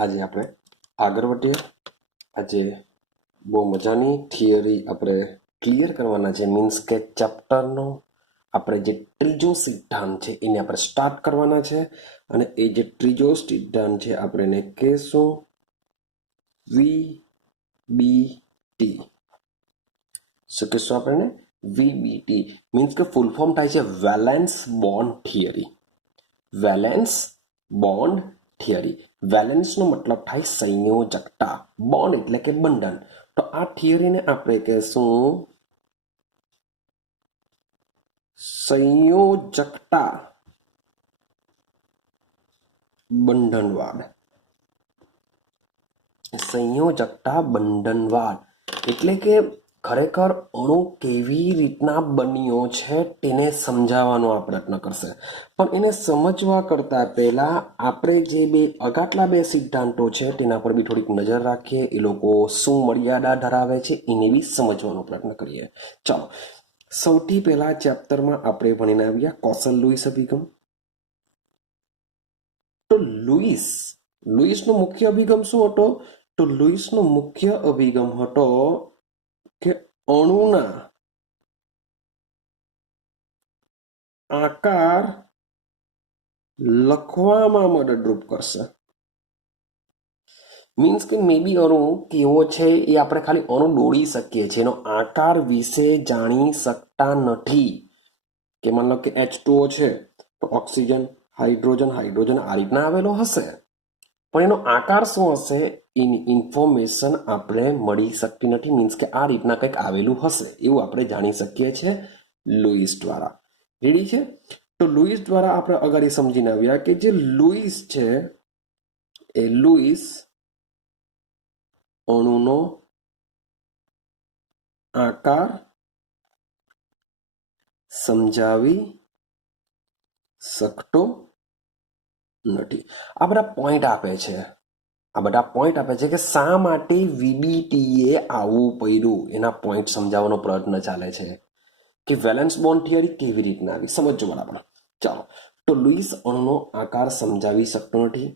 આજે આપણે આગળ વધીએ. આજે બહુ મજાની થિયરી આપણે ક્લિયર કરવાના છે. મીન્સ કે ચેપ્ટરનો આપણે જે ત્રીજો સિદ્ધાંત છે એને આપણે સ્ટાર્ટ કરવાના છે. અને એ જે ત્રીજો સિદ્ધાંત છે આપણે એને કહેશું VBT. શું કહેશું આપણે? VBT મીન્સ કે ફૂલ ફોર્મ થાય છે valence bond theory. Valence bond theory. વેલેન્સનો મતલબ થાય સંયોજકતા, બોન્ડ એટલે કે બંધન. તો આ થિયરીને આપણે કહેશું સંયોજકતા બંધનવાદ. સંયોજકતા બંધનવાદ એટલે કે ખરેખર અણુ કેવી રીતના બન્યો છે તેને સમજાવવાનો આ પ્રયત્ન કરશે. પણ એને સમજવા કરતા પહેલા આપણે જે આગળના બે સિદ્ધાંતો છે તેના પર બી થોડીક નજર રાખીએ. એ લોકો શું મર્યાદા ધરાવે છે એને બી સમજવાનો પ્રયત્ન કરીએ. ચાલો, સૌથી પહેલા ચેપ્ટરમાં આપણે ભણીને આવ્યા કોસલ લુઈસ અભિગમ. તો લુઈસનો મુખ્ય અભિગમ શું હતો? તો લુઈસનો મુખ્ય અભિગમ હતો કે અણુના આકાર લખવામાં મદદરૂપ કરશે. મીન્સ કે મે બી અણુ કેવો છે એ આપણે ખાલી અણુ દોરી શકીએ છીએ, એનો આકાર વિશે જાણી શકતા નથી. કે માન લો કે H2O છે તો ઓક્સિજન, હાઇડ્રોજન આ રીતના આવેલો હશે, પણ એનો આકાર શું હશે એની ઇન્ફોર્મેશન આપણે મળી શકતી નથી. મીન્સ કે આ રીતના કંઈક આવેલું હશે એવું આપણે જાણી શકીએ છીએ લુઈસ દ્વારા. રેડી છે? તો લુઈસ દ્વારા આપણે અગાડી સમજીને આવ્યા કે જે લુઈસ છે એ લુઈસ અણુનો આકાર સમજાવી શકતો નથી. આ બધા પોઈન્ટ આપે છે કે શા માટે VBTએ આવવું પડ્યું, એના પોઈન્ટ સમજાવવાનો પ્રયત્ન ચાલે છે કે વેલેન્સ બોન્ડ થિયરી કેવી રીતના આવી, સમજો બરાબર. ચાલો, તો લુઈસ અણુનો આકાર સમજાવી શકતો નથી.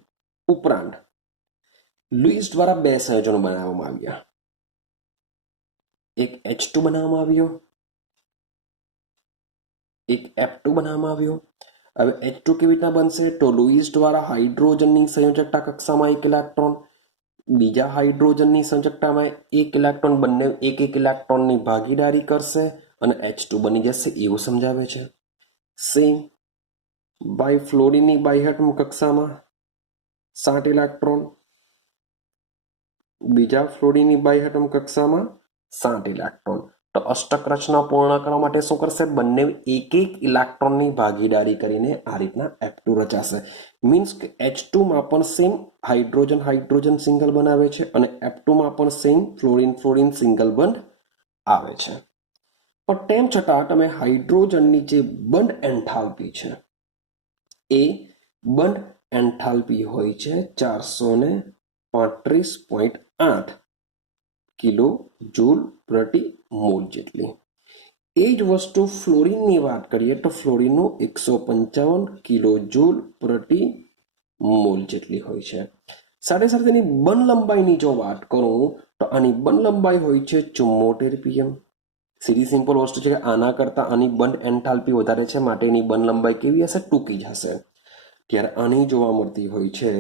ઉપરાંત લુઈસ દ્વારા બે સંયોજનો બનાવવામાં આવ્યા. એક H2 બનાવવામાં આવ્યો, એક F2 બનાવવામાં આવ્યો. હવે H2 કેવી રીતના બનશે? તો લુઈસ દ્વારા હાઇડ્રોજનની સંયોજકતા કક્ષામાં એક ઇલેક્ટ્રોન, બીજા હાઇડ્રોજનની સંયોજકતામાં એક ઇલેક્ટ્રોન, બંને એક ઇલેક્ટ્રોનની ભાગીદારી કરશે અને H2 બની જશે એવું સમજાવે છે. સેમ બાય ફ્લોરિનની બાહ્યતમ કક્ષામાં 7 ઇલેક્ટ્રોન, બીજા ફ્લોરિનની બાહ્યતમ કક્ષામાં 7 ઇલેક્ટ્રોન. તો અષ્ટક રચના પૂર્ણ કરવા માટે શું કરશે? બંને એક એક ઇલેક્ટ્રોનની ભાગીદારી કરીને આ રીતના F2 રચાશે. મીન્સ કે H2માં પણ સેમ હાઇડ્રોજન સિંગલ બંધ આવે છે અને F2માં પણ સેમ ફ્લોરિન સિંગલ બંધ આવે છે. પણ તેમ છતાં તમે હાઇડ્રોજનની જે બંધ એન્થાલ્પી છે એ બંધ એન્થાલ્પી હોય છે 435.8 કિલો જૂલ પ્રતિ મોલ જેટલી. એ જ વસ્તુ ફ્લોરિનની વાત કરીએ તો ફ્લોરિનનું 155 કિલો જૂલ પ્રતિ મોલ જેટલી હોય છે. સાથે સાથે તેની બંધ લંબાઈની જો વાત કરું તો આની બંધ લંબાઈ હોય છે 74 pm. સીધી સિમ્પલ વસ્તુ છે કે આના કરતાં આની બંધ એન્થાલ્પી વધારે છે, માટે એની બંધ લંબાઈ કેવી હશે? ટૂંકી જ હશે. ત્યારે આની જોવા મળતી હોય છે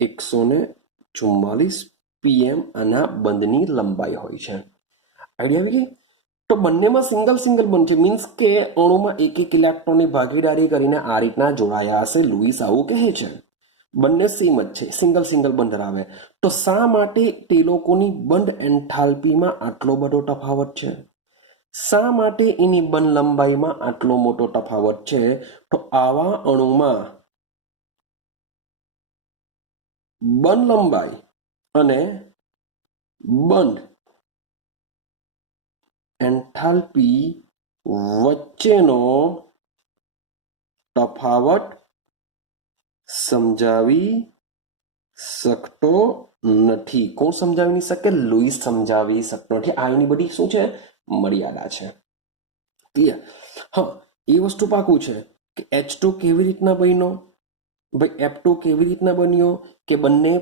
144 pm આના બંધની લંબાઈ હોય છે. આઈડિયા આવી ગઈ? તો બંનેમાં સિંગલ બંધ છે. મીન્સ કે અણુમાં એક એક ઇલેક્ટ્રોનની ભાગીદારી કરીને આ રીતના જોડાયા હશે. લુઈસ આવું કહે છે. બંને સેમ જ છે, સિંગલ બંધ ધરાવે. તો શા માટે તે લોકોની બંધ એન્થાલ્પીમાં આટલો બધો તફાવત છે? શા માટે એની બંધ લંબાઈમાં આટલો મોટો તફાવત છે? તો આવા અણુમાં બંધ લંબાઈ અને બંધ એન્થાલ્પી વચ્ચેનો તફાવત સમજાવી શકતો નથી. કોણ સમજાવી નહીં શકે? લુઈસ સમજાવી શકતો નથી. આ એની બધી શું છે? મર્યાદા છે. ક્લિયર? હા, એ વસ્તુ પાકું છે કે H2 કેવી રીતના બન્યો ભાઈ F2 કેવી રીતના બન્યો કે બંને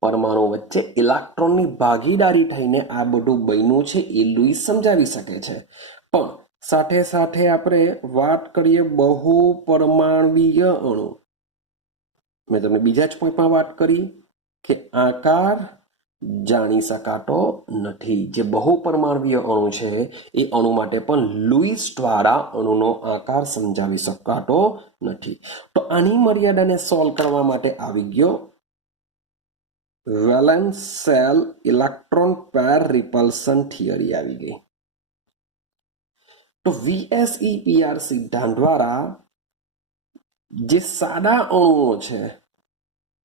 પરમાણુ વચ્ચે ઇલેક્ટ્રોનની ભાગીદારી થઈને આ બધું બન્યું છે એ લુઈસ સમજાવી શકે છે. પણ સાથે સાથે આપણે વાત કરીએ બહુ પરમાણ્વીય અણુ. મેં તમને બીજા જ પોઈન્ટમાં વાત કરી કે આકાર જાણી શકાતો નથી. જે બહુ પરમાણ્વીય અણુ છે એ અણુ માટે પણ લુઈસ દ્વારા અણુનો આકાર સમજાવી શકાતો નથી. તો આની મર્યાદાને સોલ્વ કરવા માટે આવી ગયો valence shell electron pair રિપલ્શન theory આવી ગઈ. તો VSEPR સિદ્ધાંત દ્વારા જે સાદા અણુઓ છે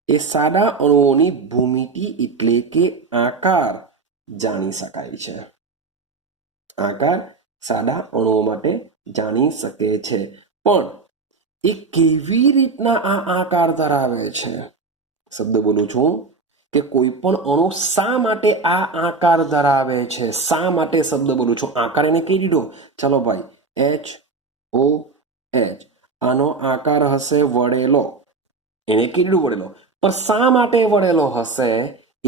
એ સાદા અણુઓની ભૂમિતિ એટલે કે આકાર જાણી શકાય છે. આકાર સાદા અણુઓ માટે જાણી શકે છે. પણ એ કેવી રીતના આ આકાર ધરાવે છે? શબ્દ બોલું છું કે કોઈ પણ અણુ શા માટે આ આકાર ધરાવે છે? શા માટે શબ્દ બોલું છું. આકાર એને કહી દીધો. ચલો ભાઈ HOH આનો આકાર હશે વળેલો. એને કહી દીધું વળેલો. પણ શા માટે વળેલો હશે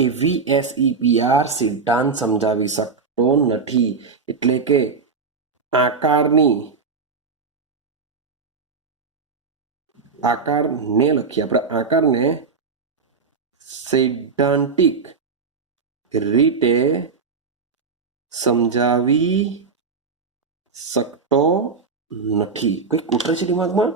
એ VSEPR સિદ્ધાંત સમજાવી શકતો નથી. એટલે કે આકારને લખીએ આપણે. આકારને સૈદ્ધાંતિક રીતે સમજાવી શકતો નથી. કંઈક ઉતરે છે દિમાગમાં?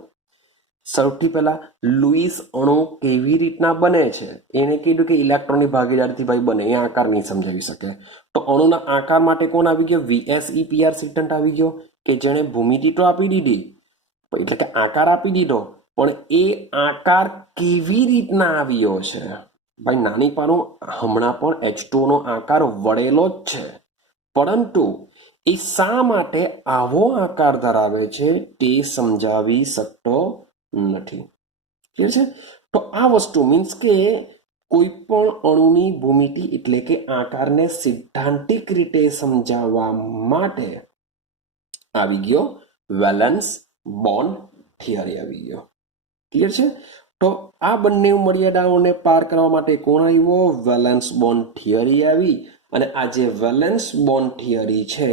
સૌથી પહેલા લુઈસ અણુ કેવી રીતના બને છે એને કીધું કે ઇલેક્ટ્રોનની ભાગીદારીથી ભાઈ બને. એ આકાર નહીં સમજાવી શકે. તો અણુના આકાર માટે કોણ આવી ગયો? VSEPR સિદ્ધાંત આવી ગયો કે જેણે ભૂમિતિ તો આપી દીધી, એટલે કે આકાર આપી દીધો, પણ એ આકાર કેવી રીતના આવ્યો છે? ભાઈ નાની પાનું હમણાં પણ H2O નો આકાર વળેલો જ છે, પરંતુ એ શા માટે આવો આકાર ધરાવે છે તે સમજાવી શકતો નથી. ક્લિયર છે? તો આ વસ્તુ મીન્સ કે કોઈ પણ અણુની ભૂમિતિ એટલે કે આકારને સિદ્ધાંતિક રીતે સમજાવવા માટે આવી ગયો વેલેન્સ બોન્ડ થિયરી આવી ગયો. ક્લિયર છે? તો આ બંને મર્યાદાઓને પાર કરવા માટે કોણ આવ્યો? વેલેન્સ બોન્ડ થિયરી આવી. અને આ જે વેલેન્સ બોન્ડ થિયરી છે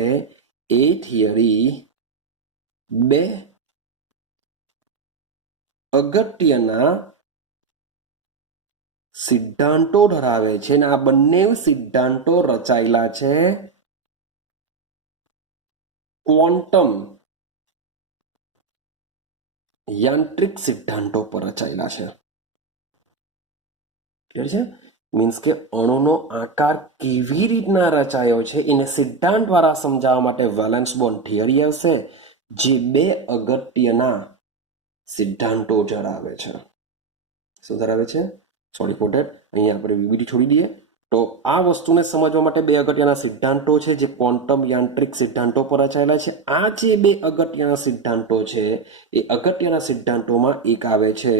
એ થિયરી બે અગત્યના સિદ્ધાંતો ધરાવે છે. અને આ બંને સિદ્ધાંતો રચાયેલા છે ક્વોન્ટમ યાંત્રિક સિદ્ધાંતો પર રચાયેલા છે. ક્લિયર છે? મીન્સ કે અણુનો આકાર કેવી રીતના રચાયો છે એને સિદ્ધાંત દ્વારા સમજાવવા માટે વેલેન્સ બોન્ડ થિયરી આવશે, જે બે અગત્યના સિદ્ધાંતો ધરાવે છે. શું ધરાવે છે? Sorry for that. અહીંયા આપણે VBD છોડી દઈએ. તો આ વસ્તુને સમજવા માટે બે અગત્યના સિદ્ધાંતો છે જે ક્વોન્ટમ યાંત્રિક સિદ્ધાંતો પર રચાયેલા છે. આ જે બે અગત્યના સિદ્ધાંતો છે એ અગત્યના સિદ્ધાંતોમાં એક આવે છે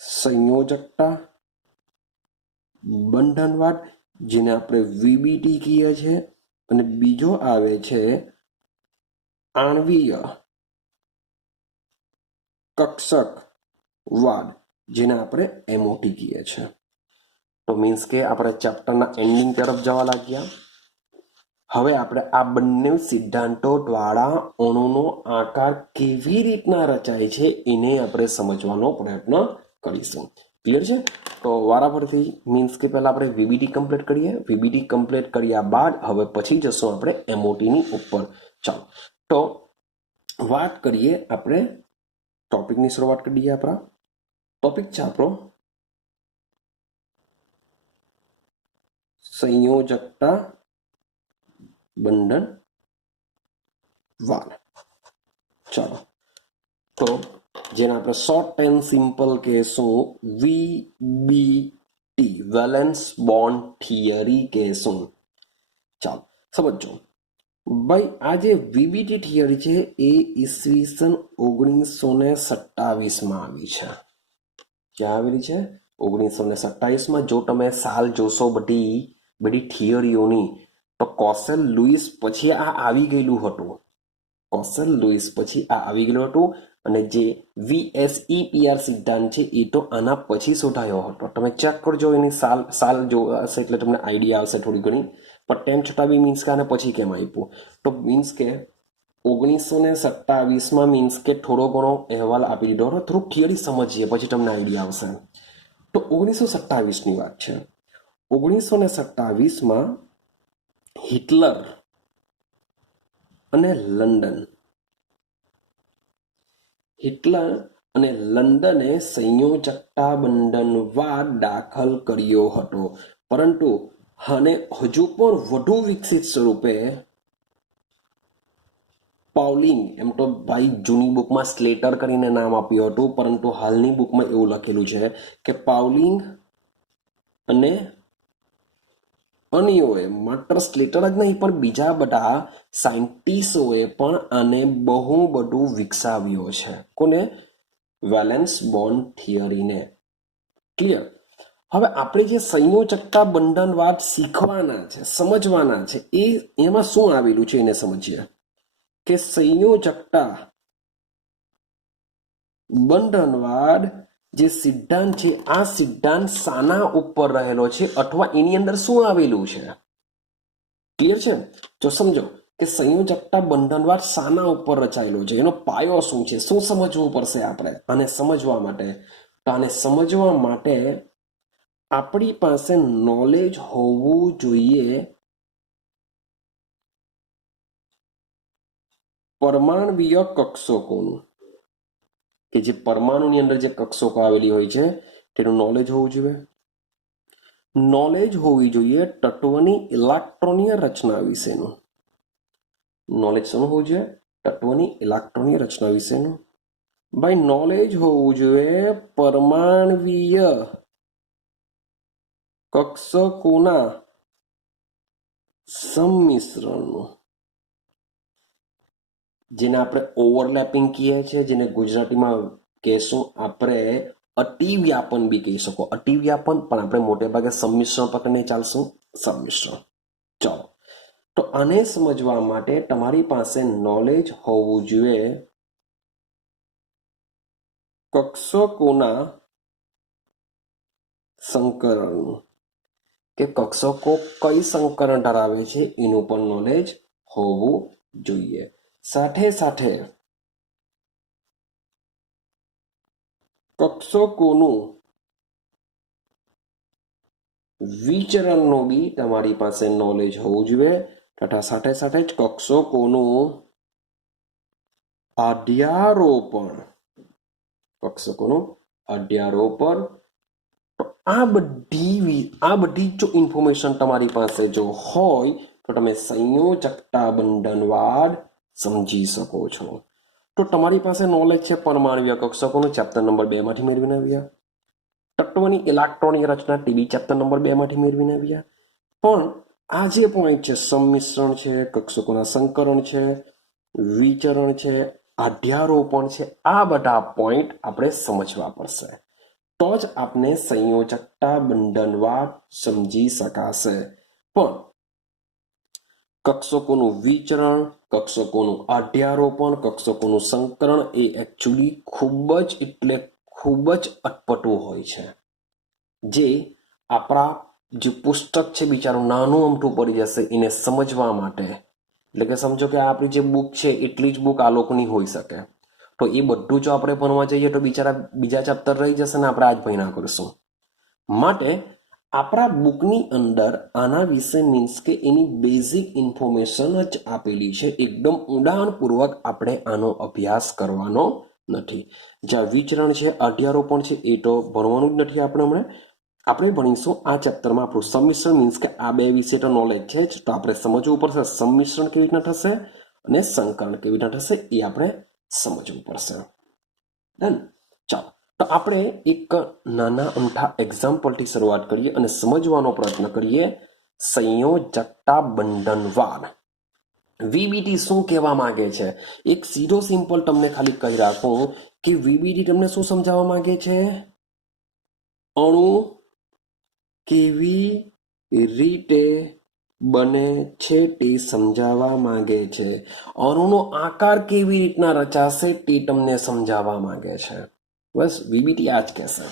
સંયોજકતા બંધનવાદ, જેને આપણે VBT કહીએ છીએ, અને બીજો આવે છે આણ્વીય કક્ષકવાદ, જેને આપણે MOT કહીએ છીએ. તો મીન્સ કે આપણે ચેપ્ટરના એન્ડિંગ તરફ જવા લાગ્યા. હવે આપણે આ બંને સિદ્ધાંતો દ્વારા અણુનો આકાર કેવી રીતના રચાય છે એને આપણે સમજવાનો પ્રયત્ન કરીશું. ક્લિયર છે? તો વારાફરથી મીન્સ કે પહેલા આપણે VBT કમ્પ્લીટ કરીએ. VBT કમ્પ્લીટ કર્યા બાદ હવે પછી જશું આપણે MOT ની ઉપર. ચાલો તો વાત કરીએ. આપણે ટોપિકની શરૂઆત કરી દઈએ. આપણા ટોપિક છે આપણો સંયોજકતા બંધન વાદ. ચાલો તો જેને આપણે શોર્ટ એન્ડ સિમ્પલ કહેશું VBT, વેલેન્સ બોન્ડ થિયરી કહેશું. ચાલો સમજો ભાઈ. આ જે VBT થિયરી છે એ ઈસવીસન 1927માં આવી છે. ક્યાં આવેલી છે? 1927માં. જો તમે સાલ જોશો બધી થિયરીઓની, તો કોસેલ લુઈસ પછી આ આવી ગયેલું હતું. કોસલ લુઈસ પછી આ આવી ગયેલું હતું અને જે VSEPR સિદ્ધાંત છે એ તો આના પછી શોધાયો હતો. તમે ચેક કરજો એની સાલ જો હશે એટલે તમને આઈડિયા આવશે થોડી ઘણી. પણ તેમ છતાં બી મીન્સ કે આને પછી કેમ આપ્યું? તો મીન્સ કે 1927માં મીન્સ કે થોડો ઘણો અહેવાલ આપી દીધો હતો. થોડુંક થિયરી સમજીએ પછી તમને આઈડિયા આવશે. તો 1927ની વાત છે. 1927માં હિટલર અને લંડને સંયોજકતા બંધનવાદ દાખલ કર્યો હતો, પરંતુ આને હજુ પણ વધુ વિકસિત સ્વરૂપે પાઉલિંગ, એમ તો ભાઈ જૂની બુકમાં સ્લેટર કરીને નામ આપ્યું હતું, પરંતુ હાલની બુકમાં એવું લખેલું છે કે પાઉલિંગ અને અન્યોએ, માત્ર સ્લેટર જ નહીં પણ બીજા બધા સાયન્ટિસ્ટોએ પણ આને બહુ બધું વિકસાવ્યો છે. કોને? વેલેન્સ બોન્ડ થિયરીને. ક્લિયર? હવે આપણે જે સંયોજકતા બંધનવાદ શીખવાના છે, સમજવાના છે, એમાં શું આવેલું છે એને સમજીએ કે સંયોજકતા બંધનવાદ જે સિદ્ધાંત છે આ સિદ્ધાંત શાના ઉપર રહેલો છે અથવા એની અંદર શું આવેલું છે. ક્લિયર છે? તો સમજો કે સંયોજકતા બંધનવાદ શાના ઉપર રચાયેલો છે, એનો પાયો શું છે, શું સમજવું પડશે આપણે આને સમજવા માટે. તો આને સમજવા માટે આપણી પાસે નોલેજ હોવું જોઈએ પરમાણ્વીય કક્ષકોનું, કે જે પરમાણુની અંદર જે કક્ષકો આવેલી હોય છે તેનું નોલેજ હોવું જોઈએ. નોલેજ હોવી જોઈએ તત્વની ઇલેક્ટ્રોનીય રચના વિશેનું. નોલેજ શું હોવું જોઈએ? તત્વની ઇલેક્ટ્રોનીય રચના વિશેનું. ભાઈ નોલેજ હોવું જોઈએ પરમાણ્વીય કક્ષકોના સંમિશ્રણનું, જેને આપણે ઓવરલેપિંગ કહીએ છીએ, જેને ગુજરાતીમાં કહેશું આપણે અતિવ્યાપન બી કહી શકો. અતિવ્યાપન પણ આપણે મોટે ભાગે સંમિશ્રણ પકડીને ચાલશું. સંમિશ્રણ. ચાલો, તો આને સમજવા માટે તમારી પાસે નોલેજ હોવું જોઈએ કક્ષકોના સંકરણનું, કે કક્ષકો કઈ સંકરણ ધરાવે છે એનું પણ નોલેજ હોવું જોઈએ. સાથે સાથે કક્ષકોનું વિચરણનું બી તમારી પાસે નોલેજ હોવું જોઈએ, તથા સાથે સાથે જ કક્ષકોનું અધ્યારોપણ. આ બધી જો ઇન્ફોર્મેશન તમારી પાસે જો હોય તો તમે સંયોજકતા બંધનવાદ સમજી શકો છો. તો તમારી પાસે નોલેજ છે પરમાણ્વીય કક્ષકોનું, ચેપ્ટર નંબર 2 માંથી મેળવીને આવ્યા. તત્વની ઇલેક્ટ્રોનિક રચના ટીબી ચેપ્ટર નંબર 2 માંથી મેળવીને આવ્યા. પણ આ જે પોઈન્ટ છે, સંમિશ્રણ છે, કક્ષકોના સંકરણ છે, વિચરણ છે, અધ્યારોપણ છે, આ બધા પોઈન્ટ આપણે સમજવા પડશે. તો જ આપણે સંયોજકતા બંધનવાદ સમજી શકાશે. પણ કક્ષકોનું વિચરણ, કક્ષકોનું અધ્યારોપણ, કક્ષકોનું સંકરણ એ એકચ્યુઅલી ખૂબ જ અટપટું હોય છે. જે આપણા જે પુસ્તક છે બિચારું નાનું અમઠું પડી જશે એને સમજવા માટે. એટલે કે સમજો કે આપણી જે બુક છે એટલી જ બુક આ લોકોની હોઈ શકે. તો એ બધું જો આપણે ભણવા જઈએ તો બિચારા બીજા ચેપ્ટર રહી જશે ને આપણે આ જ ભણ્યા કરશું. માટે આપણા બુકની અંદર આના વિશે મીન્સ કે એની બેઝિક ઇન્ફોર્મેશન જ આપેલી છે. એકદમ ઊંડાણપૂર્વક આપણે આનો અભ્યાસ કરવાનો નથી. જ્યાં વિચરણ છે, અધ્યારોપણ છે એ તો ભણવાનું જ નથી આપણે હમણાં. આપણે ભણીશું આ ચેપ્ટરમાં આપણું સંમિશ્રણ, મીન્સ કે આ બે વિશે તો નોલેજ છે જ, તો આપણે સમજવું પડશે સંમિશ્રણ કેવી રીતના થશે અને સંકરણ કેવી રીતના થશે એ આપણે સમજવું પડશે. ડન. ચાલો, તો આપણે એક નાના અમથા એક્ઝામ્પલથી શરૂઆત કરીએ અને સમજવાનો પ્રયત્ન કરીએ સંયોજકતા બંધનવાદ. VBT શું કહેવા માંગે છે? એક સીધો સિમ્પલ તમને ખાલી કહી રાખું કે VBT તમને શું સમજાવવા માંગે છે? અણુ કેવી રીતે બને છે તે સમજાવવા માંગે છે. અણુનો આકાર કેવી રીતના રચાશે તે તમને સમજાવવા માંગે છે. બસ વીબીટી આ જ કહેશે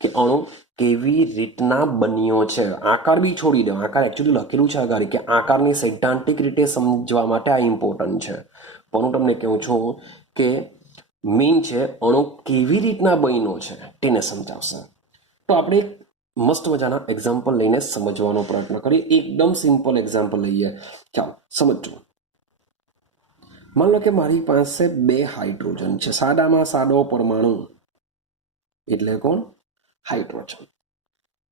કે અણુ કેવી રીતના બન્યો છે. આકાર બી છોડી દો, આકાર એકચ્યુઅલી લખેલું છે આગળ કે આકારની સૈદ્ધાંતિક રીતે સમજવા માટે આ ઇમ્પોર્ટન્ટ છે, પણ હું તમને કહું છું કે મેઇન છે અણુ કેવી રીતના બન્યો છે તેને સમજાવશે. તો આપણે એક મસ્ત મજાના એક્ઝામ્પલ લઈને સમજવાનો પ્રયત્ન કરીએ. એકદમ સિમ્પલ એક્ઝામ્પલ લઈએ. ચાલો સમજો. માન લો કે મારી પાસે 2 હાઇડ્રોજન છે. સાદામાં સાદો પરમાણુ એટલે કોણ? હાઇડ્રોજન.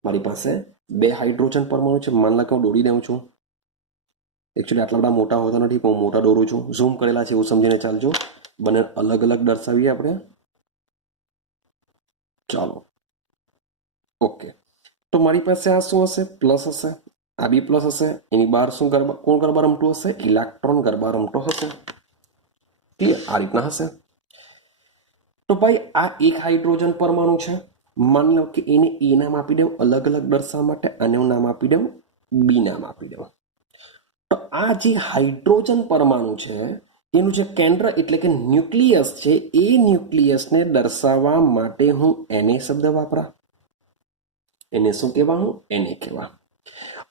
મારી પાસે 2 હાઇડ્રોજન પરમાણુ છે. માન લો કે હું દોરી દઉં છું. એકચ્યુઅલી આટલા બધા મોટા હોતા નથી, પણ હું મોટા દોરું છું. ઝૂમ કરેલા છે એવું સમજીને ચાલજો. બંને અલગ અલગ દર્શાવીએ આપણે. ચાલો ઓકે. તો મારી પાસે આ શું હશે? પ્લસ હશે. આ બી પ્લસ હશે. એની બહાર શું કોણ ગરબા રમતું હશે? ઇલેક્ટ્રોન ગરબા રમતો હશે. ક્લિયર? આ રીતના હશે. તો ભાઈ આ એક હાઇડ્રોજન પરમાણુ છે. માની લો કે એને એ નામ આપી દઉં અલગ અલગ દર્શાવવા માટે, આનું નામ આપી દઉં બી નામ આપી દઉં. તો આ જે હાઇડ્રોજન પરમાણુ છે એનું જે કેન્દ્ર એટલે કે ન્યુક્લિયસ છે, એ ન્યુક્લિયસને દર્શાવવા માટે હું એને શબ્દ વાપરા. એને શું કહેવાનું? એને કહેવા.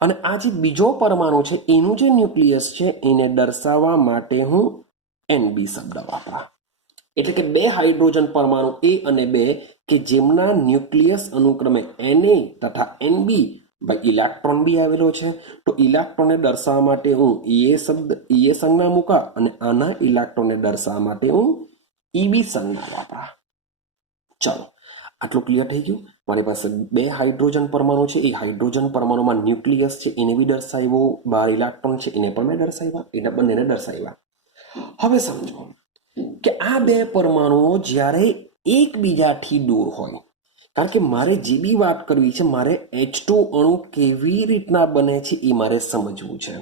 અને આ જે બીજો પરમાણુ છે એનું જે ન્યુક્લિયસ છે એને દર્શાવવા માટે હું એનબી શબ્દ વાપરા. એટલે કે 2 હાઇડ્રોજન પરમાણુ એ અને 2 કે જેમના ન્યુક્લિયસ અનુક્રમે Na તથા Nb, ભાઈ ઇલેક્ટ્રોન બી આવેલો છે, તો ઇલેક્ટ્રોનને દર્શાવવા માટે હું એ સંજ્ઞા મૂકા અને આના ઇલેક્ટ્રોનને દર્શાવવા માટે હું ઈબી સંજ્ઞા વાપરા. ચાલો આટલું ક્લિયર થઈ ગયું. મારી પાસે 2 હાઇડ્રોજન પરમાણુ છે. એ હાઇડ્રોજન પરમાણુમાં ન્યુક્લિયસ છે એને બી દર્શાવ્યો, બહાર ઇલેક્ટ્રોન છે એને પણ મેં દર્શાવ્યા, એને બંનેને દર્શાવ્યા. હવે સમજો કે આ 2 પરમાણુઓ જ્યારે એકબીજાથી દૂર હોય, કારણ કે મારે જે બી વાત કરવી છે, મારે H2 અણુ કેવી રીતના બને છે એ મારે સમજવું છે.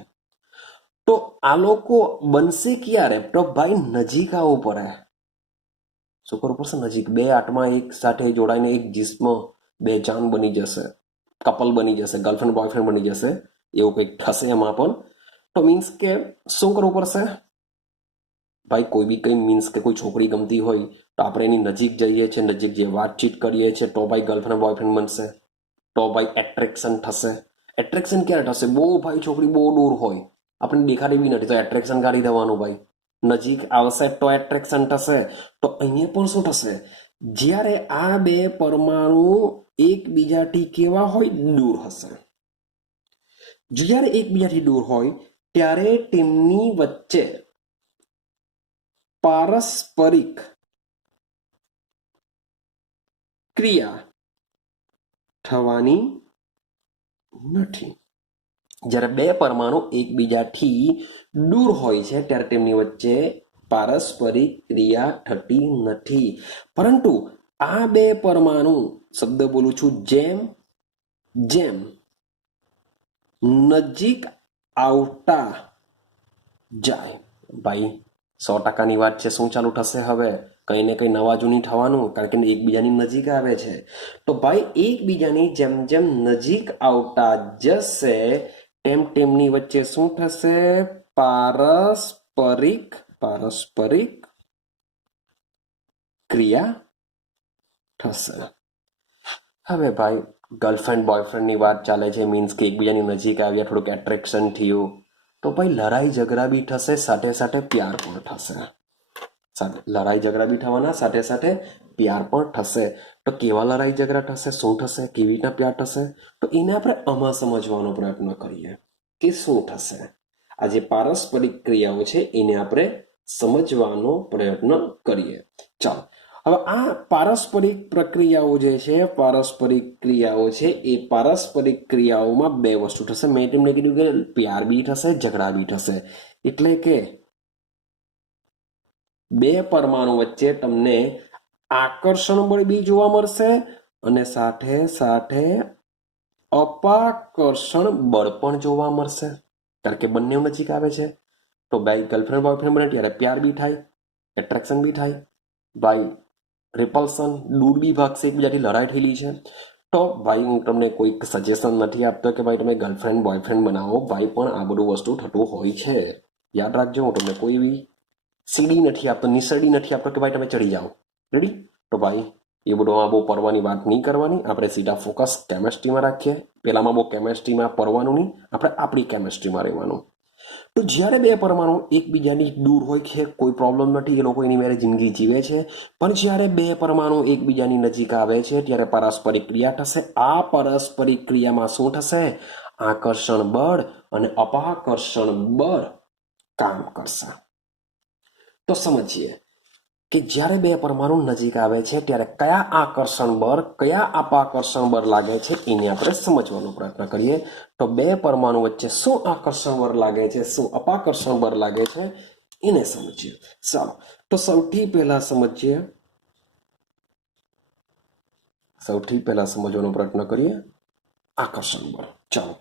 તો આ લોકો બનશે ક્યારે? તો ભાઈ નજીક આવવું પડે. શું કરવું પડશે? નજીક. 2 આત્મા એક સાથે જોડાઈને એક જિસ્મ, 2 જાન બની જશે, કપલ બની જશે, ગર્લફ્રેન્ડ બોયફ્રેન્ડ બની જશે, એવું કંઈક થશે એમાં પણ. તો મીન્સ કે શું કરવું પડશે ભાઈ? કોઈ બી કંઈ મીન્સ કે કોઈ છોકરી ગમતી હોય તો આપણે એની નજીક જઈએ છીએ, નજીક જે વાતચીત કરીએ છીએ તો ભાઈ ગર્લફ્રેન્ડ બોયફ્રેન્ડ બનશે. તો ભાઈ એટ્રેક્શન થશે. એટ્રેક્શન ક્યારે થશે? બહુ ભાઈ છોકરી બહુ દૂર હોય, આપણને દેખાડી બી નથી તો એટ્રેક્શન કાઢી દેવાનું ભાઈ. નજીક આવશે તો એટ્રેક્શન થશે. તો અહીંયા પણ શું થશે? જ્યારે આ 2 પરમાણુ એકબીજાથી કેવા હોય? દૂર હશે. જ્યારે એકબીજાથી દૂર હોય ત્યારે તેમની વચ્ચે પારસ્પરિક ક્રિયા થવાની નથી. જ્યારે 2 પરમાણુ એકબીજાથી દૂર હોય છે ત્યારે તેમની વચ્ચે પારસ્પરિક ક્રિયા થતી નથી. પરંતુ આ 2 પરમાણુ, શબ્દ બોલું છું, જેમ જેમ નજીક આવતા જાય, ભાઈ 100%ની વાત છે. શું ચાલુ થશે હવે? કંઈ ને કંઈ નવા જૂની થવાનું, કારણ કે એકબીજાની નજીક આવે છે. તો ભાઈ એકબીજાની જેમ જેમ નજીક આવતા જશે તેમ તેમની વચ્ચે શું થશે? પારસ્પરિક ક્રિયા થશે. હવે ભાઈ ગર્લફ્રેન્ડ બોયફ્રેન્ડની વાત ચાલે છે, મીન્સ કે એકબીજાની નજીક આવ્યા, થોડુંક એટ્રેક્શન થયું, તો ભાઈ લડાઈ ઝઘડા બી થશે, સાથે સાથે પ્યાર પણ થશે. લડાઈ ઝઘડા બી થવાના, સાથે સાથે પ્યાર પણ થશે. તો કેવા લડાઈ ઝઘડા થશે? શું થશે? કેવી રીતના પ્યાર થશે? તો એને આપણે આમાં સમજવાનો પ્રયત્ન કરીએ કે શું થશે. આ જે પારસ્પરિક ક્રિયાઓ છે એને આપણે સમજવાનો પ્રયત્ન કરીએ. ચાલો હવે આ પારસ્પરિક પ્રક્રિયાઓ જે છે, પારસ્પરિક ક્રિયાઓ છે, એ પારસ્પરિક ક્રિયાઓમાં 2 વસ્તુ થશે. મેં તમને કીધું કે પ્યાર બી થશે, ઝઘડા બી થશે. એટલે કે 2 પરમાણુ વચ્ચે તમને આકર્ષણ બળ બી જોવા મળશે અને સાથે સાથે અપાકર્ષણ બળ પણ જોવા મળશે, કારણ કે બંને નજીક આવે છે. તો ભાઈ ગર્લફ્રેન્ડ બોયફ્રેન્ડ બને ત્યારે પ્યાર બી થાય, એટ્રેક્શન બી થાય, ભાઈ રિપલ્શન, દૂર બી ભાગશે, એકબીજાથી લડાઈ થયેલી છે. તો ભાઈ હું તમને કોઈ સજેશન નથી આપતો કે ભાઈ તમે ગર્લફ્રેન્ડ બોયફ્રેન્ડ બનાવો, ભાઈ પણ આ બધું વસ્તુ થતું હોય છે. યાદ રાખજો, હું તમને કોઈ બી સીડી નથી આપતો, નિસરડી નથી આપતો કે ભાઈ તમે ચડી જાઓ. રેડી? તો ભાઈ એ બધું બહુ પરવાની વાત નહીં કરવાની, આપણે સીધા ફોકસ કેમેસ્ટ્રીમાં રાખીએ. પેલામાં બહુ કેમેસ્ટ્રીમાં પરવાનું નહીં, આપણે આપણી કેમેસ્ટ્રીમાં રહેવાનું. તો જ્યારે બે પરમાણુ એકબીજાની દૂર હોય છે કોઈ પ્રોબ્લેમ નથી, એ લોકો એની મેરે જિંદગી જીવે છે. પણ જ્યારે બે પરમાણુ એકબીજાની નજીક આવે છે ત્યારે પારસ્પરિક ક્રિયા થશે. આ પારસ્પરિક ક્રિયામાં શું થશે? આકર્ષણ બળ અને અપાકર્ષણ બળ કામ કરશે. તો સમજીએ કે જ્યારે બે પરમાણુ નજીક આવે છે ત્યારે કયા આકર્ષણ બળ કયા અપાકર્ષણ બળ લાગે છે એને આપણે સમજવાનો પ્રયત્ન કરીએ. તો બે પરમાણુ વચ્ચે શું આકર્ષણ બળ લાગે છે, શું અપાકર્ષણ બળ લાગે છે એને સમજીએ. ચાલો, તો સૌથી પહેલા સમજવાનો પ્રયત્ન કરીએ આકર્ષણ બળ. ચાલો,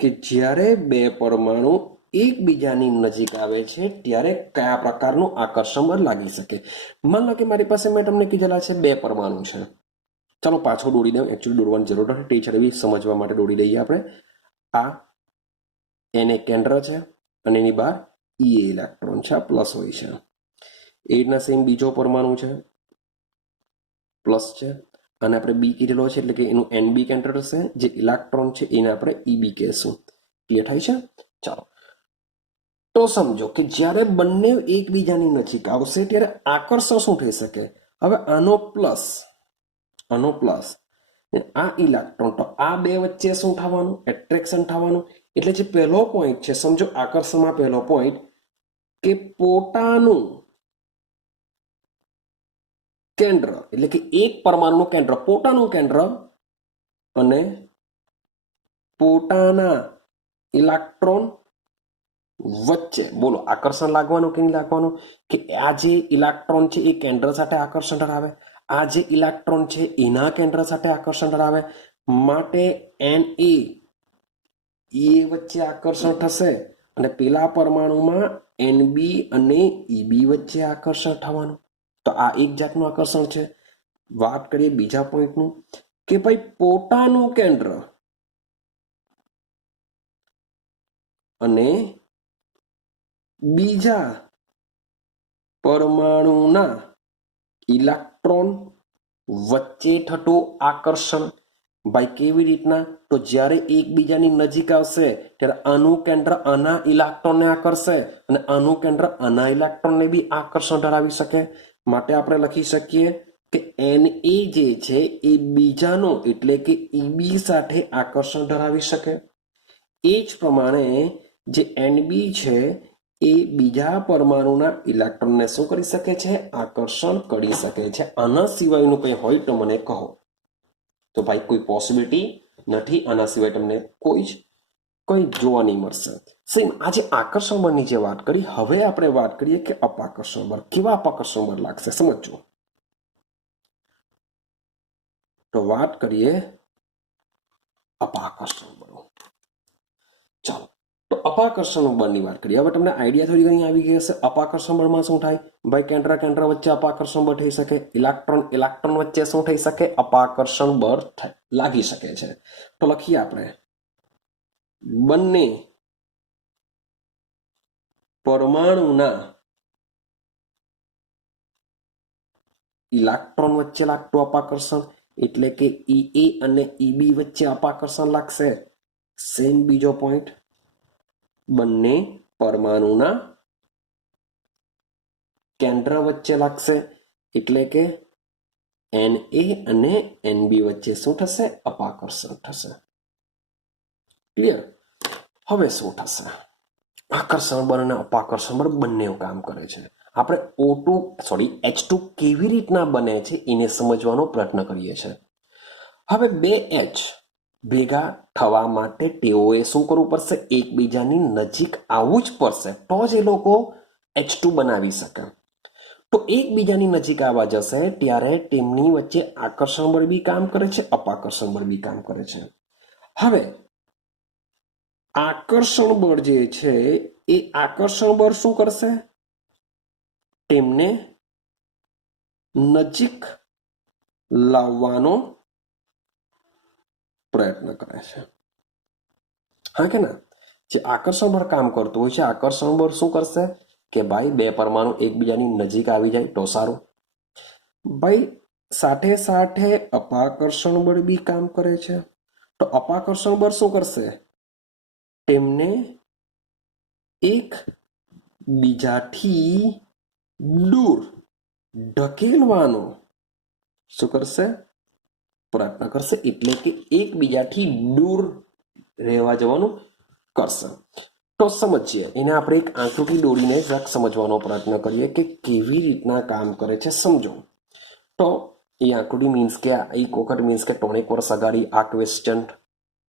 કે જ્યારે બે પરમાણુ એકબીજાની નજીક આવે છે ત્યારે કયા પ્રકારનું આકર્ષણ બળ લાગી શકે. માન લો કે મારી પાસે મેં તમને કીધેલા છે બે પરમાણુ છે. ચાલો પાછો દોડી દઉં, એકચ્યુઅલી દોડવાની જરૂર નથી, ટીચર એવી સમજવા માટે દોડી દઈએ આપણે. આ એને કેન્દ્ર છે અને એની બહાર ઈ ઇલેક્ટ્રોન છે, આ પ્લસ હોય છે. એ રીતના સેમ બીજો પરમાણુ છે, પ્લસ છે, અને આપણે બી કીધેલો છે એટલે કે એનું એનબી કેન્દ્ર હશે, જે ઇલેક્ટ્રોન છે એને આપણે ઈબી કહેશું. ક્લિયર થાય છે? ચાલો, તો સમજો કે જ્યારે બંને એકબીજાની નજીક આવશે ત્યારે આકર્ષણ શું થઈ શકે. હવે આનો પ્લસ આ ઇલેક્ટ્રોન, તો આ બે વચ્ચે શું થવાનું? એટ્રેક્શન થવાનું. એટલે જે પહેલો પોઈન્ટ છે, સમજો આકર્ષણમાં પહેલો પોઈન્ટ કે પોતાનું કેન્દ્ર, એટલે કે એક પરમાણુનું કેન્દ્ર, પોતાનું કેન્દ્ર અને પોતાના ઇલેક્ટ્રોન વચ્ચે, બોલો આકર્ષણ લાગવાનું કે નહીં લાગવાનું? કે આ જે ઇલેક્ટ્રોન છે એ કેન્દ્ર સાથે આકર્ષણ ધરાવે, આ જે ઇલેક્ટ્રોન છે એના કેન્દ્ર સાથે આકર્ષણ ધરાવે, માટે એન એ વચ્ચે આકર્ષણ થશે અને પેલા પરમાણુમાં એનબી અને ઈબી વચ્ચે આકર્ષણ થવાનું. તો આ એક જાતનું આકર્ષણ છે. વાત કરીએ બીજા પોઈન્ટનું કે ભાઈ પોતાનું કેન્દ્ર અને બીજા પરમાણુના ઇલેક્ટ્રોન વચ્ચે થતું આકર્ષણ. ભાઈ કેવી રીતના? તો જ્યારે એકબીજાની નજીક આવશે ત્યારે આનું કેન્દ્ર આના ઇલેક્ટ્રોનને આકર્ષે અને આનું કેન્દ્ર આના ઇલેક્ટ્રોનને બી આકર્ષણ ધરાવી શકે. માટે આપણે લખી શકીએ કે એન એ જે છે એ બીજાનો એટલે કે ઈબી સાથે આકર્ષણ ધરાવી શકે. એ જ પ્રમાણે જે એનબી છે એ બીજા પરમાણુના ઇલેક્ટ્રોનને શું કરી શકે છે? આકર્ષણ કરી શકે છે. આના સિવાયનું કંઈ હોય તો મને કહો. તો ભાઈ કોઈ પોસિબિલિટી નથી, આના સિવાય તમને કોઈ જોવા નહીં મળશે. સેમ આજે આકર્ષણ બળની જે વાત કરી, હવે આપણે વાત કરીએ કે અપાકર્ષણ બળ. કેવા અપાકર્ષણ બળ લાગશે સમજો. તો વાત કરીએ અપાકર્ષણ બળ. ચાલો, તો અપાકર્ષણ બળની વાત કરીએ. હવે તમને આઈડિયા થોડી ઘણી આવી ગઈ હશે. અપાકર્ષણ બળમાં શું થાય? ભાઈ કેન્દ્ર વચ્ચે અપાકર્ષણ બળ થઈ શકે, ઇલેક્ટ્રોન વચ્ચે શું થઈ શકે? અપાકર્ષણ બળ લાગી શકે છે. તો લખીએ આપણે બંને પરમાણુના ઇલેક્ટ્રોન વચ્ચે લાગતું અપાકર્ષણ એટલે કે ઈ અને ઈબી વચ્ચે અપાકર્ષણ લાગશે. સેમ બીજો પોઈન્ટ, બંને પરમાણુના કેન્દ્ર વચ્ચે લાગશે એટલે કે એન એ અને એનબી વચ્ચે શું થશે? અપાકર્ષણ થશે. ક્લિયર? હવે શું થશે? આકર્ષણ બળ અને અપાકર્ષણ બળ બંને કામ કરે છે. આપણે H2 કેવી રીતના બને છે એને સમજવાનો પ્રયત્ન કરીએ છીએ. હવે બે H ભેગા થવા માટે તેઓએ શું કરવું પડશે? એકબીજાની નજીક આવવું જ પડશે, તો જ એ લોકો H2 બનાવી શકે. તો એકબીજાની નજીક આવવા જશે ત્યારે તેમની વચ્ચે આકર્ષણ બળ બી કામ કરે છે, અપાકર્ષણ બળ બી કામ કરે છે. હવે આકર્ષણ બળ જે છે એ આકર્ષણ બળ શું કરશે? તેમને નજીક લાવવાનો પ્રયત્ન કરે છે, હા કે ના? જે આકર્ષણ બળ કામ કરતું હોય છે, આકર્ષણ બળ શું કરશે કે ભાઈ બે પરમાણુ એકબીજાની નજીક આવી જાય તો સારું. ભાઈ સાથે સાથે અપાકર્ષણ બળ બી કામ કરે છે. તો અપાકર્ષણ બળ શું કરશે? તેમને એક બીજાથી દૂર ઢકેલવાનો શું કરશે? પ્રયત્ન કરશે. એટલે કે એકબીજાથી દૂર રહેવા જવાનું કરશે. તો સમજીએ, એને આપણે એક આકૃતિ દોરીને જરાક સમજવાનો પ્રયત્ન કરીએ કે કેવી રીતના કામ કરે છે, સમજો. તો એ આકૃતિ મીન્સ કે એક વખત મીન્સ કે 3 વર્ષ અગાડી આ ક્વેશ્ચન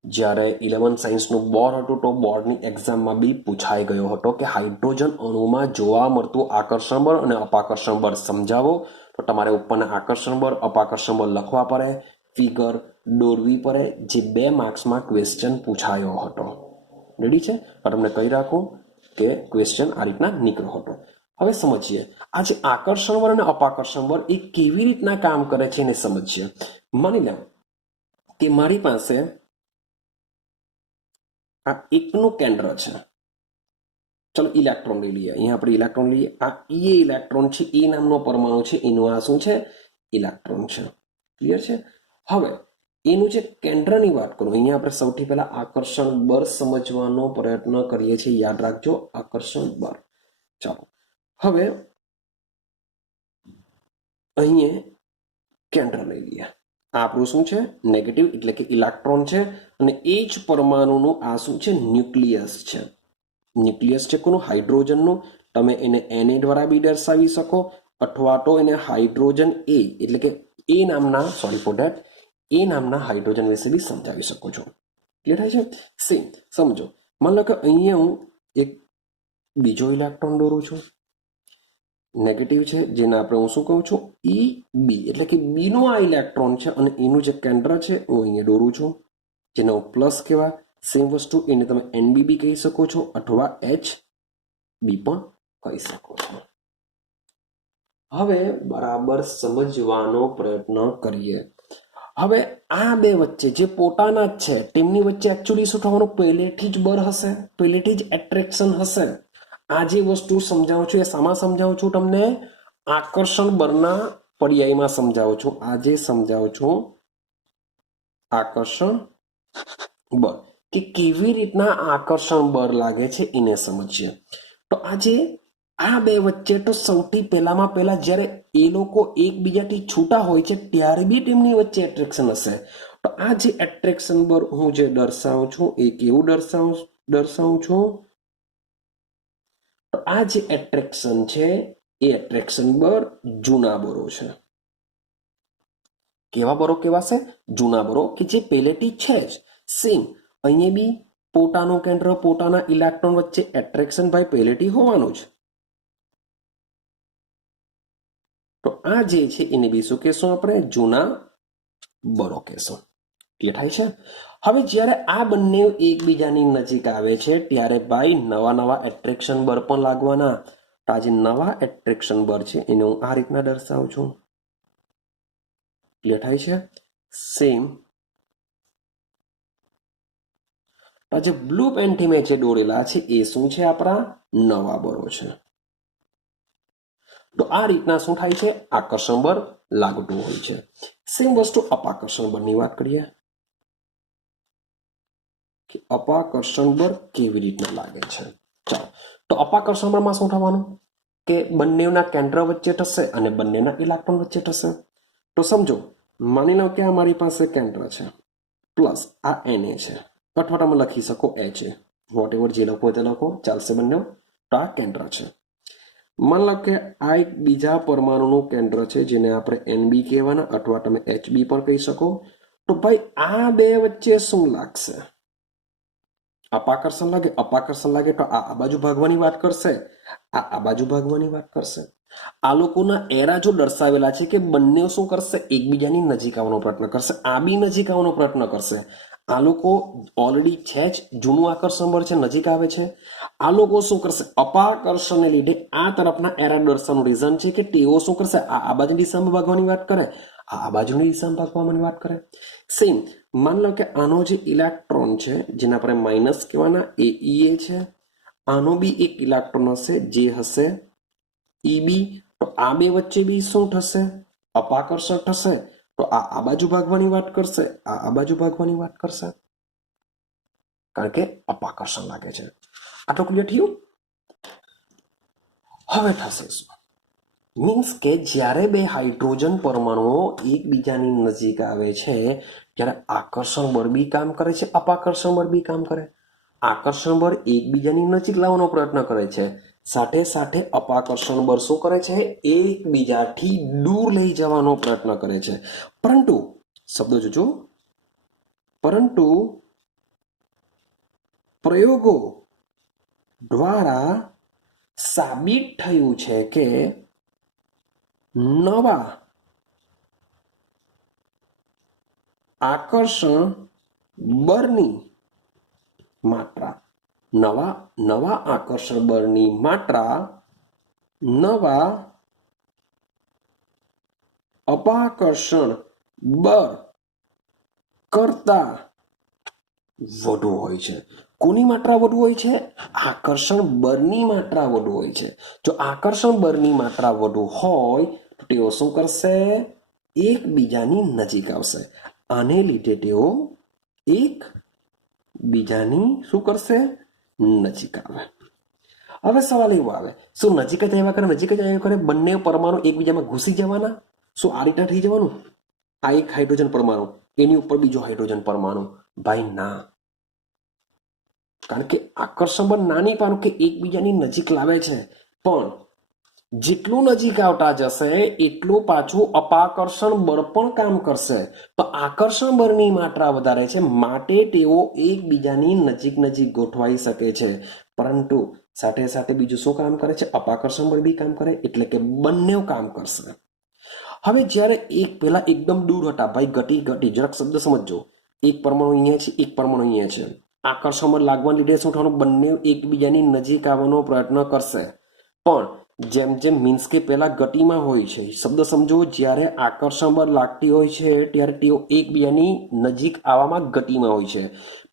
જ્યારે 11 સાયન્સનું બોર્ડ હતું તો બોર્ડની એક્ઝામમાં બી પૂછાઈ ગયો હતો કે હાઇડ્રોજન અણુમાં જોવા મળતું આકર્ષણ બળ અને અપાકર્ષણ બળ સમજાવો. તો તમારે ઉપરના આકર્ષણ બળ અપાકર્ષણ બળ લખવા પડે, ફિગર દોરવી પડે, જે 2 માર્ક્સમાં ક્વેશ્ચન પૂછાયો હતો. રેડી છે? તો તમને કહી રાખું કે ક્વેશ્ચન આ રીતના નીકળ્યો હતો. હવે સમજીએ આ જે આકર્ષણ બળ અને અપાકર્ષણ બળ એ કેવી રીતના કામ કરે છે એને સમજીએ. માની લો કે મારી પાસે આ એકનું કેન્દ્ર છે. ચલો ઇલેક્ટ્રોન લઈ લઈએ. અહીંયા આપણે ઇલેક્ટ્રોન લઈએ. આ એ ઇલેક્ટ્રોન છે, એ નામનો પરમાણુ છે, એનું આ શું છે? ઇલેક્ટ્રોન છે. ક્લિયર છે? હવે એનું જે કેન્દ્રની વાત કરું, અહીંયા આપણે સૌથી પહેલા આકર્ષણ બળ સમજવાનો પ્રયત્ન કરીએ છીએ. યાદ રાખજો, આકર્ષણ બળ. ચાલો હવે અહીંયા કેન્દ્ર લઈ લઈએ. આપણું શું છે? નેગેટિવ, એટલે કે ઇલેક્ટ્રોન છે. અને એ જ પરમાણુનું આ શું છે? ન્યુક્લિયસ છે. ન્યુક્લિયસ છે કોનું? હાઇડ્રોજનનું. તમે એને Na દ્વારા બી દર્શાવી શકો અથવા તો એને હાઇડ્રોજન એ એટલે કે એ નામના એ નામના હાઇડ્રોજન વિશે બી સમજાવી શકો છો. ક્લિયર થાય છે? સેમ સમજો. માન લો કે અહીંયા હું એક બીજો ઇલેક્ટ્રોન દોરું છું, નેગેટિવ છે, જેને આપણે હું શું કહું છું? ઈ બી, એટલે કે બીનો આ ઇલેક્ટ્રોન છે અને એનું જે કેન્દ્ર છે હું અહીંયા દોરું છું, જેને હું પ્લસ કહેવાય. સેમ વસ્તુ એને તમે NB બી કહી શકો છો અથવા HB પણ કહી શકો છો. હવે બરાબર સમજવાનો પ્રયત્ન કરીએ. હવે આ બે વચ્ચે જે પોતાના જ છે તેમની વચ્ચે એકચ્યુઅલી શું થવાનું? પહેલેથી જ બળ હશે, પહેલેથી જ એટ્રેક્શન હશે. આ જે વસ્તુ સમજાવું છું એ શામાં સમજાવું છું? તમને આકર્ષણ બળના પર્યાયમાં સમજાવું છું. આજે સમજાવું છું આકર્ષણ બળ, કે કેવી રીતના આકર્ષણ બળ લાગે છે એને સમજીએ. તો આજે આ બે વચ્ચે તો સૌથી પહેલામાં પહેલા જ્યારે એ લોકો એકબીજાથી છૂટા હોય છે ત્યારે બી તેમની વચ્ચે એટ્રેક્શન હશે. તો આ જે એટ્રેક્શન બળ હું જે દર્શાવું છું એ કેવું દર્શાવું છું? તો આ જે એટ્રેક્શન છે એ એટ્રેક્શન બળ જૂના બળો છે. કેવા બળો કહેવાશે? જૂના બળો, કે જે પહેલેથી છે જ. સેમ અહીંયા બી પોતાનું કેન્દ્ર, પોતાના ઇલેક્ટ્રોન વચ્ચે એટ્રેક્શન ભાઈ પહેલેથી હોવાનું જ. તો આ જે છે એને બી શું કહેશું આપણે? જૂના બળો કહેશું. ક્લિયર થાય છે? હવે જ્યારે આ બંને એકબીજાની નજીક આવે છે ત્યારે ભાઈ નવા નવા એટ્રેક્શન બળ પણ લાગવાના. તો આ જે નવા એટ્રેક્શન બળ છે એને હું આ રીતના દર્શાવું છું. ક્લિયર થાય છે? સેમ જે બ્લુ પેનથી મેં જે દોરેલા છે એ શું છે? આપણા નવા બળો છે. તો આ રીતના શું થાય છે? આકર્ષણ બળ લાગતું હોય છે. સેમ વસ્તુ અપાકર્ષણ બળની વાત કરીએ કે અપાકર્ષણ બળ કેવી રીતના લાગે છે. ચાલો, તો અપાકર્ષણ બળમાં શું થવાનું? કે બંનેના કેન્દ્ર વચ્ચે થશે અને બંનેના ઇલેક્ટ્રોન વચ્ચે થશે. તો સમજો, માની લો કે આ મારી પાસે કેન્દ્ર છે પ્લસ આ Na છે, અથવા તમે લખી શકો Ha, વોટ જે લખો તે લખો, ચાલશે બંને. તો આ કેન્દ્ર છે. માન લો કે આ એક બીજા પરમાણુનું કેન્દ્ર છે જેને આપણે NB કહેવાના અથવા તમે HB પણ કહી શકો. તો ભાઈ આ બે વચ્ચે શું લાગશે? અપાકર્ષણ લાગે. અપાકર્ષણ લાગે તો આ બાજુ ભાગવાની વાત કરશે, આ બાજુ ભાગવાની વાત કરશે. આ લોકોના એરા જો દર્શાવેલા છે કે બંને શું કરશે? એકબીજાની નજીક આવવાનો પ્રયત્ન કરશે, આ બી નજીક આવવાનો પ્રયત્ન કરશે. આ લોકો ઓલરેડી છે જ, જૂનું આકર્ષણ બળ છે, નજીક આવે છે. આ લોકો શું કરશે? અપાકર્ષણને લીધે આ તરફના એરા દર્શાવવાનું રીઝન છે કે તેઓ શું કરશે? આ બાજુ દિશામાં ભાગવાની વાત કરે, આ બાજુની દિશામાં ભાગવાની વાત કરે. સેમ માન લો કે આનો જે ઇલેક્ટ્રોન છે જેને આપણે માઇનસ કહેવાના એ ઈએ છે, આનો બી એક ઇલેક્ટ્રોન હશે જે હશે ઈબી. તો આ બે વચ્ચે બી શું થશે? અપાકર્ષણ થશે. તો આ બાજુ ભાગવાની વાત કરશે, આ બાજુ ભાગવાની વાત કરશે, કારણ કે અપાકર્ષણ લાગે છે. આટલું ક્લિયર થયું? હવે થશે શું? મીન્સ કે જ્યારે બે હાઇડ્રોજન પરમાણુઓ એકબીજાની નજીક આવે છે ત્યારે આકર્ષણ બળ બી કામ કરે છે, અપાકર્ષણ બળ બી કામ કરે. આકર્ષણ બળ એકબીજાની નજીક લાવવાનો પ્રયત્ન કરે છે, સાથે સાથે અપાકર્ષણ બળ શું કરે છે? એકબીજાથી દૂર લઈ જવાનો પ્રયત્ન કરે છે. પરંતુ શબ્દો જોજો, પરંતુ પ્રયોગો દ્વારા સાબિત થયું છે કે નવા આકર્ષણ બળની માત્રા, નવા આકર્ષણ બળની માત્રા નવા અપાકર્ષણ બળ કરતા વધુ હોય છે. કોની માત્રા વધુ હોય છે? આકર્ષણ બળની માત્રા વધુ હોય છે. જો આકર્ષણ બળની માત્રા વધુ હોય તો તેઓ શું કરશે? એકબીજાની નજીક આવશે. આને લીધે તેઓ એકબીજાની શું કરશે? નજીક આવે. હવે સવાલ એવો આવે, શું નજીક જ આવ્યા કરે બંને પરમાણુ એકબીજામાં ઘૂસી જવાના? શું આ રીતે થઈ જવાનું? આ એક હાઇડ્રોજન પરમાણુ, એની ઉપર બીજો હાઇડ્રોજન પરમાણુ? ભાઈ ના, કારણ કે આકર્ષણ બળ નાની પાનું કે એકબીજાની નજીક લાવે છે, પણ જેટલું નજીક આવતા જશે એટલું પાછું અપાકર્ષણ બળ પણ કામ કરશે. તો આકર્ષણ બળની માત્રા વધારે છે માટે તેઓ એકબીજાની નજીક ગોઠવાઈ શકે છે, પરંતુ સાથે સાથે બીજું શું કામ કરે છે? અપાકર્ષણ બળ બી કામ કરે, એટલે કે બંને કામ કરશે. હવે જ્યારે એક પેલા એકદમ દૂર હતા, ભાઈ ઘટી જરાક શબ્દ સમજજો. એક પરમાણુ અહીંયા છે, એક પરમાણુ અહીંયા છે. આકર્ષણ બળ લાગવાને લીધે શું થવાનું? બંને એકબીજાની નજીક આવવાનો પ્રયત્ન કરશે. પણ જેમ જેમ મીન્સ કે પેલા ગતિમાં હોય છે, શબ્દ સમજો, જ્યારે આકર્ષણ બળ લાગતી હોય છે ત્યારે તેઓ એકબીજાની નજીક આવવામાં ગતિમાં હોય છે,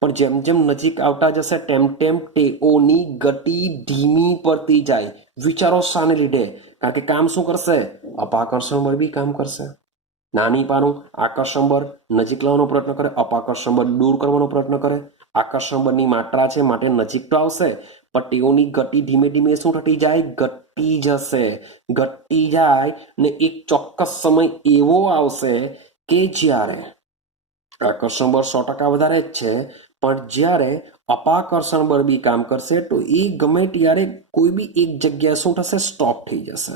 પણ જેમ જેમ નજીક આવતા જશે તેમ તેમ તેઓની ગતિ ધીમી પડતી જાય. વિચારો શાને લીધે? કારણ કે કામ શું કરશે? અપાકર્ષણ બળ બી કામ કરશે. નાની પાનું આકર્ષણ બળ નજીક લાવવાનો પ્રયત્ન કરે, અપાકર્ષણ બળ દૂર કરવાનો પ્રયત્ન કરે. આકર્ષણ બળની માત્રા છે માટે નજીક તો આવશે, પણ તેઓની ગતિ ધીમે ધીમે શું થતી જાય? ઘટતી જશે. ઘટતી જાય ને એક ચોક્કસ સમય એવો આવશે કે જ્યારે આકર્ષણ બળ 100% વધારે જ છે, પણ જ્યારે અપાકર્ષણ બળ બી કામ કરશે તો એ ગમે ત્યારે કોઈ બી એક જગ્યાએ શું થશે? સ્ટોપ થઈ જશે.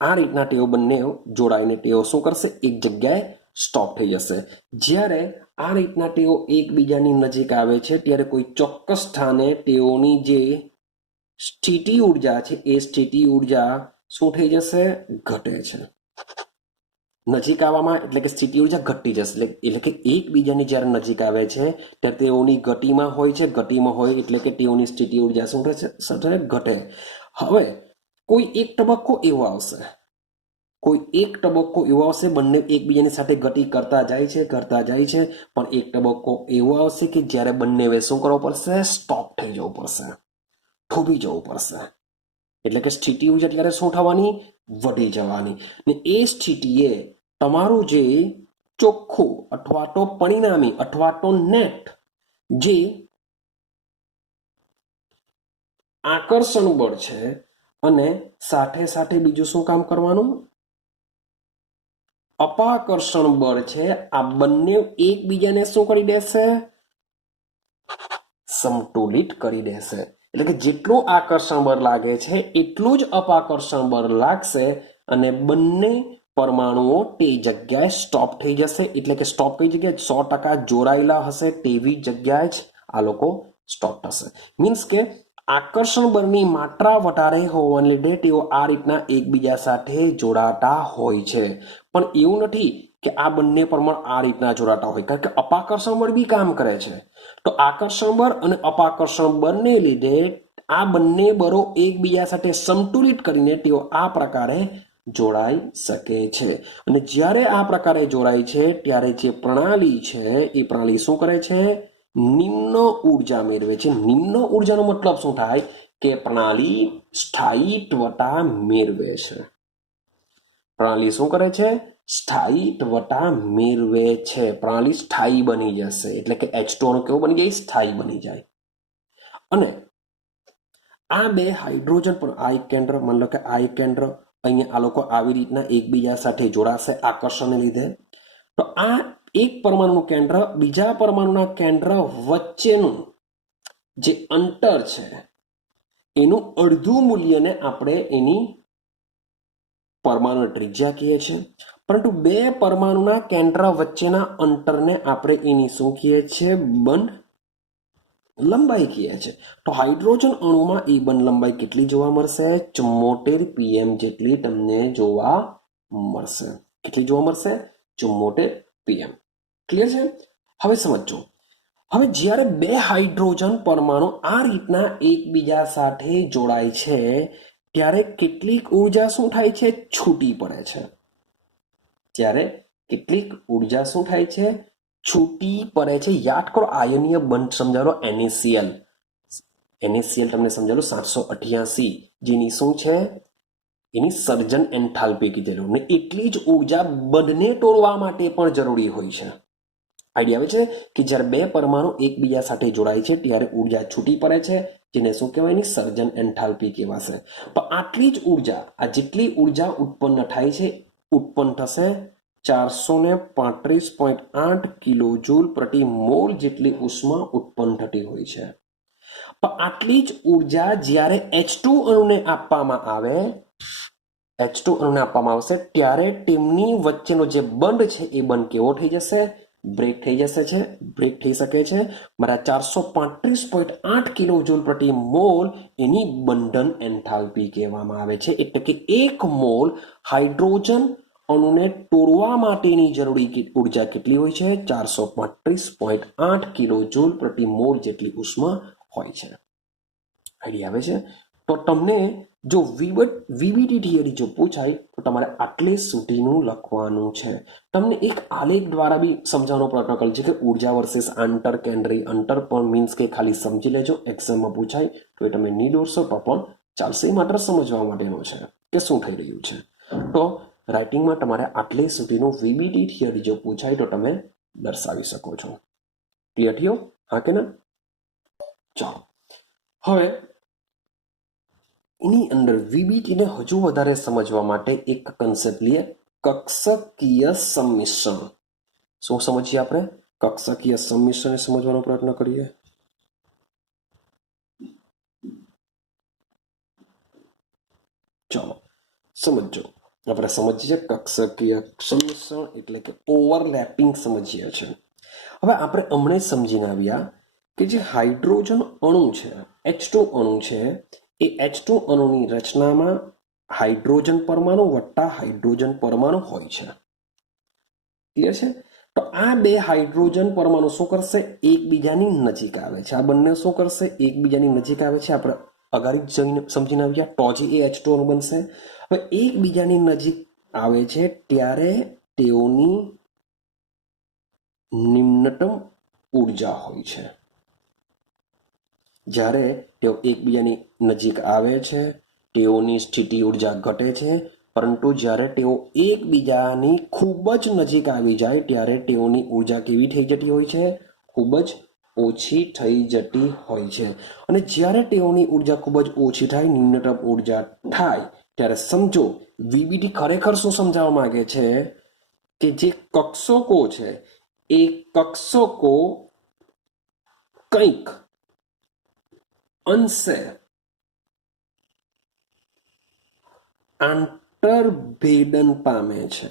આ રીતના તેઓ બંને જોડાઈને તેઓ શું કરશે? એક જગ્યાએ સ્ટોપ થઈ જશે. જ્યારે આ રીતના તેઓ એકબીજાની નજીક આવે છે ત્યારે કોઈ ચોક્કસ સ્થાને તેઓની જે સ્થિતિ ઉર્જા છે એ સ્થિતિ ઉર્જા શું થઈ જશે? ઘટે છે. નજીક આવવામાં એટલે કે સ્થિતિ ઉર્જા ઘટતી જશે, એટલે કે એકબીજાની જ્યારે નજીક આવે છે ત્યારે તેઓની ગતિમાં હોય છે, ગતિમાં હોય એટલે કે તેઓની સ્થિતિ ઉર્જા શું થશે? ઘટે. હવે કોઈ એક તબક્કો એવો આવશે, બંને એકબીજાની સાથે ગતિ કરતા જાય છે, પણ એક તબક્કો એવો આવશે કે જ્યારે બંને શું કરવું પડશે? સ્ટોપ થઈ જવું પડશે, થોભી જવું પડશે. એટલે કે સ્થિતિ ઉર્જા ત્યારે શું થવાની? વધી જવાની. ને એ સ્થિતિએ તમારું જે ચોખ્ખું અથવા તો પરિણામી અથવા તો નેટ જે આકર્ષણ બળ છે અને સાથે સાથે બીજું શું કામ કરવાનું? અપાકર્ષણ બળ છે. આ બંને એકબીજાને શું કરી દેશે? સમતુલિત કરી દેશે. એટલે કે જેટલું આકર્ષણ બળ લાગે છે એટલું જ અપાકર્ષણ બળ લાગશે અને બંને પરમાણુઓ તે જગ્યાએ સ્ટોપ થઈ જશે. એટલે કે સ્ટોપ કઈ જગ્યાએ? 100% જોડાયેલા હશે તેવી જગ્યાએ જ આ લોકો સ્ટોપ થશે. મીન્સ કે આકર્ષણ બળની માત્રા વધારે હોવાને લીધે તેઓ આ રીતના એકબીજા સાથે જોડાતા હોય છે, પણ એવું નથી કે આ બંને પરમાણુ આ રીતના જોડાતા હોય, કારણ કે અપાકર્ષણ બળ બી કામ કરે છે. તો આકર્ષણ બળ અને અપાકર્ષણ બળને લીધે આ બંને બળો એકબીજા સાથે સંતુલિત કરીને તેઓ આ પ્રકારે જોડાઈ શકે છે અને જ્યારે આ પ્રકારે જોડાય છે ત્યારે જે પ્રણાલી છે એ પ્રણાલી શું કરે છે? નિમ્ન ઉર્જા મેળવે છે. નિમ્ન ઉર્જાનો મતલબ શું થાય કે પ્રણાલી સ્થાયીત્વતા મેળવે છે. પ્રણાલી શું કરે છે? સ્થાયીત્વતા મેળવે છે. પ્રણાલી સ્થાયી બની જશે એટલે કે H2O કેવું બની જાય? સ્થાયી બની જાય. અને આ બે હાઇડ્રોજન પણ આ એક કેન્દ્ર, માની લો કે આ એક કેન્દ્ર, અહીંયા આ લોકો આવી રીતના એકબીજા સાથે જોડાશે આકર્ષણને લીધે. તો આ એક પરમાણુનું કેન્દ્ર બીજા પરમાણુના કેન્દ્ર વચ્ચેનું જે અંતર છે એનું અડધું મૂલ્યને આપણે એની પરમાણુ ત્રિજ્યા કહીએ છીએ, પરંતુ બે પરમાણુના કેન્દ્ર વચ્ચેના અંતરને આપણે એની શું કહીએ છીએ? બંધ લંબાઈ કહીએ છીએ. તો હાઇડ્રોજન અણુમાં એ બંધ લંબાઈ કેટલી જોવા મળશે? 74 pm જેટલી તમને જોવા મળશે. કેટલી જોવા મળશે? 74 pm. ક્લિયર છે? હવે સમજો, હવે જ્યારે બે હાઇડ્રોજન પરમાણુ આ રીતના એકબીજા સાથે જોડાય છે ત્યારે કેટલીક ઉર્જા શું થાય છે? છૂટી પડે છે. ત્યારે કેટલીક ઉર્જા શું થાય છે? છૂટી પડે છે. યાદ કરો આયનીય બંધ સમજાવો NaCl. NaCl તમને સમજાવો 788 જેની શું છે? એની સર્જન એન્થાલ્પી કીધેલું ને એટલી જ ઉર્જા બંધને તોડવા માટે પણ જરૂરી હોય છે. આઈડિયા આવે છે કે જ્યારે બે પરમાણુ એકબીજા સાથે જોડાય છે ત્યારે ઉર્જા છૂટી પડે છે, જેને શું કહેવાય? એની સર્જન એન્થાલ્પી કહેવાશે. પણ આટલી જ ઉર્જા, આ જેટલી ઉર્જા ઉત્પન્ન થાય છે, ઉત્પન્ન થશે 435.8 કિલોજૂલ પ્રતિ મોલ જેટલી ઉષ્મા ઉત્પન્ન થતી હોય છે. પણ આટલી જ ઉર્જા જ્યારે H2 અણુને આપવામાં આવે, H2 અણુને આપવામાં આવશે ત્યારે તેમની વચ્ચેનો જે બંધ છે એ બંધ કેવો થઈ જશે? બ્રેક થઈ જશે છે, બ્રેક થઈ શકે છે. મારા 435.8 કિલોજૂલ પ્રતિ મોલ એની બંધન એન્થાલ્પી કહેવામાં આવે છે. એટલે કે એક મોલ હાઇડ્રોજન અણુને તોડવા માટેની જરૂરી ઉર્જા કેટલી હોય છે? 435.8 કિલોજૂલ પ્રતિ મોલ જેટલી ઉષ્મા હોય છે. આઈડિયા આવે છે? તો તમને જો વીબીટી થિયરી જો પૂછાય તો તમારે આટલે સુધીનું લખવાનું છે. તમને એક આલેખ દ્વારા બી સમજાવવાનો પ્રયત્ન કર્યો છે કે ઉર્જા વર્સેસ આંતર કેન્દ્રીય અંતર પણ મીન્સ કે ખાલી સમજી લેજો. એક્ઝામમાં પૂછાય તો એ તમે નહીં દોરશો તો પણ ચાલશે. એ માત્ર સમજવા માટેનો છે કે શું થઈ રહ્યું છે. તો રાઇટિંગમાં તમારે આટલે સુધીનું વીબીટી થિયરી જો પૂછાય તો તમે દર્શાવી શકો છો. ક્લિયર થયો? હા કે ના? ચાલો હવે એની અંદર વીબીટીને હજુ વધારે સમજવા માટે એક કન્સેપ્ટ લઈએ, કક્ષકીય સંમિશ્રણ. શું સમજીએ આપણે? કક્ષકીય સંમિશ્રણને સમજવાનો પ્રયત્ન કરીએ. ચાલો સમજો. આપણે સમજીએ કક્ષકીય સંમિશ્રણ એટલે કે ઓવરલેપિંગ સમજીએ છીએ. હવે આપણે હમણાં સમજીને આવ્યા કે જે હાઇડ્રોજન અણુ છે, H2 અણુ છે, એ H2 અણુની રચનામાં હાઇડ્રોજન પરમાણુ વત્તા હાઇડ્રોજન પરમાણુ હોય છે. ક્લિયર છે? તો આ બે હાઇડ્રોજન પરમાણુ શું કરશે? એકબીજાની નજીક આવે છે. આ બંને શું કરશે? એકબીજાની નજીક આવે છે. આપણે અગાડી જઈને સમજીને આવ્યા તો જ એ H2 અણુ બનશે. હવે એકબીજાની નજીક આવે છે ત્યારે તેઓની નિમ્નતમ ઉર્જા હોય છે. જ્યારે તેઓ એકબીજાની નજીક આવે છે તેઓની સ્થિતિ ઉર્જા ઘટે છે, પરંતુ જ્યારે તેઓ એકબીજાની ખૂબ જ નજીક આવી જાય ત્યારે તેઓની ઉર્જા કેવી થઈ જતી હોય છે? ખૂબ જ ઓછી થઈ જતી હોય છે. અને જ્યારે તેઓની ઉર્જા ખૂબ જ ઓછી થાય, નિમ્નતમ ઉર્જા થાય, ત્યારે સમજો વીબીટી ખરેખર શું સમજાવવા માંગે છે કે જે કક્ષકો છે એ કક્ષકો કંઈક અંશે આંતરભેદન પામે છે.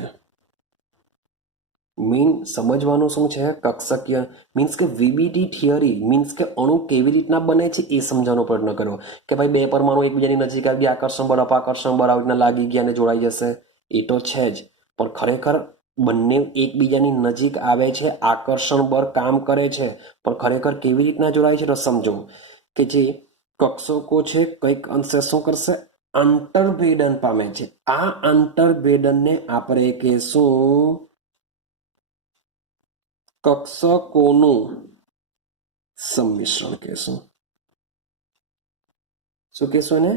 સમજવાનું શું છે? કક્ષકીય મીન્સ કે વીબીટી થિયરી મીન્સ કે અણુ કેવી રીતના બને છે એ સમજાવવાનો પ્રયત્ન કર્યો કે ભાઈ બે પરમાણુ એકબીજાની નજીક આવી ગયા, આકર્ષણ બળ અપાકર્ષણ બળ આવી રીતના લાગી ગયા અને જોડાઈ જશે, એ તો છે જ. પણ ખરેખર બંને એકબીજાની નજીક આવે છે, આકર્ષણ બળ કામ કરે છે, પણ ખરેખર કેવી રીતના જોડાય છે તો સમજો કે જે કક્ષકો છે કંઈક અંશે શું કરશે? આંતરભેદન પામે છે. આ આંતરભેદનને આપણે કહેશું કક્ષકોનું સંમિશ્રણ કહેશું. શું કહેશું એને?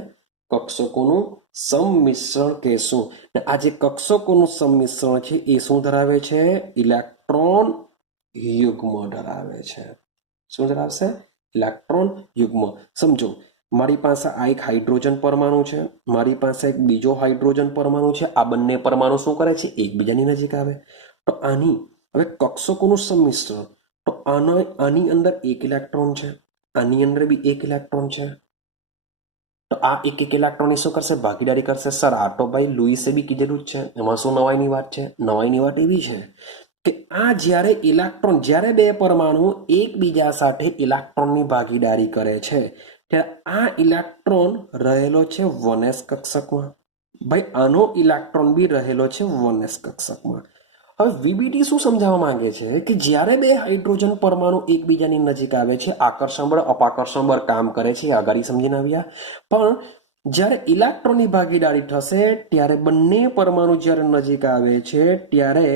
કક્ષકોનું સંમિશ્રણ કહેશું. આ જે કક્ષકોનું સંમિશ્રણ છે એ શું ધરાવે છે? ઇલેક્ટ્રોન યુગ્મ ધરાવે છે. શું ધરાવશે? ઇલેક્ટ્રોન યુગ્મ. સમજો, મારી પાસે આ એક હાઇડ્રોજન પરમાણુ છે, મારી પાસે એક બીજો હાઇડ્રોજન પરમાણુ છે. આ બંને પરમાણુ શું કરે છે? એકબીજાની નજીક આવે. તો આની હવે કક્ષકોનું સંમિશ્રણ, તો આની અંદર એક ઇલેક્ટ્રોન છે, આની અંદર બી એક ઇલેક્ટ્રોન છે. તો આ એક એક ઇલેક્ટ્રોન શું કરશે? ભાગીદારી કરશે. સર આ તો ભાઈ લુઈસે બી કીધેલું જ છે, એમાં શું નવાઈની વાત છે? નવાઈની વાત એવી છે કે આ જ્યારે બે પરમાણુ એકબીજા સાથે ઇલેક્ટ્રોનની ભાગીદારી કરે છે ત્યારે આ ઇલેક્ટ્રોન રહેલો છે 1s કક્ષકમાં. ભાઈ આનો ઇલેક્ટ્રોન બી રહેલો છે 1s કક્ષકમાં. હવે વીબીડી શું સમજાવવા માંગે છે કે જ્યારે બે હાઇડ્રોજન પરમાણુ એકબીજાની નજીક આવે છે, આકર્ષણ બળ અપાકર્ષણ બળ કામ કરે છે, આગળ સમજીને આવ્યા. પણ જ્યારે ઇલેક્ટ્રોનની ભાગીદારી થશે ત્યારે બંને પરમાણુ જ્યારે નજીક આવે છે ત્યારે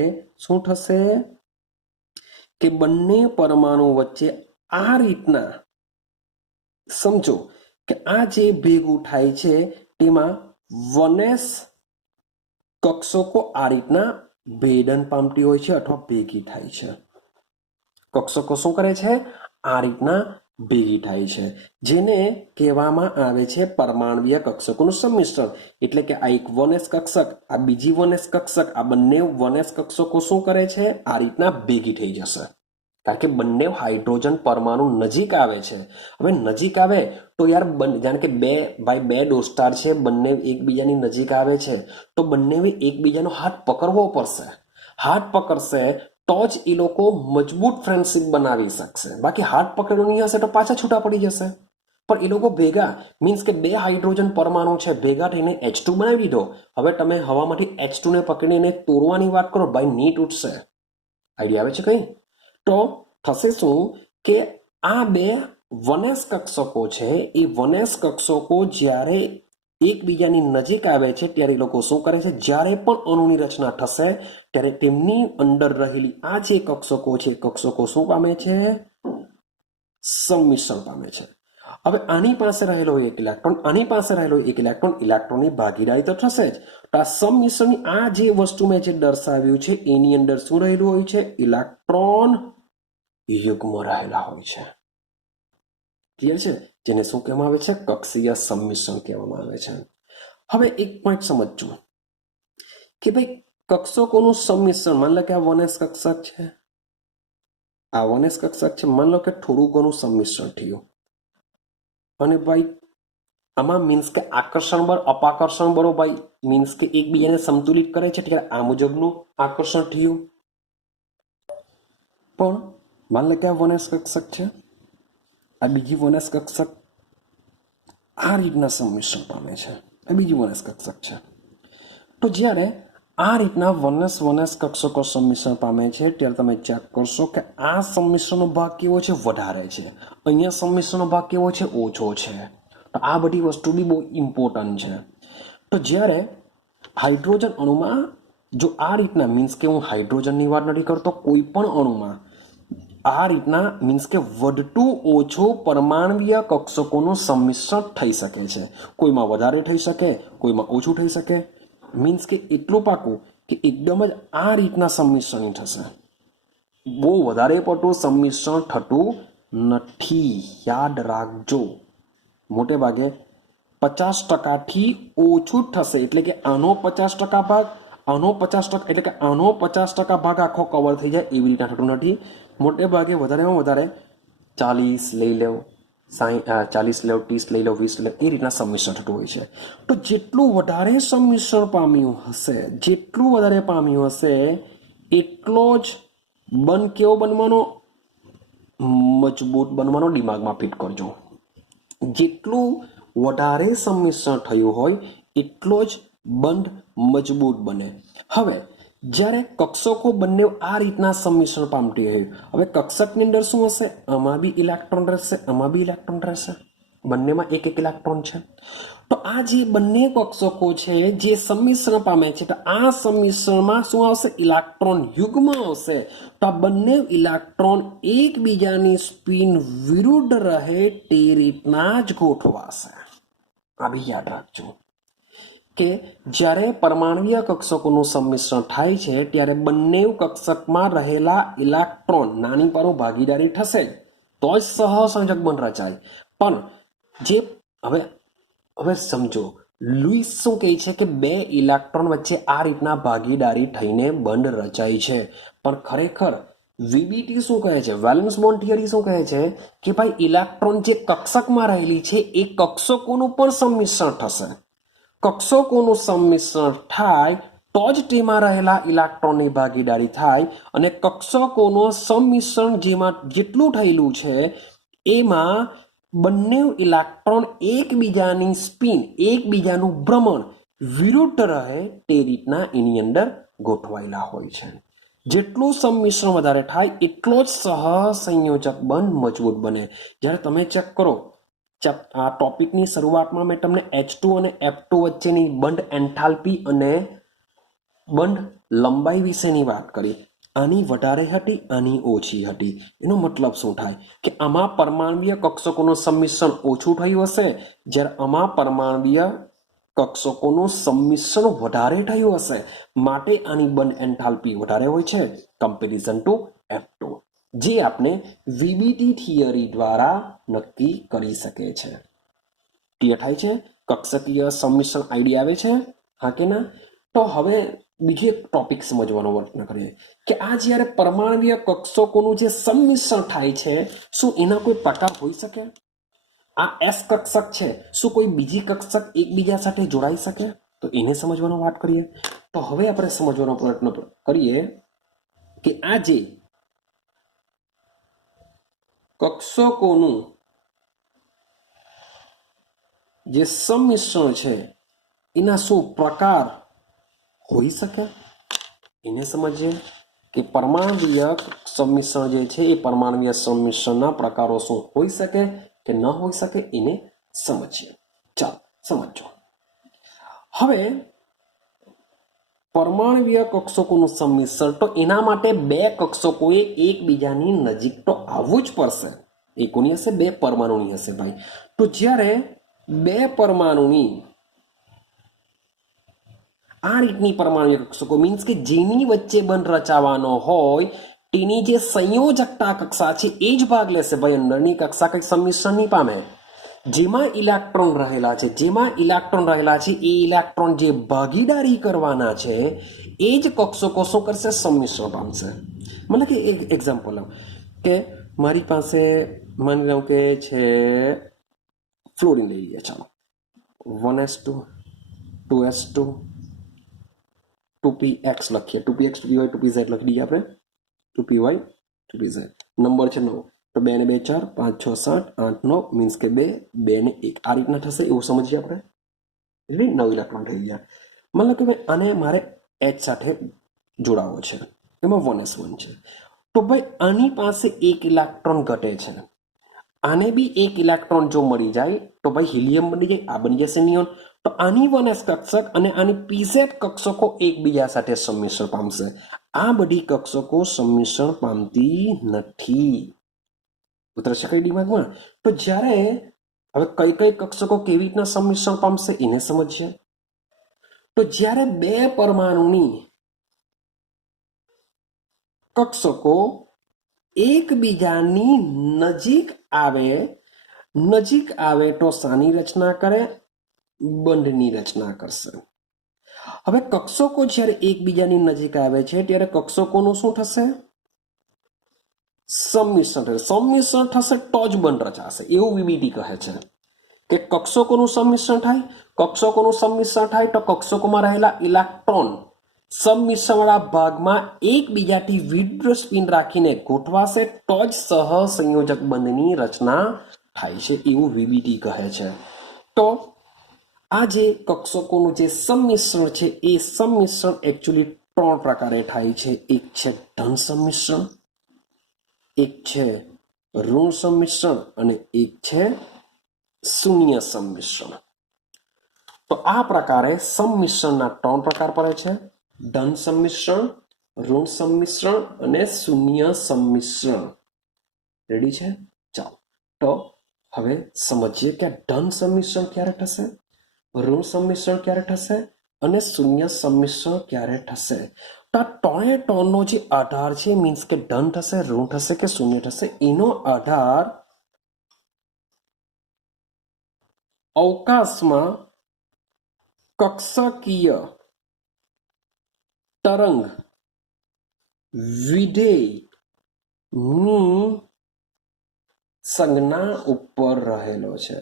શું થશે કે બંને પરમાણુ વચ્ચે આ રીતના સમજો કે આ જે ભેગું થાય છે તેમાં 1s કક્ષકો આ રીતના ભેદન પામતી હોય છે અથવા ભેગી થાય છે. કક્ષકો શું કરે છે? આ રીતના ભેગી થાય છે, જેને કહેવામાં આવે છે પરમાણ્વીય કક્ષકોનું સંમિશ્રણ. એટલે કે આ એક 1s કક્ષક, આ બીજી 1s કક્ષક, આ બંને 1s કક્ષકો શું કરે છે? આ રીતના ભેગી થઈ જશે. કારણ કે બંને હાઇડ્રોજન પરમાણુ નજીક આવે છે. હવે નજીક આવે તો યાર જાણે કે બે દોસ્તાર છે, બંને એકબીજાની નજીક આવે છે તો બંને એકબીજાનો હાથ પકડવો પડશે. હાથ પકડશે તો જ એ લોકો મજબૂત ફ્રેન્ડશિપ બનાવી શકશે. બાકી હાથ પકડવો નહીં હશે તો પાછા છૂટા પડી જશે. પણ એ લોકો ભેગા મીન્સ કે બે હાઇડ્રોજન પરમાણુ છે, ભેગા થઈને H2 બનાવી દીધો. હવે તમે હવામાંથી H2 ને પકડીને તોડવાની વાત કરો, ભાઈ નહીં તૂટશે. આઈડિયા આવે છે કઈ? તો થશે શું કે આ બે 1s કક્ષકો છે, એ 1s કક્ષકો જ્યારે એકબીજાની નજીક આવે છે ત્યારે એ લોકો શું કરે છે? જ્યારે પણ અણુની રચના થશે ત્યારે તેમની અંદર રહેલી આ જે કક્ષકો છે, કક્ષકો શું પામે છે? સંમિશ્રણ પામે છે. હવે આની પાસે રહેલો એક ઇલેક્ટ્રોન, આની પાસે રહેલો એક ઇલેક્ટ્રોન, ઇલેક્ટ્રોનની ભાગીદારી તો થશે જ. તો આ સંમિશ્રણની આ જે વસ્તુ મેં જે દર્શાવ્યું છે એની અંદર શું રહેલું હોય છે? ઇલેક્ટ્રોન યુગ્મ રહેલા હોય છે. ક્લિયર છે? જેને શું કહેવામાં આવે છે? કક્ષીય સંમિશ્રણ કહેવામાં આવે છે. હવે એક પોઈન્ટ સમજજો કે ભાઈ કક્ષકોનું સંમિશ્રણ, માન લો કે આ 1s કક્ષક છે, આ 1s કક્ષક છે, માન લો કે થોડું ઘણું સંમિશ્રણ થયું અને ભાઈ આમાં મીન્સ કે આકર્ષણ બળ અપાકર્ષણ બળો ભાઈ મીન્સ કે એકબીજાને સંતુલિત કરે છે ત્યારે આ મુજબનું આકર્ષણ થયું. પણ માન લો કે આ 1s કક્ષક છે, આ બીજી 1s કક્ષક આ રીતના સંમિશ્રણ પામે છે, આ બીજી 1s કક્ષક છે. તો જ્યારે આ રીતના 1s કક્ષકો સંમિશ્રણ પામે છે ત્યારે તમે ચેક કરશો કે આ સંમિશ્રણનો ભાગ કેવો છે? વધારે છે. અહીંયા સંમિશ્રણનો ભાગ કેવો છે? ઓછો છે. તો આ બધી વસ્તુ બી બહુ ઇમ્પોર્ટન્ટ છે. તો જ્યારે હાઇડ્રોજન અણુમાં જો આ રીતના મીન્સ કે હું હાઇડ્રોજનની વાત નથી કરતો, કોઈ પણ અણુમાં આ રીતના મીન્સ કે વધતું ઓછું પરમાણ્વીય કક્ષકોનું સંમિશ્રણ થઈ શકે છે. કોઈમાં વધારે થઈ શકે, કોઈમાં ઓછું થઈ શકે. મીન્સ કે એટલું પાકું કે એકદમ જ આ રીતના સંમિશ્રણ થશે. બહુ વધારે પડતું સંમિશ્રણ થતું નથી. યાદ રાખજો. મોટે ભાગે 50%થી ઓછું જ થશે. એટલે કે આનો 50% ભાગ, આનો 50%, એટલે કે આનો 50% ભાગ આખો કવર થઈ જાય એવી રીતના થતું નથી. મોટે ભાગે વધારેમાં વધારે 40 લઈ લો, 40 લો, 30 લઈ લો, 20 લો, એ રીતના સંમિશ્રણ થતું હોય છે. તો જેટલું વધારે સંમિશ્રણ પામ્યું હશે, જેટલું વધારે પામ્યું હશે એટલો જ બંધ કેવો બનવાનો? મજબૂત બનવાનો. દિમાગમાં ફિટ કરજો. જેટલું વધારે સંમિશ્રણ થયું હોય એટલો જ બંધ મજબૂત બને. હવે જ્યારે કક્ષકો બંને આ રીતના સંમિશ્રણ પામતી હોય, હવે કક્ષકની અંદર શું હશે? આમાં બી ઇલેક્ટ્રોન રહેશે, આમાં બી ઇલેક્ટ્રોન રહેશે. બંનેમાં એક એક ઇલેક્ટ્રોન છે. તો આ જે બંને કક્ષકો છે જે સંમિશ્રણ પામે છે, તો આ સંમિશ્રણમાં શું આવશે? ઇલેક્ટ્રોન યુગ્મ આવશે. તો આ બંને ઇલેક્ટ્રોન એકબીજાની સ્પિન વિરુદ્ધ રહે તે રીતના જ ગોઠવાશે. આ બી યાદ રાખજો કે જ્યારે પરમાણ્વીય કક્ષકોનું સંમિશ્રણ થાય છે ત્યારે બંને કક્ષકમાં રહેલા ઇલેક્ટ્રોન નાની પારો ભાગીદારી થશે તો જ સહસંયોજક બંધ રચાય. પણ જે હવે સમજો, લુઈસ શું કહે છે કે બે ઇલેક્ટ્રોન વચ્ચે આ રીતના ભાગીદારી થઈને બંધ રચાય છે. પણ ખરેખર વીબીટી શું કહે છે? વેલેન્સ બોન્ડ થિયરી શું કહે છે કે ભાઈ ઇલેક્ટ્રોન જે કક્ષકમાં રહેલી છે એ કક્ષકોનું પણ સંમિશ્રણ થશે. કક્ષકોનું સંમિશ્રણ થાય તો જ તેમાં રહેલા ઇલેક્ટ્રોનની ભાગીદારી થાય, અને કક્ષકોનું સંમિશ્રણ જેમાં જેટલું થયેલું છે એમાં બંને ઇલેક્ટ્રોન એકબીજાની સ્પિન, એકબીજાનું ભ્રમણ વિરુદ્ધ રહે તે રીતના એની અંદર ગોઠવાયેલા હોય છે. જેટલું સંમિશ્રણ વધારે થાય એટલો જ સહસંયોજક બંધ મજબૂત બને. જ્યારે તમે ચેક કરો, આ ટોપિકની શરૂઆતમાં મેં તમને H2 અને F2 વચ્ચેની બંધ એન્થાલ્પી અને બંધ લંબાઈ વિશેની વાત કરી. આની વધારે હતી, આની ઓછી હતી. એનો મતલબ શું થાય કે આમાં પરમાણ્વીય કક્ષકોનું સંમિશ્રણ ઓછું થયું હશે, જ્યારે આમાં પરમાણ્વીય કક્ષકોનું સંમિશ્રણ વધારે થયું હશે, માટે આની બંધ એન્થાલ્પી વધારે હોય છે કમ્પેરિઝન ટુ F2, જે આપણે વીબીટી થિયરી દ્વારા નક્કી કરી શકે છે. ક્લિયર થાય છે? કક્ષકીય સંમિશ્રણ આઈડિયા આવે છે, હા કે ના? તો હવે બીજો એક ટોપિક સમજવાનો પ્રયત્ન કરીએ કે આ જ્યારે પરમાણ્વીય કક્ષકોનું જે સંમિશ્રણ થાય છે, શું એના કોઈ પ્રકાર હોઈ શકે? આ એસ કક્ષક છે, શું કોઈ બીજી કક્ષક એકબીજા સાથે જોડાઈ શકે? તો એને સમજવાનો વાત કરીએ. તો હવે આપણે સમજવાનો પ્રયત્ન કરીએ કે આ જે કક્ષકોનું જે સંમિશ્રણ છે એના શું પ્રકાર હોઈ શકે? એને સમજીએ કે પરમાણ્વીય સંમિશ્રણ જે છે એ પરમાણ્વીય સંમિશ્રણના પ્રકારો શું હોઈ શકે કે ન હોઈ શકે, એને સમજીએ. ચાલો સમજો. હવે પરમાણ્વીય કક્ષકોનું સંમિશ્રણ, તો એના માટે બે કક્ષકોએ એકબીજાની નજીક તો આવવું જ પડશે. એ કોની હશે? બે પરમાણુની હશે ભાઈ. તો જ્યારે બે પરમાણુની આ રીતની પરમાણ્વીય કક્ષકો મીન્સ કે જેની વચ્ચે બંધ રચાવાનો હોય તેની જે સંયોજકતા કક્ષા છે એ જ ભાગ લેશે ભાઈ. અંદરની કક્ષા કંઈ સંમિશ્રણ નહીં પામે. જેમાં ઇલેક્ટ્રોન રહેલા છે એ ઇલેક્ટ્રોન જે ભાગીદારી કરવાના છે એ જ કક્ષકો શું કરશે? સંમિશ્રણ પામશે. મતલબ કે એક એક્ઝામ્પલ લઉં કે મારી પાસે માની લઉં કે છે ફ્લોરિન લઈ લઈએ. ચાલો 1s2 2s2 2px લખીએ. 2px 2py 2pz લખી દઈએ આપણે. 2py 2pz. નંબર છે 9. તો 2 ને 2 4, 5 6 7 8 9 મીન્સ કે 2 2 ને 1 આ રીતના થશે, એવું સમજીએ આપણે. એટલે 9 ઇલેક્ટ્રોન થઈ ગયા. મતલબ કે ભાઈ આને મારે H સાથે જોડાવો છે, એમાં 1s1 છે. તો ભાઈ આની પાસે એક ઇલેક્ટ્રોન ઘટે છે, આને બી એક ઇલેક્ટ્રોન જો મળી જાય તો ભાઈ હિલિયમ બની જાય, આ બની જશે નિયોન. તો આની 1s કક્ષક અને આની pz કક્ષકો એકબીજા સાથે સંમિશ્રણ પામશે. આ બધી કક્ષકો સંમિશ્રણ પામતી નથી. ઉતરશે કઈ દિમાગમાં? તો જ્યારે હવે કઈ કઈ કક્ષકો કેવી રીતના સંમિશ્રણ પામશે એને સમજીએ. તો જ્યારે બે પરમાણુની કક્ષકો એકબીજાની નજીક આવે તો શાની રચના કરે? બંધની રચના કરશે. હવે કક્ષકો જ્યારે એકબીજાની નજીક આવે છે ત્યારે કક્ષકોનું શું થશે? સંમિશ્રણ થશે તો જ બંધ રચાશે, એવું વીબીટી કહે છે કે કક્ષકોનું સંમિશ્રણ થાય તો કક્ષકોમાં રહેલા ઇલેક્ટ્રોન સંમિશ્રણવાળા ભાગમાં એકબીજાથી વિરુદ્ધ સ્પિન રાખીને ગોઠવાશે તો જ સહસંયોજક બંધની રચના થાય છે, એવું વીબીટી કહે છે. તો આ જે કક્ષકોનું જે સંમિશ્રણ છે એ સંમિશ્રણ એકચ્યુઅલી 3 પ્રકારે થાય છે. એક છે ધન સંમિશ્રણ, એક છે ઋણ સંમિશ્રણ અને એક છે શૂન્ય સંમિશ્રણ. તો આ પ્રકારે સંમિશ્રણના 3 પ્રકાર પડે છે: ધન સંમિશ્રણ, ઋણ સંમિશ્રણ અને શૂન્ય સંમિશ્રણ. રેડી છે? ચાલો તો હવે સમજીએ કે ધન સંમિશ્રણ ક્યારે થશે, ઋણ સંમિશ્રણ ક્યારે થશે અને શૂન્ય સંમિશ્રણ ક્યારે થશે. તો આ ત્રણે ત્રણનો જે આધાર છે, મીન્સ કે ધન થશે, ઋણ થશે કે શૂન્ય થશે, એનો આધાર અવકાશમાં કક્ષકીય તરંગ વિધેયની સંજ્ઞા ઉપર રહેલો છે.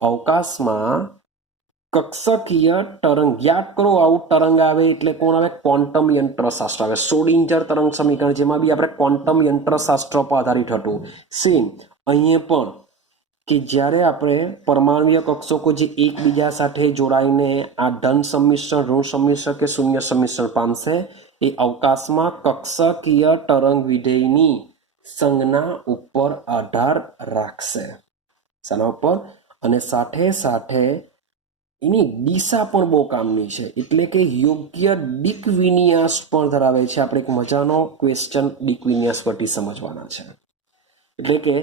અવકાશમાં કક્ષકીય તરંગ, યાદ કરો આવું તરંગ આવે એટલે કોણ આવે? ક્વોન્ટમ યંત્રશાસ્ત્ર આવે. શ્રોડિંજર તરંગ સમીકરણ, જેમાં બી આપણે ક્વોન્ટમ યંત્રશાસ્ત્ર પર આધારિત હતું. સેમ અહીંયા પણ કે જ્યારે આપણે પરમાણુય કક્ષકો જે એકબીજા સાથે જોડાઈને આ ધન સંમિશ્રણ, ઋણ સંમિશ્રણ કે શૂન્ય સંમિશ્રણ પામશે, એ અવકાશમાં કક્ષકીય તરંગ વિધેયની સંજ્ઞા ઉપર આધાર રાખશે. શાના ઉપર? અને સાથે સાથે એની દિશા પણ બહુ કામની છે, એટલે કે યોગ્ય દિક વિન્યાસ પણ ધરાવે છે. આપણે એક મજાનો ક્વેશ્ચન દિક વિન્યાસ પરથી સમજવાના છે. એટલે કે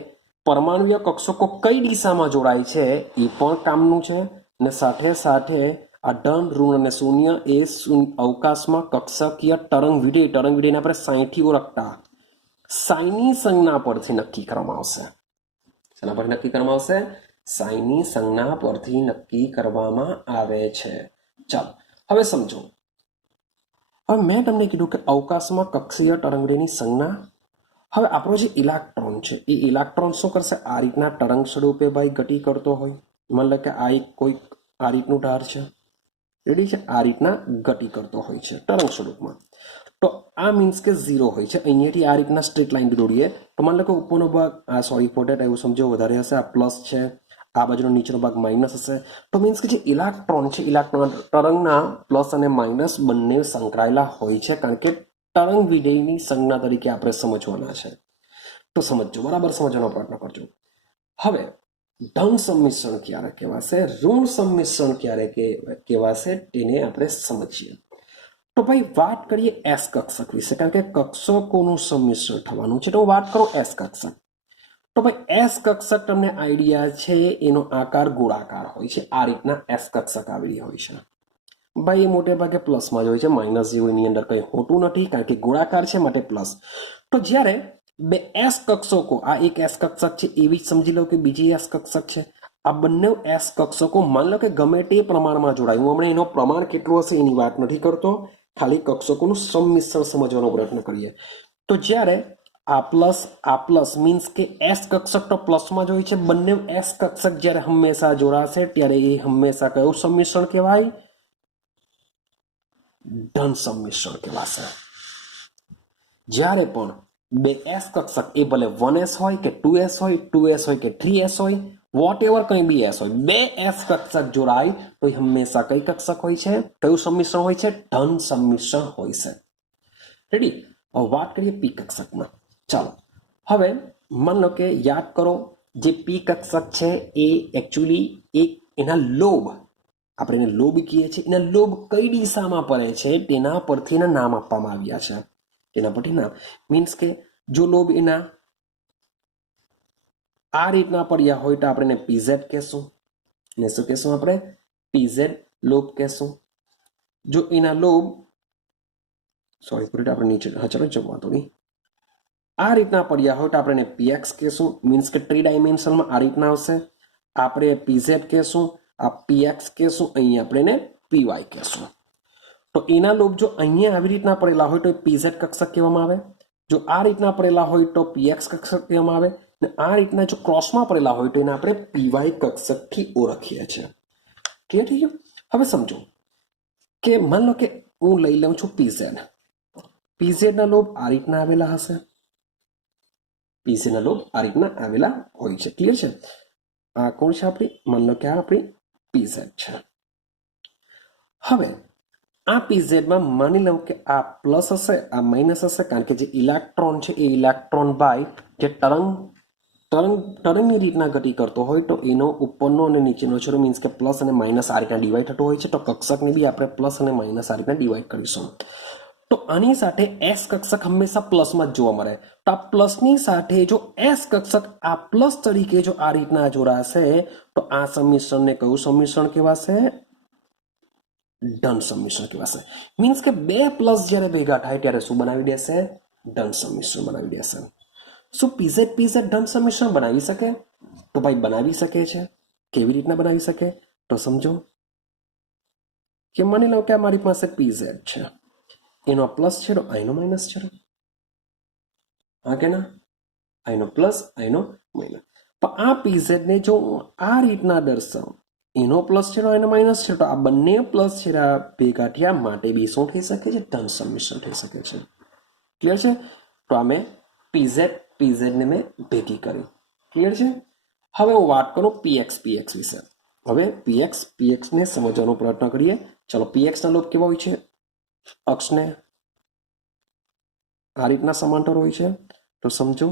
પરમાણુય કક્ષકો કઈ દિશામાં જોડાય છે એ પણ કામનું છે, અને સાથે સાથે આ ધન, ઋણ અને શૂન્ય એ અવકાશમાં કક્ષકીય તરંગ વિધેયને આપણે સાઈથી ઓળખતા સાઈની સંજ્ઞા પરથી નક્કી કરવામાં આવશે. શેના પરથી નક્કી કરવામાં આવશે? સાઈની સંજ્ઞા પરથી નક્કી કરવામાં આવે છે. ચાલો હવે સમજો. હવે મેં તમને કીધું કે અવકાશમાં કક્ષીય તરંગ વિધેયની સંજ્ઞા. હવે આપણો જે ઇલેક્ટ્રોન છે, એ ઇલેક્ટ્રોન શું કરશે? આ રીતના તરંગ સ્વરૂપે ભાઈ ગતિ કરતો હોય. માની લો કે આ એક કોઈ આ રીતનું ધાર છે, રેડી છે? આ રીતના ગતિ કરતો હોય છે તરંગ સ્વરૂપમાં. તો આ મીન્સ કે 0 હોય છે. અહીંયાથી આ રીતના સ્ટ્રેટ લાઈન દોરીએ તો માની લો કે ઉપરનો ભાગ આ સોરી ફોર ધેટ એવું સમજો વધારે હશે, આ પ્લસ છે, આ બાજુનો નીચેનો ભાગ માઇનસ હશે. તો મીન્સ કે જે ઇલેક્ટ્રોન છે, ઇલેક્ટ્રોન તરંગના પ્લસ અને માઇનસ બંને સંકળાયેલા હોય છે, કારણ કે તરંગ વિધેયની સંજ્ઞા તરીકે આપણે સમજવાના છે. તો સમજો, બરાબર સમજવાનો પ્રયત્ન કરજો. હવે ધન સંમિશ્રણ ક્યારે કહેવાશે, ઋણ સંમિશ્રણ ક્યારે કહેવાશે, તેને આપણે સમજીએ. તો ભાઈ વાત કરીએ એસ કક્ષક વિશે, કારણ કે કક્ષકોનું સંમિશ્રણ થવાનું છે. તો વાત કરો એસ કક્ષક. તો ભાઈ એસ કક્ષક તમને આઈડિયા છે, એનો આકાર ગોળાકાર હોય છે. આ રીતના એસ કક્ષક આવેલી હોય છે. ભાઈ એ મોટે ભાગે પ્લસમાં જ હોય છે, માઇનસ જેવું એની અંદર કંઈ હોતું નથી, કારણ કે ગોળાકાર છે માટે પ્લસ. તો જ્યારે બે એસ કક્ષકો, આ એક એસ કક્ષક છે એવી જ સમજી લો કે બીજી એસ કક્ષક છે, આ બંને એસ કક્ષકો માની લો કે ગમે તે પ્રમાણમાં જોડાય. હું હમણાં એનો પ્રમાણ કેટલું હશે એની વાત નથી કરતો, ખાલી કક્ષકોનું સંમિશ્રણ સમજવાનો પ્રયત્ન કરીએ. તો જ્યારે આ પ્લસ મીન્સ કે એસ કક્ષક તો પ્લસમાં જ હોય છે. બંને એસ કક્ષક જ્યારે હંમેશા જોડાશે ત્યારે એ હંમેશા કયું સંમિશ્રણ કહેવાય? ધન સંમિશ્રણ કહેવાશે. જ્યારે પણ બે એસ કક્ષક, એ ભલે 1s હોય કે 2s હોય, 2s હોય કે 3s હોય, વોટ એવર કંઈ બી એસ હોય, બે એસ કક્ષક જોડાય તો એ હંમેશા કઈ કક્ષક હોય છે? કયું સંમિશ્રણ હોય છે? ધન સંમિશ્રણ હોય છે. રેડી? હવે વાત કરીએ પી કક્ષકમાં. ચાલો હવે માન લો કે યાદ કરો, જે પી કક્ષક છે એ એકચ્યુઅલી એક એના લોબ, આપણે એને લોબ કહીએ છીએ, એના લોબ કઈ દિશામાં પડે છે તેના પરથી એના નામ આપવામાં આવ્યા છે. એના પરથી નામ મીન્સ કે જો લોબ એના આ રીતના પડ્યા હોય તો આપણે એને પીઝેડ કહેશું. ને શું કહેશું? આપણે પીઝેડ લોબ કહેશું. જો એના લોબ સોરી આપણે નીચે ચલો જમવા તો નહીં, આ રીતના પડ્યા હોય તો આપણે એને પીએક્સ કહેશું. મીન્સ કે 3 ડાયમેન્શનમાં આ રીતના આવશે. આપણે પીઝેડ કહેશું, આ પીએક્સ કહેશું, અહીંયા આપણે એને પીવાય કહેશું. તો એના લોબ જો અહીંયા આવી રીતના પડેલા હોય તો પીઝેડ કક્ષક કહેવામાં આવે. જો આ રીતના પડેલા હોય તો પીએક્સ કક્ષક કહેવામાં આવે. અને આ રીતના જો ક્રોસમાં પડેલા હોય તો એને આપણે પીવાય કક્ષકથી ઓળખીએ છીએ. ક્લિયર થઈ ગયું? હવે સમજો કે માન લો કે હું લઈ લઉં છું પીઝેડ. પીઝેડના લોબ આ રીતના આવેલા હશે. પીઝેડના લોબ આ રીતના આવેલા હોય છે. ક્લિયર છે? આ કોણ છે આપણી? માન લો કે આ આપણી પીઝેડ છે. હવે આ પીઝેડમાં માની લઉં કે આ પ્લસ હશે, આ માઇનસ હશે, કારણ કે જે ઇલેક્ટ્રોન છે એ ઇલેક્ટ્રોન બાય જે તરંગ તરંગની રીતના ગતિ કરતો હોય તો એનો ઉપરનો અને નીચેનો છેડો મીન્સ કે પ્લસ અને માઇનસ આ રીતના ડિવાઈડ થતો હોય છે. તો કક્ષકને બી આપણે પ્લસ અને માઇનસ આ રીતના ડિવાઈડ કરીશું. તો આની સાથે એસ કક્ષક હંમેશા પ્લસમાં જ જોવા મળે. તો આ પ્લસની સાથે જો એસ કક્ષક આ પ્લસ તરીકે જો આ રીતના જોડાશે તો આ સંમિશ્રણને કયું સંમિશ્રણ કહેવાશે? ધન સંમિશ્રણ કહેવાશે. મીન્સ કે બે પ્લસ જ્યારે ભેગા થાય ત્યારે શું બનાવી દેશે? ધન સંમિશ્રણ બનાવી દેશે. શું પીઝેડ પીઝેડ ધન સંમિશ્રણ બનાવી શકે? તો ભાઈ બનાવી શકે છે. કેવી રીતના બનાવી શકે? તો સમજો કે માની લો કે મારી પાસે પીઝેડ છે, એનો પ્લસ છેડો આઈનો માઇનસ છેડો, હા કે ના? આઈનો પ્લસ આઈનો માઇનસ. પણ આ પીઝેડ ને જો આ રીતના દર્શાવું, એનો પ્લસ છેડો આઈનો માઇનસ છેડો, તો આ બંને પ્લસ છેડા ભેગા થયા માટે બી શું થઈ શકે છે? ધન સંમિશ્રણ થઈ શકે છે. ક્લિયર છે? તો આ મેં પીઝેડ ને મેં ભેગી કરી. ક્લિયર છે? હવે હું વાત કરું પીએક્સ વિશે. હવે પીએક્સ ને સમજવાનો પ્રયત્ન કરીએ. ચલો, પીએક્સ ના લોબ કેવા હોય છે? અક્ષને આ રીતના સમાંતર હોય છે. તો સમજો,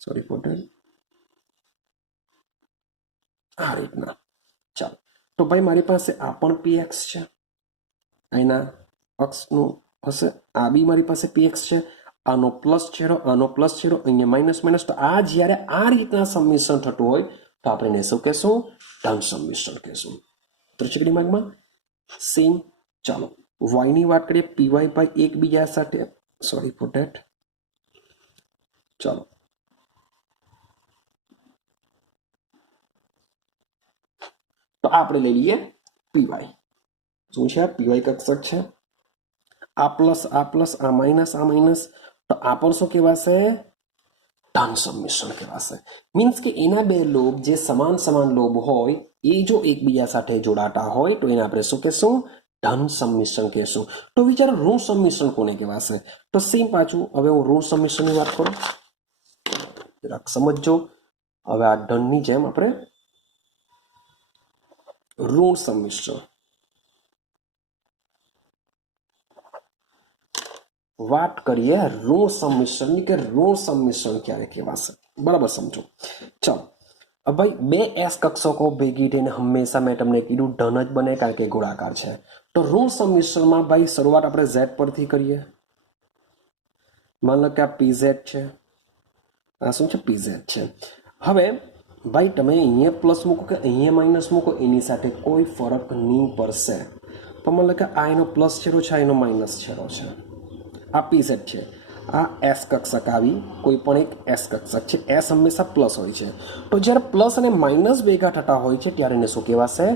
સોરી ફોર ધેટ, આ રીતના. ચાલો, તો ભાઈ મારી પાસે આ પણ પીએક્સ છે, અહીંના અક્ષનું હશે. આ બી મારી પાસે પીએક્સ છે. આનો પ્લસ છેડો, અહીંયા માઇનસ માઇનસ. તો આ જ્યારે આ રીતના સંમિશ્રણ થતું હોય તો આપણે એને શું કહેશું? ધન સંમિશ્રણ કહેશું. તો છે કે દિમાગમાં? સેમ. ચાલો, વાય ની વાત કરીએ. પીવાય બાય એકબીજા સાથે, સોરી ફોર ધેટ. ચાલો, તો આપણે લઈ લઈએ પીવાય. શું છે? પીવાય કક્ષક છે. આ પ્લસ આ માઇનસ તો આ પણ શું કહેવાશે? ધન સંમિશ્રણ કહેવાશે. મીન્સ કે એના બે લોબ જે સમાન લોબ હોય એ જો એકબીજા સાથે જોડાતા હોય તો એને આપણે શું કહેશું? ધન સંમિશ્રણ કહેશું. તો વિચારો ઋણ સંમિશ્રણ કોને કહેવાશે? તો સેમ પાછું હવે હું ઋણ સંમિશ્રણની વાત કરું, જરાક સમજજો. હવે આ ધનની જેમ આપણે ઋણ સંમિશ્રણ વાત કરીએ. ઋણ સંમિશ્રણની કે ઋણ સંમિશ્રણ ક્યારે કહેવાશે? બરાબર સમજો. ચાલો, ભાઈ બે એસ કક્ષકો ભેગી થઈને હંમેશા મેં તમને કીધું ધન જ બને, કારણ કે ગોળાકાર છે. તો ઋણ સંમિશ્રણમાં ભાઈ શરૂઆત આપણે ઝેડ પરથી કરીએ. માન લો કે આ પીઝેડ છે, આ શું છે? પીઝેડ છે. હવે ભાઈ તમે અહીંયા પ્લસ મૂકો કે અહીંયા માઇનસ મૂકો, એની સાથે કોઈ ફરક નહીં પડશે. પણ માન લો કે આ એનો પ્લસ છેડો છે, આ એનો માઇનસ છેડો છે. આ પીઝેડ છે, આ એસ કક્ષક આવી કોઈ પણ એક એસ કક્ષક છે. એસ હંમેશા પ્લસ હોય છે. તો જ્યારે પ્લસ અને માઇનસ ભેગા થતા હોય છે ત્યારે એને શું કહેવાશે?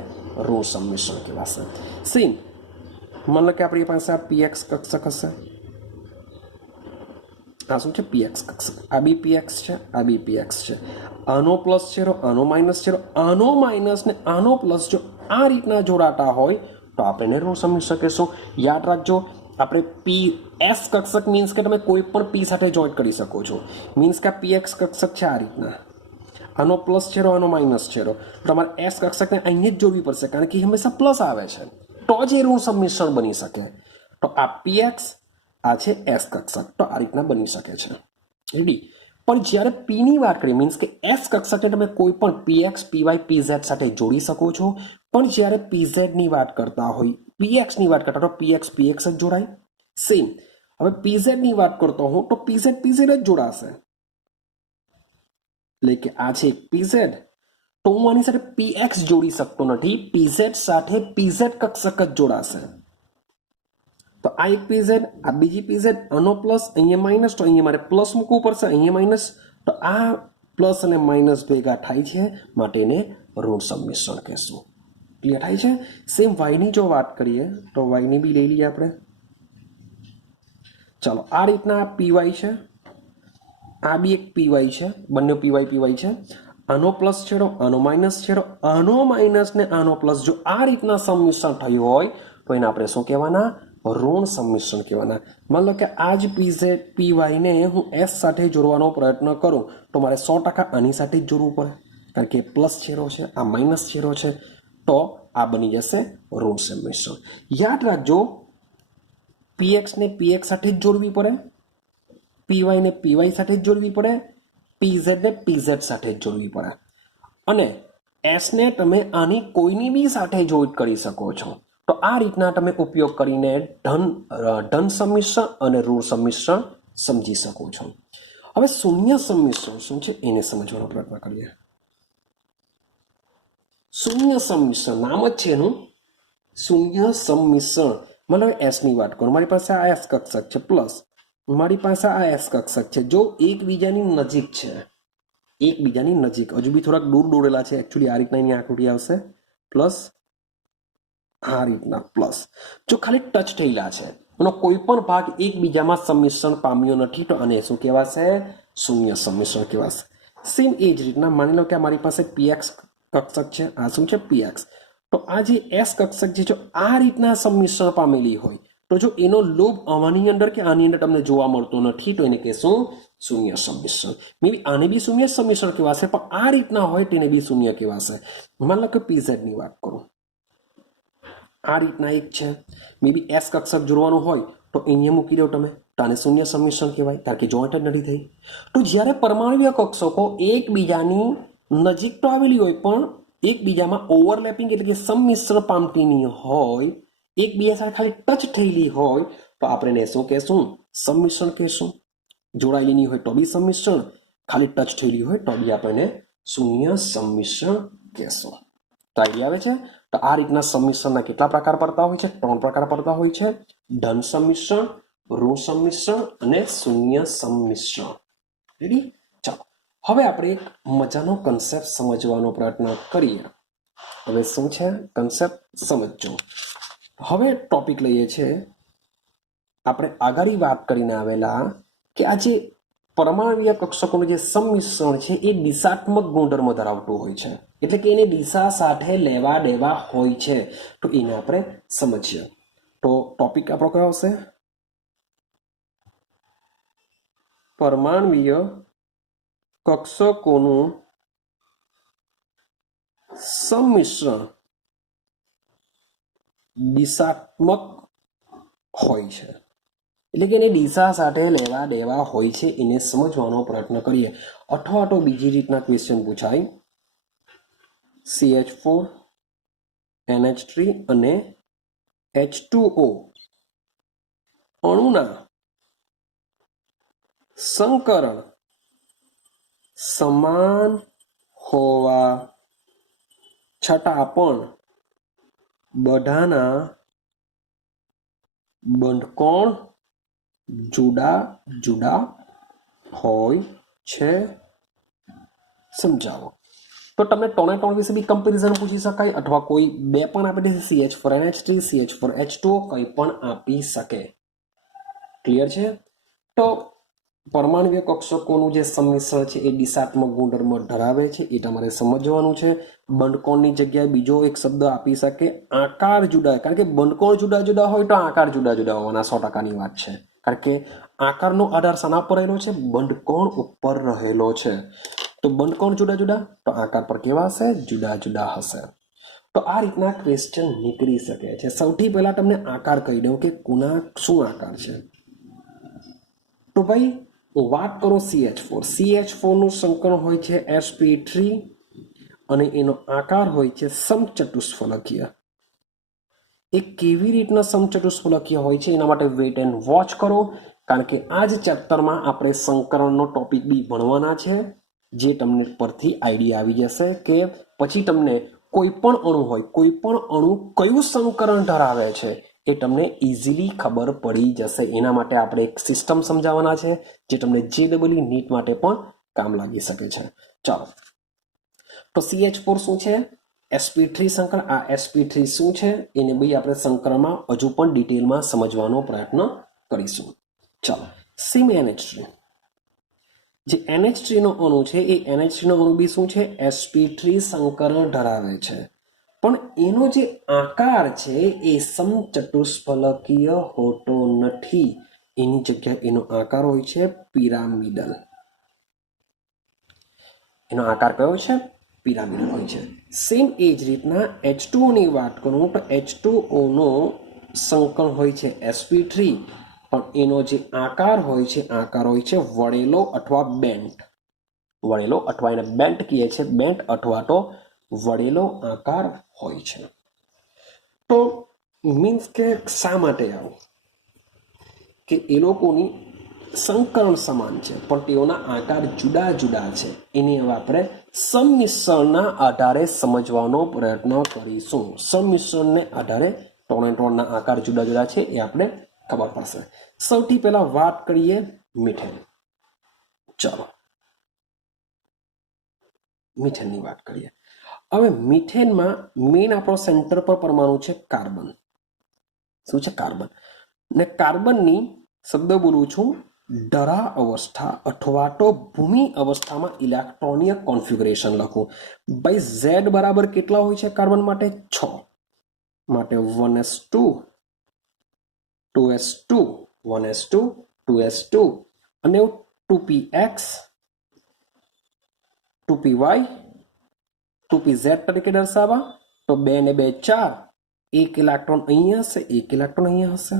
ઋણ સંમિશ્રણ કહેવાશે. સેમ માન લો કે આપણી પાસે આ પીએક્સ કક્ષક હશે. આ શું છે? પીએક્સ કક્ષક. આ બી પીએક્સ છે, આ બી પીએક્સ છે. આનો પ્લસ છેડો, આનો માઇનસ છેડો, આનો માઇનસ ને આનો પ્લસ જો આ રીતના જોડાતા હોય તો આપણે ઋણ સંમિશ્રણ કહેશું. યાદ રાખજો, આપણે પી એસ કક્ષક મીન્સ કે તમે કોઈ પણ પી સાથે જોઈન્ટ કરી શકો છો. મીન્સ કે આ પીએક્સ કક્ષક છે આ રીતના, આનો પ્લસ છેડો, આનો માઇનસ છેડો. તમારે એસ કક્ષકને અહીંયા જ જોડવી પડશે, કારણ કે હંમેશા પ્લસ આવે છે તો જ એ ઋણ સંમિશ્રણ બની શકે. તો આ પીએક્સ, આ છે એસ કક્ષક. તો આ રીતના બની શકે છે. રેડી? પણ જ્યારે પી ની વાત કરીએ, મીન્સ કે એસ કક્ષકને તમે કોઈ પણ પીએક્સ, પીવાય, પીઝેડ સાથે જોડી શકો છો. પણ જ્યારે પીઝેડ ની વાત કરતા હોય, પીએક્સ ની વાત કરતા તો પીએક્સ પીએક્સ જ જોડાય. સેમ હવે પીઝેડ ની વાત કરતો હું તો પીઝેડ પીઝેડ જ જોડાશે. એટલે કે આ છે પીઝેડ, તો હું આની સાથે પીએક્સ જોડી શકતો નથી. પીઝેડ સાથે પીઝેડ કક્ષક જ જોડાશે. તો આ એક પીઝેડ, આ બીજી પીઝેડ, આનો પ્લસ, અહીંયા માઇનસ, તો અહીંયા મારે પ્લસ મૂકવું પડશે, અહીંયા માઇનસ. તો આ પ્લસ અને માઇનસ ભેગા થાય છે માટે એને ઋણ સંમિશ્રણ કહેશું. ક્લિયર થાય છે? સેમ વાયની જો વાત કરીએ તો વાયની બી લઈ લઈએ આપણે. ચાલો, આ રીતના પીવાય છે, આ બી એક પીવાય છે, બંને પીવાય છે. આનો પ્લસ છેડો, આનો માઇનસ છેડો, આનો માઇનસ ને આનો પ્લસ જો આ રીતના સંમિશ્રણ થયું હોય તો એને આપણે શું કહેવાના? ઋણ સંમિશ્રણ કહેવાના. માન લો કે આ જ પીઝેડ પીવાયને હું એસ સાથે જોડવાનો પ્રયત્ન કરું તો મારે 100% આની સાથે જ જોડવું પડે, કારણ કે પ્લસ છેડો છે, આ માઇનસ છેડો છે. તો આ બની જશે ઋણ સંમિશ્રણ. યાદ રાખજો, પીએક્સ ને પીએક્સ સાથે જ જોડવી પડે, પીવાય ને પીવાય સાથે જ જોડવી પડે, પીઝેડ ને પીઝેડ સાથે જ જોડવી પડે અને એસ ને તમે આની કોઈની બી સાથે જોઈન્ટ કરી શકો છો. તો આ રીતના તમે ઉપયોગ કરીને ધન સંમિશ્રણ અને ઋણ સંમિશ્રણ સમજી શકો છો. હવે શૂન્ય સંમિશ્રણ શું છે એને સમજવાનો પ્રયત્ન કરીએ. શૂન્ય સંમિશ્રણ નામ જ છે એનું શૂન્ય સંમિશ્રણ. મતલબ એસ ની વાત કરું, મારી પાસે આ એસ કક્ષક છે પ્લસ મારી પાસે આ એસ કક્ષક છે. જો એકબીજાની નજીક છે, એકબીજાની નજીક, હજુ બી થોડાક દૂર દોરેલા છે એકચ્યુઅલી. આ રીતના એની આકૃતિ આવશે પ્લસ આ રીતના પ્લસ. જો ખાલી ટચ થયેલા છે, એનો કોઈ પણ ભાગ એકબીજામાં સંમિશ્રણ પામ્યો નથી, તો આને શું કહેવાશે? શૂન્ય સંમિશ્રણ કહેવાશે. સેમ એ જ રીતના માની લો કે મારી પાસે પીએક્સ કક્ષક છે, આ શું છે? પીએક્સ. તો આ જે એસ કક્ષક છે જો આ રીતના સંમિશ્રણ પામેલી હોય, તો જો એનો લોભ આની અંદર કે આની અંદર તમને જોવા મળતો નથી, તો એને કહેશું શૂન્ય સંમિશ્રણ. મે બી આને બી શૂન્ય સંમિશ્રણ કહેવાશે, પણ આ રીતના હોય તેને બી શૂન્ય કહેવાશે. માની લો કે પીઝેડ ની વાત કરું, આ રીતના એક છે, મે બી એસ કક્ષક જોડવાનું હોય તો અહીંયા મૂકી દો તમે, તો આને શૂન્ય સંમિશ્રણ કહેવાય, કારણ કે જોઈન્ટ જ નથી થઈ. તો જ્યારે પરમાણુય કક્ષકો એકબીજાની નજીક તો આવેલી હોય પણ એકબીજામાં ઓવરલેપિંગ એટલે કે સંમિશ્રણ પામતી નહીં હોય, એકબીજા સાથે ખાલી ટચ થયેલી હોય, તો આપણે એને શું કહેશું? સંમિશ્રણ કહેશું. જોડાયેલી નહીં હોય તો બી સંમિશ્રણ, ખાલી ટચ થયેલી હોય તો બી આપણે શૂન્ય સંમિશ્રણ કહેશું. તો આઈડિયા આવે છે? તો આ રીતના સંમિશ્રણના કેટલા પ્રકાર પડતા હોય છે? 3 પ્રકાર પડતા હોય છે: ધન સંમિશ્રણ, ઋણ સંમિશ્રણ અને શૂન્ય સંમિશ્રણ. રેડી? ચાલો હવે આપણે એક મજાનો કન્સેપ્ટ સમજવાનો પ્રયત્ન કરીએ. હવે શું છે કન્સેપ્ટ સમજજો. હવે ટોપિક લઈએ છે આપણે આગળ વાત કરીને આવેલા કે આ જે પરમાણુય કક્ષકોનું જે સંમિશ્રણ છે એ દિશાત્મક ગુણધર્મ ધરાવતું હોય છે, એટલે કે એને દિશા સાથે લેવા દેવા હોય છે. તો એને આપણે સમજીએ. તો ટોપિક આપણો કયો આવશે? પરમાણુય કક્ષકોનું સંમિશ્રણ દિશાત્મક હોય છે, એટલે કે એને દિશા સાથે લેવા દેવા હોય છે, એને સમજવાનો પ્રયત્ન કરીએ. અથવા તો બીજી રીતના ક્વેશ્ચન પૂછાય, CH4 NH3 અને H2O અણુના સંકરણ સમાન હોવા છતાં પણ બધાના બંધકોણ જુદા જુદા હોય છે. સમજાવો. તો તમને ટોનેટોન વિશે બી કમ્પેરિઝન પૂછી શકાય, અથવા કોઈ બે પણ આપી દે, CH4 NH3 CH4 H2O કંઈ પણ આપી શકે. ક્લિયર છે? તો પરમાણુય કક્ષકોનું જે સંમિશ્રણ છે એ દિશાત્મક ગુણધર્મ ધરાવે છે, એ તમારે સમજવાનું છે. બંધકોણની જગ્યાએ બીજો એક શબ્દ આપી શકે, આકાર જુદા, કારણ કે બંધકોણ જુદા જુદા હોય તો આકાર જુદા જુદા હોવાના 100%ની વાત છે. કારણ કે આકારનો આધાર શાના પર રહેલો છે? બંધકોણ ઉપર રહેલો છે. તો બંધકોણ જુદા જુદા તો આકાર પર કેવા હશે? જુદા જુદા હશે. તો આ રીતના ક્વેશ્ચન નીકળી શકે છે. સૌથી પહેલા તમને આકાર કહી દઉં કે કોના શું આકાર છે. તો ભાઈ વાત કરો CH4 નું સંકરણ હોય છે sp3 અને એનો આકાર હોય છે સમચતુષ્ફલકીય. એ કેવી રીતના સમચતુષ્ફલકીય હોય છે એના માટે વેઇટ એન્ડ વોચ કરો, કારણ કે આ જ ચેપ્ટરમાં આપણે સંકરણનો ટોપિક બી ભણવાના છે, જે તમને પરથી આઈડિયા આવી જશે કે પછી તમને કોઈ પણ અણુ હોય, કોઈ પણ અણુ કયું સંકરણ ધરાવે છે એ તમને ઇઝીલી ખબર પડી જશે. એના માટે આપણે એક સિસ્ટમ સમજાવવાના છે જે તમને JEE નીટ માટે પણ કામ લાગી શકે છે. ચાલો, તો CH4 શું છે? sp3 સંકરણ. આ sp3 શું છે એને બી આપણે સંકરણમાં હજુ પણ ડિટેલમાં સમજવાનો પ્રયત્ન કરીશું. ચાલો, સેમ NH3, જે NH3 નો અણુ છે એ NH3 નો અણુ બી શું છે? sp3 સંકરણ ધરાવે છે, પણ એનો જે આકાર છે એ સમચતુષ્ફલકીય હોતો નથી. એની જગ્યાએ એનો આકાર હોય છે પિરામિડલ. એનો આકાર કયો છે? પિરામિડલ હોય છે. સેમ એ જ રીતના H2O ની વાત કરું તો H2O નો સંકરણ હોય છે sp3, પણ એનો જે આકાર હોય છે વળેલો અથવા બેન્ટ. વળેલો અઠવા એને બેન્ટ કહે છે, બેન્ટ અથવા તો વળેલો આકાર હોય છે. તો મીન્સ કે શા માટે આવું કે એ લોકોની સંકરણ સમાન છે પણ તેઓના આકાર જુદા જુદા છે. એની હવે આપણે સંમિશ્રણના આધારે સમજવાનો પ્રયત્ન કરીશું. સંમિશ્રણને આધારે ત્રણેના આકાર જુદા જુદા છે એ આપણે ખબર પડશે. સૌથી પહેલા વાત કરીએ મિથેન. ચાલો મિથેનની વાત કરીએ. હવે મિથેનમાં મેઇન આપણો સેન્ટર પર પરમાણુ છે કાર્બન. શું છે? કાર્બન. ને કાર્બનની શબ્દ બોલું છું ધરા અવસ્થા અથવા તો ભૂમિ અવસ્થામાં ઇલેક્ટ્રોનિક કોન્ફિગરેશન લખું. ભાઈ ઝેડ બરાબર કેટલા હોય છે કાર્બન માટે? 6 માટે 1s2 2s2 1s2 2s2 અને 2px 2py 2pz તરીકે દર્શાવવા તો 2 ને 2 4, 1 ઇલેક્ટ્રોન અહીંયા હશે, 1 ઇલેક્ટ્રોન અહીંયા હશે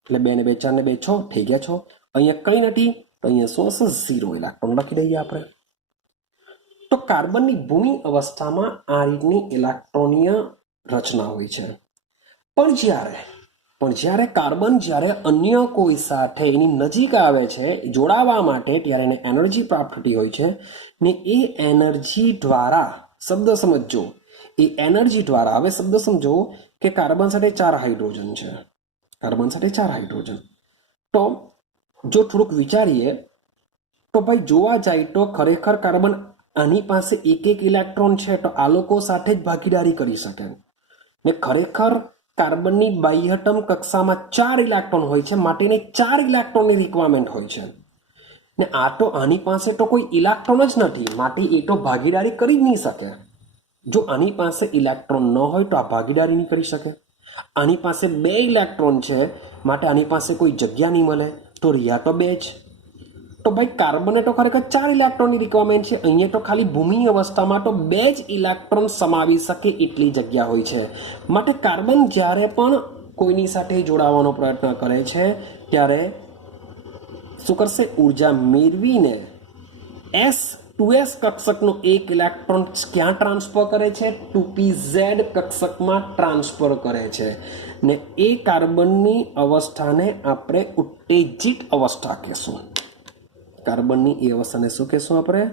એટલે 2 ને 2 4 ને 2 6 થઈ ગયા 6. અહીંયા કઈ નથી તો અહીંયા શું હશે? 0 ઇલેક્ટ્રોન લખી દઈએ આપણે. તો કાર્બનની ભૂમિ અવસ્થામાં આ રીતની ઇલેક્ટ્રોનીય રચના હોય છે. પણ જ્યારે કાર્બન જ્યારે અન્ય કોઈ સાથે એની નજીક આવે છે જોડાવા માટે ત્યારે એને એનર્જી પ્રાપ્ત થતી હોય છે ને એ એનર્જી દ્વારા શબ્દ સમજો, એ એનર્જી દ્વારા હવે શબ્દ સમજો કે કાર્બન સાથે 4 હાઇડ્રોજન છે. કાર્બન સાથે 4 હાઇડ્રોજન. તો જો થોડુંક વિચારીએ તો ભાઈ જોવા જાય તો ખરેખર કાર્બન આની પાસે એક ઇલેક્ટ્રોન છે તો આ લોકો સાથે જ ભાગીદારી કરી શકે ને ખરેખર કાર્બનની બાહ્યતમ કક્ષામાં 4 ઇલેક્ટ્રોન હોય છે માટે એને 4 ઇલેક્ટ્રોનની રિક્વાયરમેન્ટ હોય છે ને આ તો આની પાસે તો કોઈ ઇલેક્ટ્રોન જ નથી માટે એ તો ભાગીદારી કરી જ નહીં શકે. જો આની પાસે ઇલેક્ટ્રોન ન હોય તો આ ભાગીદારી નહીં કરી શકે. આની પાસે 2 ઇલેક્ટ્રોન છે માટે આની પાસે કોઈ જગ્યા નહીં મળે તો રહ્યા તો 2 જ. તો ભાઈ કાર્બને તો ખરેખર 4 ઇલેક્ટ્રોનની રિક્વાયરમેન્ટ છે. અહીંયા તો ખાલી ભૂમિ અવસ્થામાં તો 2 જ ઇલેક્ટ્રોન સમાવી શકે એટલી જગ્યા હોય છે. માટે કાર્બન જ્યારે પણ કોઈની સાથે જોડાવાનો પ્રયત્ન કરે છે ત્યારે શું કરશે? ઉર્જા મેળવીને S2s કક્ષકનો 1 ઇલેક્ટ્રોન ક્યાં ટ્રાન્સફર કરે છે? 2pz કક્ષકમાં ટ્રાન્સફર કરે છે ને એ કાર્બનની અવસ્થાને આપણે ઉત્તેજિત અવસ્થા કહેશું. કાર્બનની એ અવસ્થાને શું કહેશું આપણે?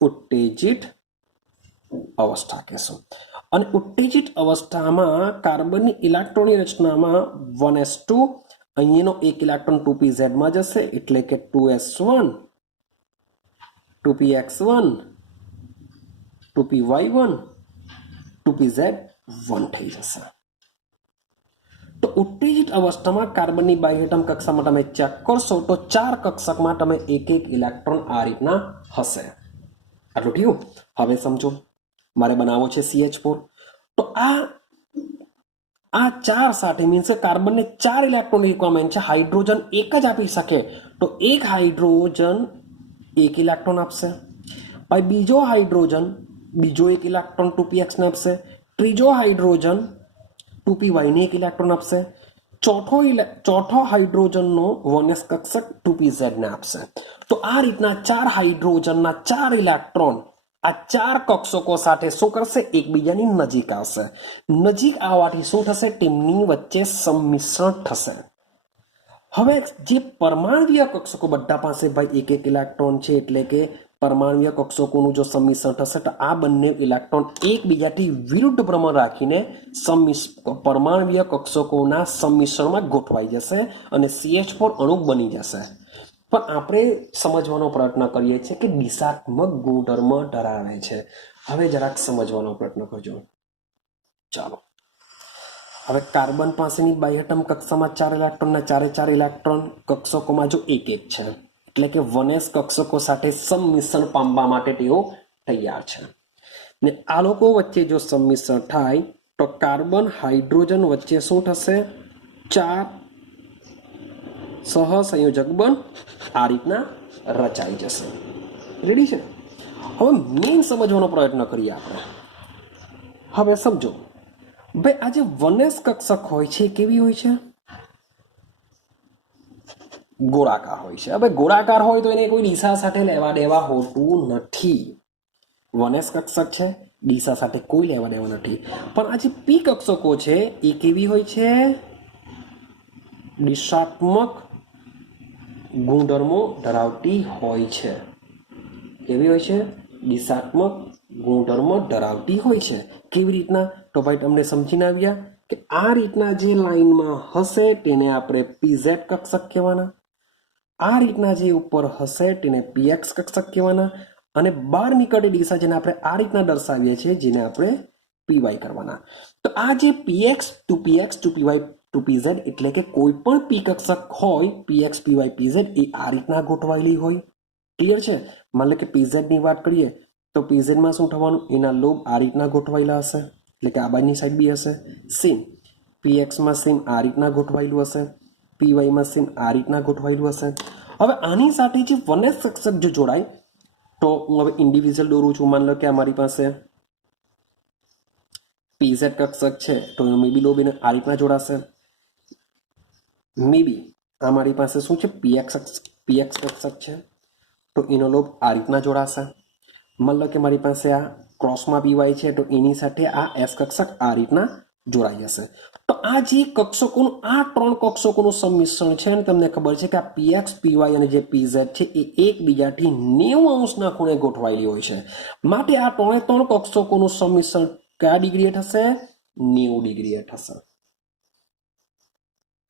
ઉત્તેજિત અવસ્થા કહેશું. અને ઉત્તેજિત અવસ્થામાં કાર્બનની ઇલેક્ટ્રોનની રચનામાં 1s2 અહીંયાનો 1 ઇલેક્ટ્રોન 2pz માં જશે એટલે કે 2s1 2px1 2py1 2pz1 થઈ જશે. તો ઉત્તેજિત અવસ્થામાં કાર્બનની બાહ્યતમ કક્ષામાં તમે ચેક કરશો તો 4 કક્ષકમાં તમે 1 ઇલેક્ટ્રોન આ રીતના હશે. આટલું થયું. હવે સમજો મારે બનાવવો છે CH4 તો આ 4 સાથે મીન્સ કાર્બનને 4 ઇલેક્ટ્રોનની રિક્વાયરમેન્ટ છે. હાઇડ્રોજન એક જ આપી શકે તો એક હાઇડ્રોજન 1 ઇલેક્ટ્રોન આપશે. ભાઈ બીજો હાઇડ્રોજન બીજો 1 ઇલેક્ટ્રોન 2px ને આપશે. ત્રીજો હાઇડ્રોજન 2py ને 1 ઇલેક્ટ્રોન આપશે. ચોથો હાઇડ્રોજનનો 1s કક્ષક 2pz ને આપશે. તો આ રીતના 4 હાઇડ્રોજનના 4 ઇલેક્ટ્રોન આ 4 કક્ષકો સાથે શું કરશે? એકબીજાની નજીક આવશે. નજીક આવવાથી શું થશે? તેમની વચ્ચે સંમિશ્રણ થશે. હવે જે પરમાણ્વીય કક્ષકો બધા પાસે ભાઈ 1 ઇલેક્ટ્રોન છે એટલે કે પરમાણ્વીય કક્ષકોનું જો સંમિશ્રણ થશે તો આ બંને ઇલેક્ટ્રોન એકબીજાથી વિરુદ્ધ ભ્રમણ રાખીને પરમાણ્વીય કક્ષકોના સંમિશ્રણમાં ગોઠવાઈ જશે અને CH4 અણુ બની જશે. પણ આપણે સમજવાનો પ્રયત્ન કરીએ છીએ કે દિશાત્મક ગુણધર્મ ધરાવે છે. હવે જરાક સમજવાનો પ્રયત્ન કરજો. ચાલો હવે કાર્બન પાસેની બાહ્યતમ કક્ષામાં 4 ઇલેક્ટ્રોનના 4 ઇલેક્ટ્રોન કક્ષકોમાં જો 1 છે એટલે કે 1s કક્ષકો સાથે સંમિશ્રણ પામવા માટે તેઓ તૈયાર છે ને આ લોકો વચ્ચે જો સંમિશ્રણ થાય તો કાર્બન હાઇડ્રોજન વચ્ચે શું થશે? 4 સહસંયોજક બંધ આ રીતના રચાઈ જશે. રેડી છે? હવે મેઇન સમજવાનો પ્રયત્ન કરીએ આપણે. હવે સમજો ભાઈ આ જે 1s કક્ષક હોય છે કેવી હોય છે? ગોળાકાર હોય છે. હવે ગોળાકાર હોય તો એને કોઈ દિશા સાથે લેવા દેવા હોતું નથી. 1s કક્ષક છે, દિશા સાથે કોઈ લેવા દેવા નથી. પણ આ જે પી કક્ષકો છે એ કેવી હોય છે? દિશાત્મક ગુણધર્મો ધરાવતી હોય છે. કેવી હોય છે? દિશાત્મક ગુણધર્મો ધરાવતી હોય છે. કેવી રીતના? તો ભાઈ તમને સમજીને આવ્યા કે આ રીતના જે લાઈનમાં હશે તેને આપણે પીઝેડ કક્ષક કહેવાના, આ રીતના જે ઉપર હશે તેને પીએક્સ કક્ષક કહેવાના, અને બહાર નીકળતી દિશા જેને આપણે આ રીતના દર્શાવીએ છીએ જેને આપણે પીવાય કરવાના. તો આ જે પીએક્સ ટુ પીવાય ટુ પીઝેડ એટલે કે કોઈ પણ પી કક્ષક હોય પીએક્સ પીવાય પીઝેડ એ આ રીતના ગોઠવાયેલી હોય. ક્લિયર છે? માન લો કે પીઝેડ ની વાત કરીએ તો પીઝેડમાં શું થવાનું? એના લોબ આ રીતના ગોઠવાયેલા હશે, એટલે કે આ બાજુની સાઈડ બી હશે. સેમ પીએક્સમાં સેમ આ રીતના ગોઠવાયેલું હશે, પીવાયમાં સેમ આ રીતના ગોઠવાયેલું હશે. હવે આની સાથે જે 1s કક્ષક જો જોડાય તો હું હવે ઇન્ડિવિજ્યુઅલ દોરું છું. માન લો કે અમારી પાસે પીઝેડ કક્ષક છે તો મે બી લોબ એને આ રીતના જોડાશે. મે બી અમારી પાસે શું છે? પીએક્સ કક્ષક છે તો એનો લોબ આ રીતના જોડાશે. માન લો કે મારી પાસે આ ક્રોસમાં પીવાય છે તો એની સાથે આ એસ કક્ષક આ રીતના જોડાઈ જશે. તો આ જે કક્ષકોનું આ ત્રણ કક્ષકોનું સંમિશ્રણ છે અને તમને ખબર છે કે આ પીએક્સ પીવાય અને જે પીઝેડ છે એ એકબીજાથી 90 અંશના ખૂણે ગોઠવાયેલી હોય છે. માટે આ ત્રણ કક્ષકોનું સંમિશ્રણ કયા ડિગ્રીએ થશે? 90 ડિગ્રીએ થશે.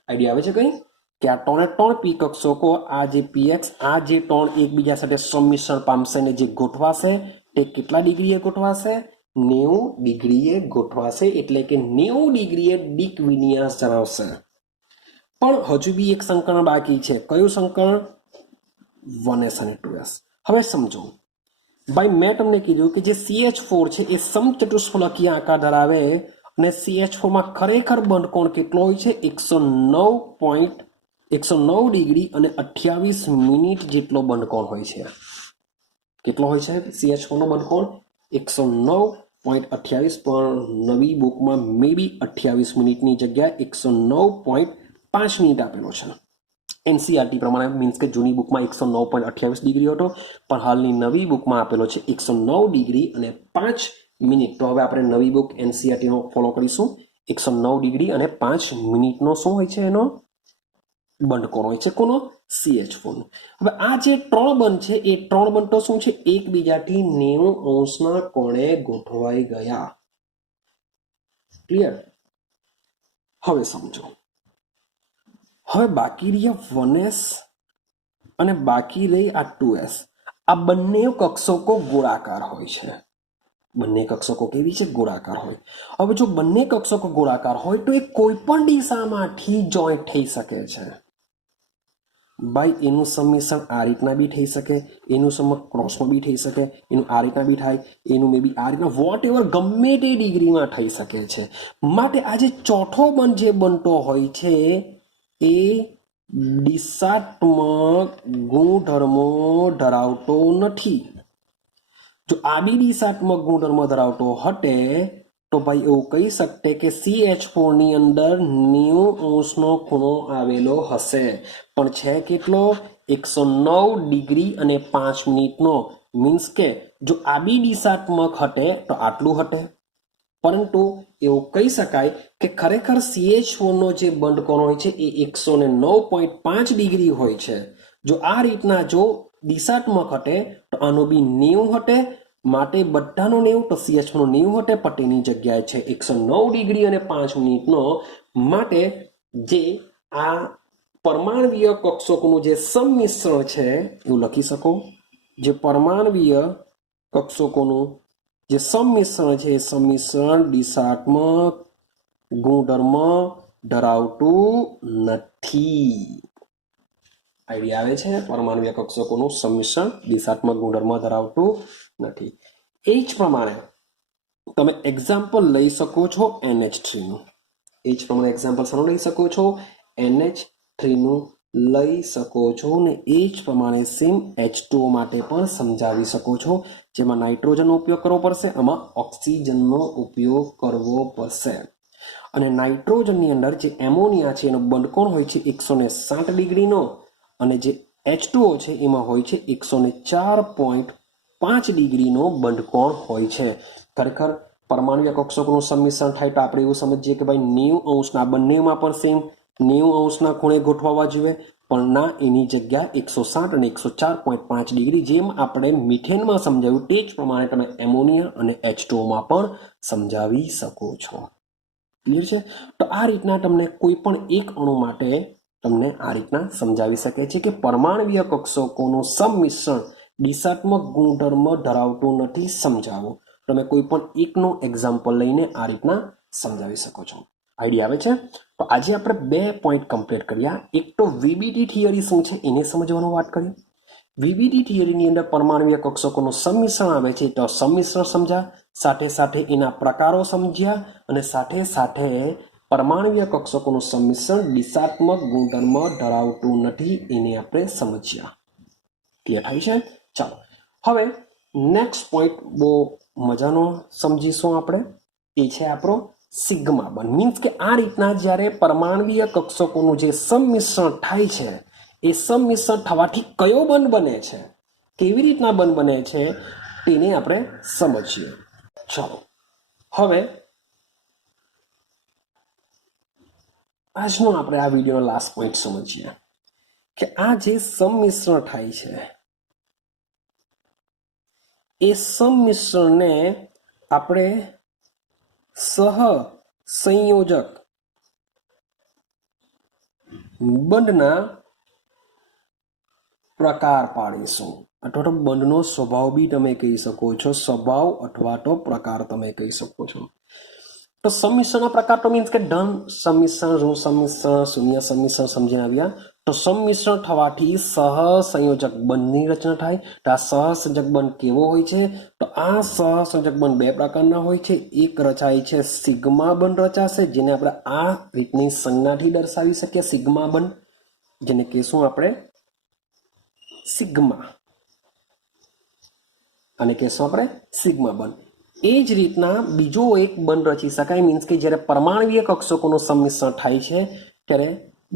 આઈડિયા આવે છે કઈ? કે આ ત્રણ પી કક્ષકો આ જે પીએક્સ આ જે ત્રણ એકબીજા સાથે સંમિશ્રણ પામશે ને જે ગોઠવાશે તે કેટલા ડિગ્રીએ ગોઠવાશે? 90 ડિગ્રીએ ગોઠવાશે. એટલે કે 90 ડિગ્રીએ દિક વિન્યાસ ધરાવશે. પણ હજુ બી એક સંકલન બાકી છે. કયું સંકલન? 1s અને 2s. હવે સમજો ભાઈ, મેં તમને કીધું કે જે CH4 છે એ સમચતુષ્ફલકીય આકાર ધરાવે અને CH4 માં ખરેખર બંધકોણ કેટલો હોય છે? 109 ડિગ્રી અને 28 મિનિટ જેટલો બંધકોણ હોય છે. કેટલો હોય છે CH4 નો બંધકોણ? 109.28. પણ નવી બુકમાં મે બી 28 મિનિટની જગ્યાએ 109.5 મિનિટ આપેલો છે. NCERT પ્રમાણે, મીન્સ કે જૂની બુકમાં 109.28 ડિગ્રી હતો, પણ હાલની નવી બુકમાં આપેલો છે 109 ડિગ્રી અને 5 મિનિટ. તો હવે આપણે નવી બુક NCERT નો ફોલો કરીશું. 109 ડિગ્રી અને 5 મિનિટનો શું હોય છે? એનો બંધકોણ હોય છે. કોનો? CH4 નો. હવે આ જે ત્રણ બંધ છે એ ત્રણ બંધ તો શું છે? એકબીજાથી 90 અંશના કોણે ગોઠવાઈ ગયા. ક્લિયર? હવે સમજો. હવે બાકી રહ્યા 1s અને બાકી રહી આ 2s. આ બંને કક્ષકો ગોળાકાર હોય છે. બંને કક્ષકો કેવી છે? ગોળાકાર હોય. હવે જો બંને કક્ષકો ગોળાકાર હોય તો એ કોઈ પણ દિશામાંથી જોઈન્ટ થઈ શકે છે. ભાઈ એનું સંમિશ્રણ આ રીતના બી થઈ શકે, એનું સંમિશ્રણ ક્રોસમાં બી થઈ શકે, એનું આ રીતના બી થાય, એનું મે બી આ રીતના, વોટ એવર ગમે તે ડિગ્રીમાં થઈ શકે છે. માટે આ જે ચોથો બંધ જે બનતો હોય છે એ દિશાત્મક ગુણધર્મો ધરાવતો નથી. જો આડી દિશાત્મક ગુણધર્મો ધરાવતો હતે તો ભાઈ એવું કહી શકતે કે CH4 ની અંદર 90 અંશનો ખૂણો આવેલો હશે. પણ છે કેટલો? 109 ડિગ્રી અને 5 મિનિટનો. મીન્સ કે જો આડી દિશાત્મક હટે તો આટલું હટે. પરંતુ એવું કહી શકાય કે ખરેખર CH4 નો જે બંધકોણ હોય છે એ 109.5 ડિગ્રી હોય છે. જો આ રીતના જો દિશાત્મક હટે તો આનો બી 90 હટે. માટે બધાનો 90 તો CH4 નો 90 હટે, પણ તેની જગ્યાએ છે 109 ડિગ્રી અને 5 મિનિટનો. માટે જે આ પરમાણવીય કક્ષકોનું જે સંમિશ્રણ છે એવું લખી શકો. જે પરમાણવીય કક્ષકોનું જે સંમિશ્રણ છે એ સંમિશ્રણ દિશાત્મક ગુણધર્મ ધરાવતું નથી. આઈડિયા આવે છે? પરમાણવીય કક્ષકોનું સંમિશ્રણ દિશાત્મક ગુણધર્મ ધરાવતું નથી. એ જ પ્રમાણે તમે એક્ઝામ્પલ લઈ શકો છો NH3 નું. એ જ પ્રમાણે એક્ઝામ્પલ શાનું લઈ શકો છો? NH3 નું લઈ શકો છો. ને એ જ પ્રમાણે સેમ H2O માટે પણ સમજાવી શકો છો. જેમાં નાઇટ્રોજનનો ઉપયોગ કરવો પડશે, આમાં ઓક્સિજનનો ઉપયોગ કરવો પડશે. અને નાઇટ્રોજનની અંદર જે એમોનિયા છે એનો બંધકોણ હોય છે 160 ડિગ્રીનો અને જે H2O છે એમાં હોય છે 104.5 ડિગ્રીનો બંધકોણ હોય છે. ખરેખર પરમાણ્વીય કક્ષકોનું સંમિશ્રણ થાય તો આપણે એવું સમજીએ કે ભાઈ 90 અંશના, બંનેમાં પણ સેમ 90 અંશના ખૂણે ગોઠવવા જોઈએ, પણ ના, એની જગ્યા 160 અને 104.5 ડિગ્રી, જેમ આપણે મિથેનમાં સમજાવ્યું તે જ પ્રમાણે તમે એમોનિયા અને H2O પણ સમજાવી શકો છો. ક્લિયર છે? તો આ રીતના તમને કોઈ પણ એક અણુ માટે તમને આ રીતના સમજાવી શકે છે કે પરમાણ્વીય કક્ષકોનું સંમિશ્રણ દિશાત્મક ગુણધર્મ ધરાવતું નથી. સમજાવો. તમે કોઈ પણ એકનો એક્ઝામ્પલ લઈને આ રીતના સમજાવી શકો છો. આઈડિયા આવે છે? તો આજે આપણે 2 પોઈન્ટ કમ્પ્લીટ કર્યા. એક તો વીબીડી થિયરી શું છે એને સમજવાનું વાત કરી. વીબીડી થિયરીની અંદર પરમાણ્વીય કક્ષકોનું સંમિશ્રણ આવે છે, તો સંમિશ્રણ સમજ્યા, સાથે સાથે એના પ્રકારો સમજ્યા, અને સાથે સાથે પરમાણ્વીય કક્ષકોનું સંમિશ્રણ દિશાત્મક ગુણધર્મ ધરાવતું નથી એને આપણે સમજ્યા. ક્લિયર થાય છે? ચાલો, હવે નેક્સ્ટ પોઈન્ટ બહુ મજાનો સમજીશું આપણે. એ છે આપણો સિગ્મા બંધ. મીન્સ કે આ રીતના જ્યારે પરમાણ્વીય કક્ષકોનું જે સંમિશ્રણ થાય છે, એ સંમિશ્રણ થવાથી કયો બંધ બને છે, કેવી રીતના બંધ બને છે તેને આપણે સમજીએ. ચાલો, હવે આજનો આપણે આ વિડીયોનો લાસ્ટ પોઈન્ટ સમજીએ કે આ જે સંમિશ્રણ થાય છે એ સંમિશ્રણને આપણે સહસંયોજક બંધના પ્રકાર પાડીશું, અથવા તો બંધનો સ્વભાવ બી તમે કહી શકો છો. સ્વભાવ અથવા તો પ્રકાર તમે કહી શકો છો. તો સંમિશ્રણના પ્રકાર તો મીન્સ કે ધન સંમિશ્રણ, ઋણ સંમિશ્રણ, શૂન્ય સંમિશ્રણ સમજીને આવ્યા. તો સંમિશ્રણ થવાથી સહસંયોજક બંધની રચના થાય. તો આ સહસંયોજક બંધ કેવો હોય છે? તો આ સહસંયોજક બંધ 2 પ્રકારના હોય છે. એક રચાય છે સિગ્મા બંધ રચાશે, જેને આપણે આ રીતની સંજ્ઞાથી દર્શાવી શકીએ. સિગ્મા બંધ, જેને કહેશું આપણે સિગ્મા, અને કહેશું આપણે સિગ્મા બંધ. એ જ રીતના બીજો એક બંધ રચી શકાય. મીન્સ કે જ્યારે પરમાણ્વીય કક્ષકોનું સંમિશ્રણ થાય છે ત્યારે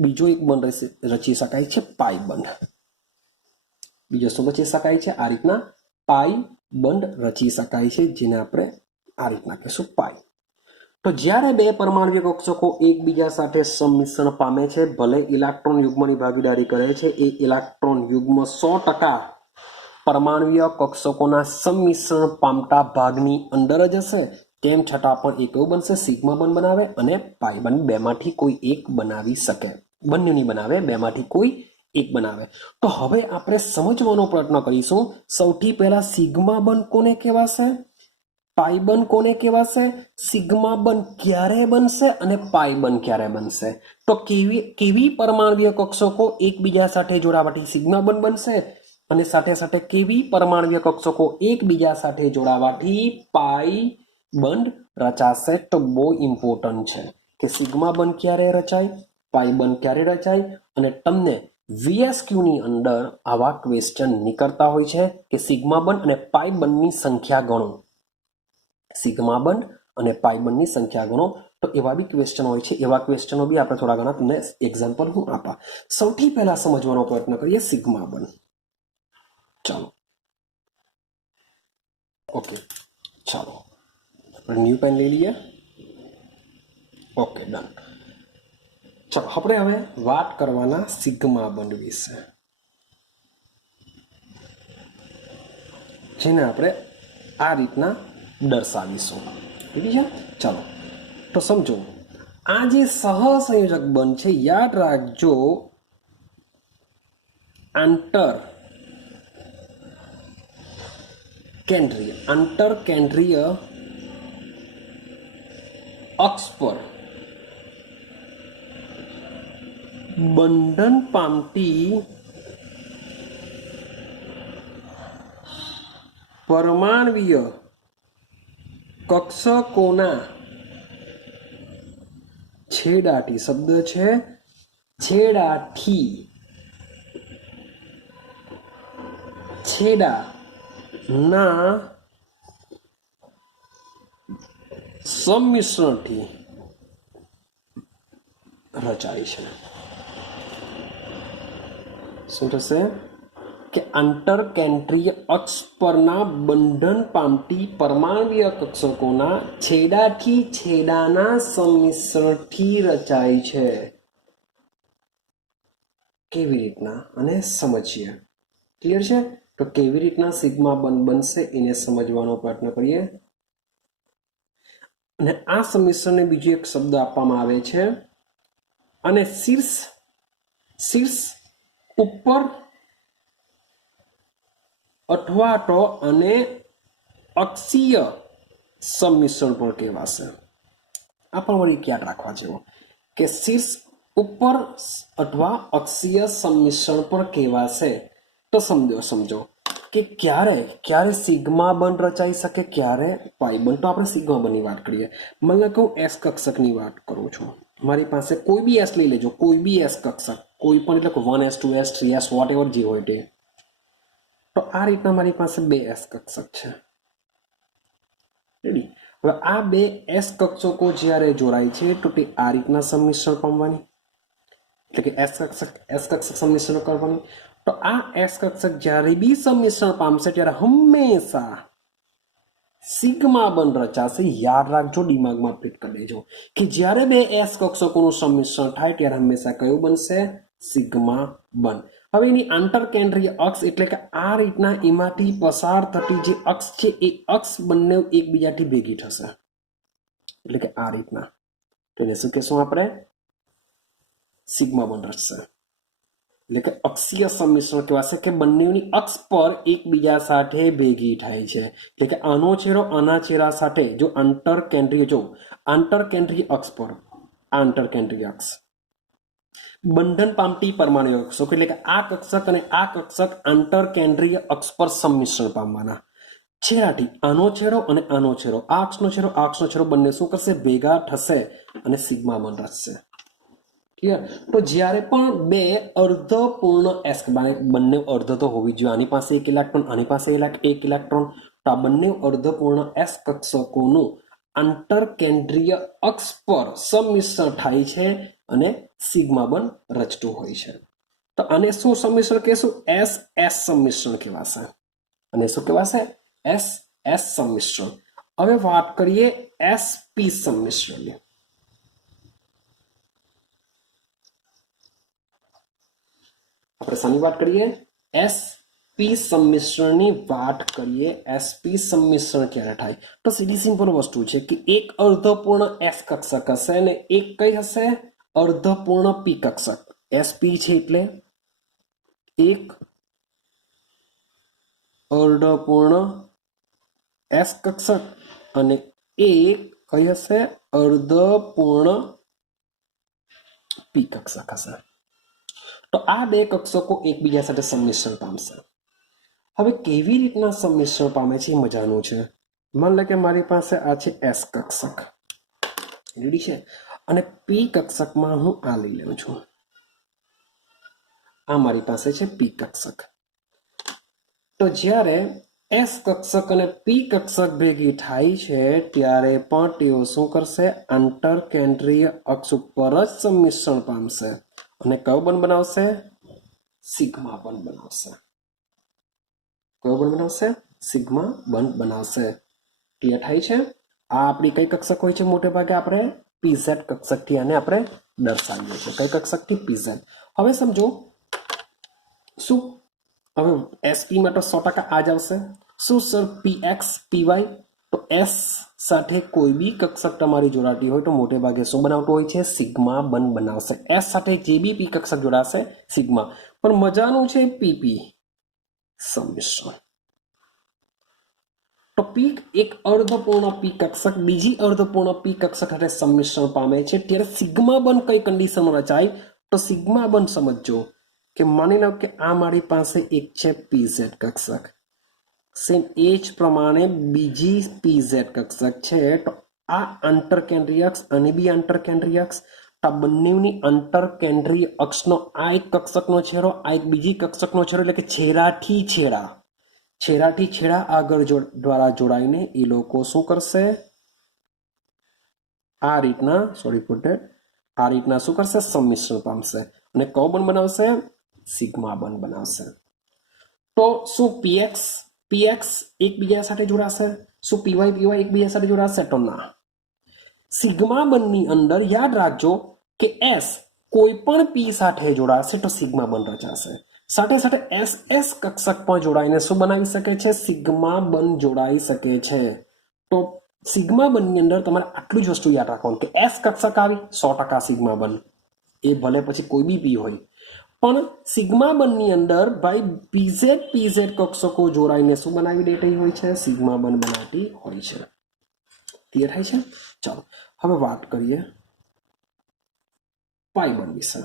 બીજો એક બંધ રચી શકાય છે પાઈ બંધ. બીજો શું રચી શકાય છે? આ રીતના પાઈ બંધ રચી શકાય છે, જેને આપણે આ રીતના કહીશું પાઈ. તો જ્યારે 2 પરમાણ્વીય કક્ષકો એકબીજા સાથે સંમિશ્રણ પામે છે, ભલે ઇલેક્ટ્રોન યુગ્મની ભાગીદારી કરે છે, એ ઇલેક્ટ્રોન યુગ્મ 100% પરમાણ્વીય કક્ષકોના સંમિશ્રણ પામતા ભાગની અંદર જ હશે, તેમ છતાં પણ એ કેવું બનશે? સિગ્મા બંધ બનાવે અને પાઈ બંધ. બેમાંથી કોઈ એક બનાવી શકે. બંને નહીં બનાવે, બેમાંથી કોઈ એક બનાવે. તો હવે આપણે સમજવાનો પ્રયત્ન કરીશું. સૌથી પહેલા સિગ્મા બંધ કોને કહેવાશે? પાઈ બંધ કોને કહેવાશે? સિગ્મા બંધ ક્યારે બનશે અને પાઈ બંધ ક્યારે બનશે? તો કેવી પરમાણ્વીય કક્ષકો એકબીજા સાથે જોડાવાથી સિગ્મા બંધ બનશે, અને સાથે સાથે કેવી પરમાણ્વીય કક્ષકો એકબીજા સાથે જોડાવાથી પાઈ બંધ રચાશે? તો બહુ ઇમ્પોર્ટન્ટ છે કે સિગ્મા બંધ ક્યારે રચાય, પાઈ બંધ ક્યારે રચાય. અને તમને VSQ ની અંદર આવા ક્વેશ્ચન નીકળતા હોય છે કે સિગ્મા બંધ અને પાઈ બંધની સંખ્યા ગણો. સિગ્મા બંધ અને પાઈ બંધની સંખ્યા ગણો. તો એવા બી ક્વેશ્ચન હોય છે. એવા ક્વેશ્ચનો બી આપણે થોડા ઘણા તમને એક્ઝામ્પલ હું આપા. સૌથી પહેલા સમજવાનો પ્રયત્ન કરીએ સિગ્મા બંધ. ચાલો, ઓકે, ચાલો ન્યૂ પેન લઈ લઈએ. Okay, done. ચાલો, આપણે હવે વાત કરવાના સિગ્મા બંધ વિશે, જેને આપણે આ રીતના દર્શાવીશું. ઠીક છે? ચાલો, તો સમજો, આ જે સહસંયોજક બંધ છે, યાદ રાખજો, આંતરકેન્દ્રીય અક્ષ પર બંધન પામતી પરમાણ્વીય કક્ષકોના છેડાથી, શબ્દ છે છેડાથી, છેડાના સંમિશ્રણથી રચાય છે. શું થશે કે આંતરકેન્દ્રીય અક્ષ પરના બંધન પામતી પરમાણ્વીય કક્ષકોના છેડાથી છેડાના સંમિશ્રણથી રચાય છે. કેવી રીતના અને સમજીએ. ક્લિયર છે? તો કેવી રીતના સિગ્મા બંધ બનશે એને સમજવાનો પ્રયત્ન કરીએ. અને આ સંમિશ્રણને બીજો એક શબ્દ આપવામાં આવે છે અને શીર્ષ ઉપર અથવા તો અને અક્ષીય સંમિશ્રણ પણ કહેવાશે. આ પણ વળી યાદ રાખવા જેવો કે શીર્ષ ઉપર અથવા અક્ષીય સંમિશ્રણ પણ કહેવાશે. તો સમજો કે ક્યારે સિગ્મા બંધ રચાઈ શકે, ક્યારે પાઈ બંધ. તો આપણે સિગ્મા બંધની વાત કરીએ. મને કહું એસ કક્ષકની વાત કરું છું. મારી પાસે કોઈ બી એસ લઈ લેજો, કોઈ બી એસ કક્ષક, કોઈ પણ એટલે 1s 2s 3s vote ever જે હોય તે. તો આ રીતના મારી પાસે બે એસ કક્ષક છે. રેડી? હવે આ બે એસ કક્ષકો જ્યારે જોડાય છે તો તે આ રીતના સંમિશ્રણ પામવાની, એટલે કે એસ કક્ષક સંમિશ્રણ કરવાની. તો આ એસ કક્ષક જ્યારે બી સંમિશ્રણ પામશે ત્યારે હંમેશા સિગ્મા બંધ રચાશે. યાદ રાખજો, દિમાગમાં ફિટ કરી દેજો કે જ્યારે બે એસ કક્ષકોનું સંમિશ્રણ થાય ત્યારે હંમેશા કયું બનશે? સિગ્મા બંધ. હવે એની આંતરકેન્દ્રીય અક્ષ એટલે કે આ રીતના એમાંથી પસાર થતી જે અક્ષ છે એ અક્ષ બંને એકબીજાથી ભેગી થશે, એટલે કે આ રીતના. તો એને શું કહેશું આપણે? સિગ્મા બંધ રચશે. એટલે કે અક્ષીય સંમિશ્રણ કહેવાશે કે બંનેની અક્ષ પર એકબીજા સાથે ભેગી થાય છે. એટલે કે આનો છેડો આના છેડા સાથે જો આંતરકેન્દ્રીય અક્ષ પર આંતરકેન્દ્રીય અક્ષ બંધન પામતી પરમાણુ કક્ષકો એટલે કે આ કક્ષક અને આ કક્ષક આંતરકેન્દ્રીય અક્ષ પર સંમિશ્રણ પામવાના. છેડાથી આનો છેડો અને આનો છેડો, આ અક્ષનો છેડો આ અક્ષનો છેડો બંને શું કરશે? ભેગા થશે અને સિગ્મા બંધ રચશે. ક્લિયર? તો જ્યારે પણ બે અર્ધપૂર્ણ એસ, બંને અર્ધ તો હોવી જોઈએ, આની પાસે એક ઇલેક્ટ્રોન આની પાસે એક ઇલેક્ટ્રોન, તો આ બંને અર્ધપૂર્ણ એસ કક્ષકોનું આંતરકેન્દ્રીય અક્ષ પર સંમિશ્રણ થાય છે અને સિગ્મા બંધ રચતું હોય છે. તો આને શું સંમિશ્રણ કહેશું? એસ એસ સંમિશ્રણ કહેવાશે. અને શું કહેવાશે? એસ એસ સંમિશ્રણ. હવે વાત કરીએ એસ પી સંમિશ્રણની. આપણે શાની વાત કરીએ? એસ પી સંમિશ્રણની વાત કરીએ. એસ પી સંમિશ્રણ ક્યારે થાય? તો સીધી સિમ્પલ વસ્તુ છે કે એક અર્ધપૂર્ણ એસ કક્ષક હશે અને એક કઈ હશે? અર્ધપૂર્ણ પી કક્ષક. એસપી છે એટલે એક અર્ધપૂર્ણ એસ કક્ષક અને એક કઈ હશે? અર્ધપૂર્ણ પી કક્ષક હશે. તો આ બે કક્ષકો એકબીજા સાથે સંમિશ્રણ પામશે. હવે કેવી રીતના સંમિશ્રણ પામે છે એ મજાનું છે. માની લો કે મારી પાસે આ છે એસ કક્ષક, રેડી છે, અને પી કક્ષકમાં હું આ લઈ લઉં છું. આ મારી પાસે છે પી કક્ષક. તો જ્યારે એસ કક્ષક અને પી કક્ષક ભેગી થાય છે ત્યારે પણ તેઓ શું કરશે? આંતરકેન્દ્રીય અક્ષ ઉપર જ સંમિશ્રણ પામશે અને કયો બંધ બનાવશે? સિગ્મા બંધ બનાવશે. કયો બંધ બનાવશે? સિગ્મા બંધ બનાવશે. ક્લિયર થાય છે? આ આપણી કઈ કક્ષક હોય છે? મોટે ભાગે આપણે પીઝેડ કક્ષકથી આને આપણે દર્શાવીએ છીએ. કઈ કક્ષકથી? પીઝેડ. હવે સમજો શું? હવે એસપી માં તો 100% આ જ આવશે. શું સર? પીએક્સ પીવાય? તો એસ સાથે કોઈ બી કક્ષક તમારી જોડાતી હોય તો મોટે ભાગે શું બનાવતું હોય છે? સિગ્મા બંધ બનાવશે. એસ સાથે જે બી પી કક્ષક જોડાશે સિગ્મા. પણ મજાનું છે પીપી સંમિશ્રણ. તો પી એક અર્ધપૂર્ણ પી કક્ષક બીજી અર્ધપૂર્ણ પી કક્ષક સાથે સંમિશ્રણ પામે છે ત્યારે સિગ્મા બંધ કઈ કન્ડિશનમાં રચાય? તો સિગ્મા બંધ સમજો કે માની લો કે આ મારી પાસે એક છે પીઝેડ કક્ષક, સેમ એ જ પ્રમાણે બીજી પીઝેડ કક્ષક છે. તો આ આંતરકેન્દ્રીય અક્ષ અને બી આંતરકેન્દ્રીય અક્ષ, તો આ બંનેની આંતરકેન્દ્રીય અક્ષનો આ એક કક્ષકનો છેડો આ એક બીજી કક્ષકનો છેડો એટલે કે છેડાથી છેડા આગળ દ્વારા જોડાઈને એ લોકો શું કરશે? આ રીતના શું કરશે? સંમિશ્રણ પામશે અને કયો બંધ બનાવશે? સિગ્મા બંધ બનાવશે. તો શું પીએક્સ એકબીજા સાથે જોડાશે? શું પીવાય એકબીજા સાથે જોડાશે? તો ના. સિગ્મા બંધની અંદર યાદ રાખજો કે એસ કોઈ પણ પી સાથે જોડાશે તો સિગ્મા બંધ રચાશે. સાથે સાથે એસ કક્ષક પણ જોડાઈને શું બનાવી શકે છે? સિગ્મા બંધ જોડાઈ શકે છે. તો સિગ્મા બંધની અંદર તમારે આટલું જ વસ્તુ યાદ રાખવાનું કે એસ કક્ષક આવી 100% સિગ્મા બંધ, એ ભલે પછી કોઈ બી પી હોય, પણ સિગ્મા બંધની અંદર ભાઈ પીઝેડ કક્ષકો જોડાઈને શું બનાવી દેતી હોય છે? સિગ્મા બંધ બનાવતી હોય છે. ક્લિયર થાય છે? ચાલો હવે વાત કરીએ પાઈ બંધ વિશે.